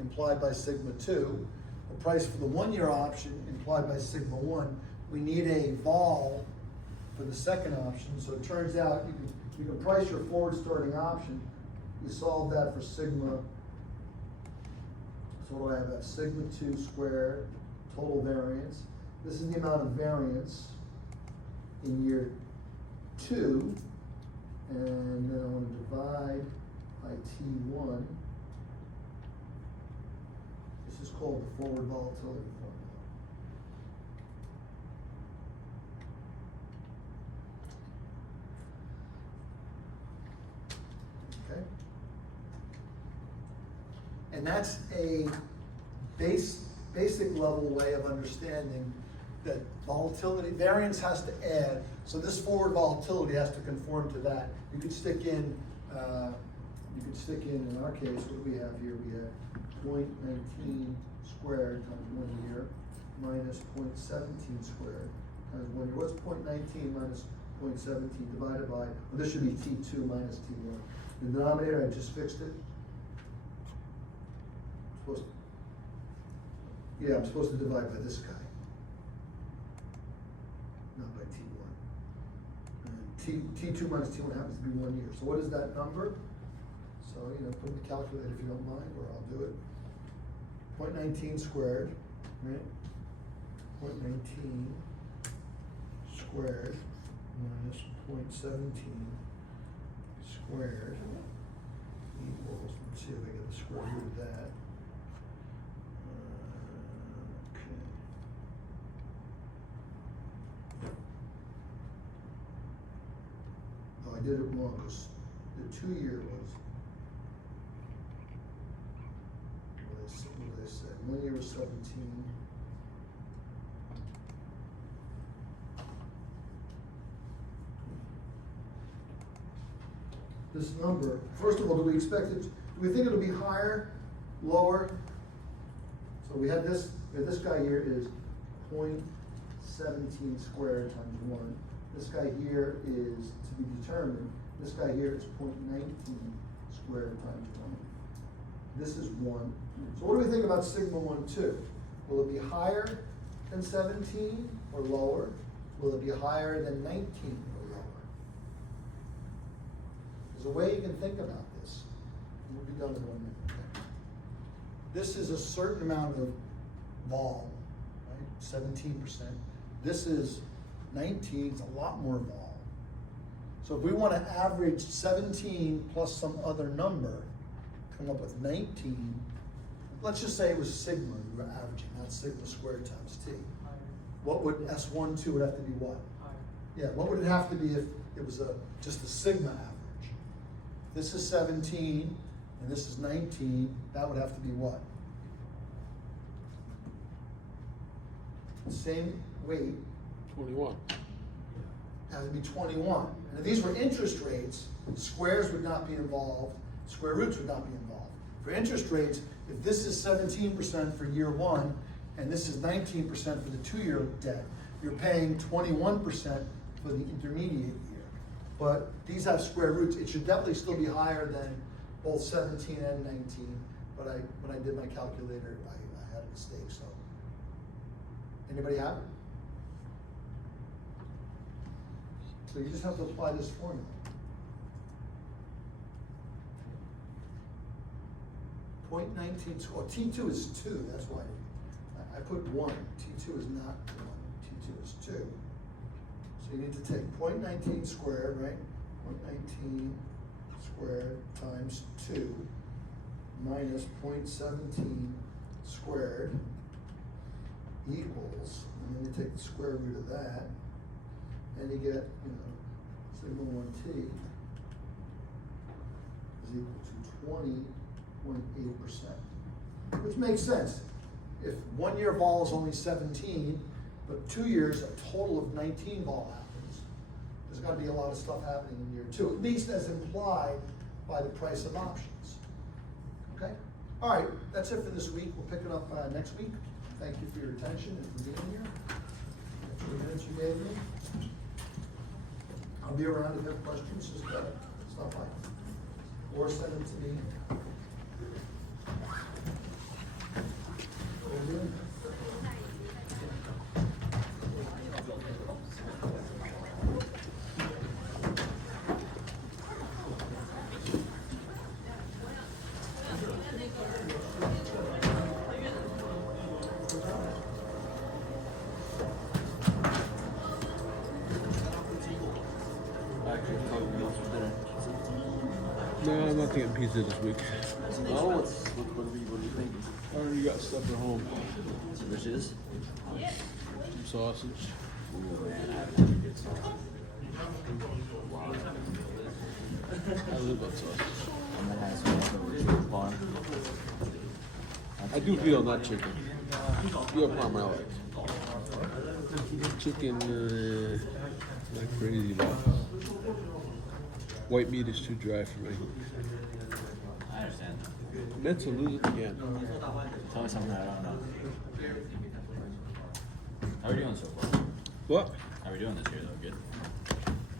implied by sigma 2, the price for the 1-year option, implied by sigma 1. We need a vol for the second option, so it turns out you can price your forward starting option. You solve that for sigma. So what do I have? Sigma 2 squared, total variance. This is the amount of variance in year 2, and then I want to divide by T1. This is called the forward volatility formula. Okay? And that's a basic level way of understanding that volatility, variance has to add, so this forward volatility has to conform to that. You could stick in, in our case, what do we have here? We have 0.19 squared times 1 year minus 0.17 squared times 1 year. What's 0.19 minus 0.17 divided by, well, this should be T2 minus T1. The denominator, I just fixed it. I'm supposed to divide by this guy, not by T1. And T2 minus T1 happens to be 1 year. So what is that number? So, put in the calculator if you don't mind, or I'll do it. 0.19 squared, right? 0.19 squared minus 0.17 squared equals, let's see if I get the square root of that. I did it wrong because the 2-year was, what did I say? 1 year was 17. This number, first of all, do we expect it, do we think it'll be higher, lower? So we had this guy here is 0.17 squared times 1. This guy here is to be determined. This guy here is 0.19 squared times 1. This is 1. So what do we think about sigma 1, 2? Will it be higher than 17 or lower? Will it be higher than 19 or lower? There's a way you can think about this. We'll be done in 1 minute. Okay? This is a certain amount of vol, right? 17%. This is 19, it's a lot more vol. So if we want to average 17 plus some other number, come up with 19, let's just say it was sigma we were averaging, not sigma squared times t. What would S1, 2 would have to be what? Yeah, what would it have to be if it was just a sigma average? This is 17, and this is 19, that would have to be what? Same weight. 21. Has to be 21. And if these were interest rates, Squares would not be involved, square roots would not be involved. For interest rates, if this is 17% for year one, and this is 19% for the 2-year debt, you're paying 21% for the intermediate year. But these have square roots. It should definitely still be higher than both 17 and 19, but when I did my calculator, I had a mistake, so. Anybody have it? So you just have to apply this formula. Point 19, oh, T2 is 2, that's why. I put 1, T2 is not 1, T2 is 2. So you need to take 0.19 squared, right? 0.19 squared times 2 minus 0.17 squared equals, and then you take the square root of that, and you get, sigma 1t is equal to 20.8%, which makes sense. If 1 year vol is only 17, but 2 years, a total of 19 vol happens, there's got to be a lot of stuff happening in year 2, at least as implied by the price of options. Okay? All right, that's it for this week. We'll pick it up next week. Thank you for your attention and for being here. The 3 minutes you gave me. I'll be around if you have questions. Just stop by or send them to me. No, I'm not thinking pizza this week. No, what do you think? I already got stuff at home. Which is? Some sausage. Ooh, man, I haven't had a good sausage. Wow. I live on sausage. I'm gonna have some other chicken farm. I do veal, not chicken. Veal parm I like. Chicken, not crazy about. White meat is too dry for me. I understand. Mets will lose it again. Tell me something I don't know. How are we doing so far? What? How are we doing this year though? Good?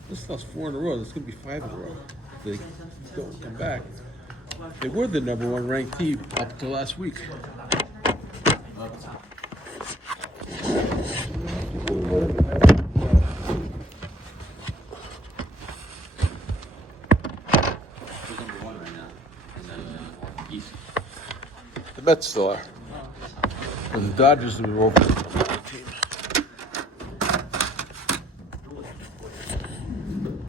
This lost 4 in a row. This is going to be 5 in a row. If they don't come back. They were the #1 ranked team up until last week. Who's #1 right now in the East? The Mets still are. But the Dodgers are over.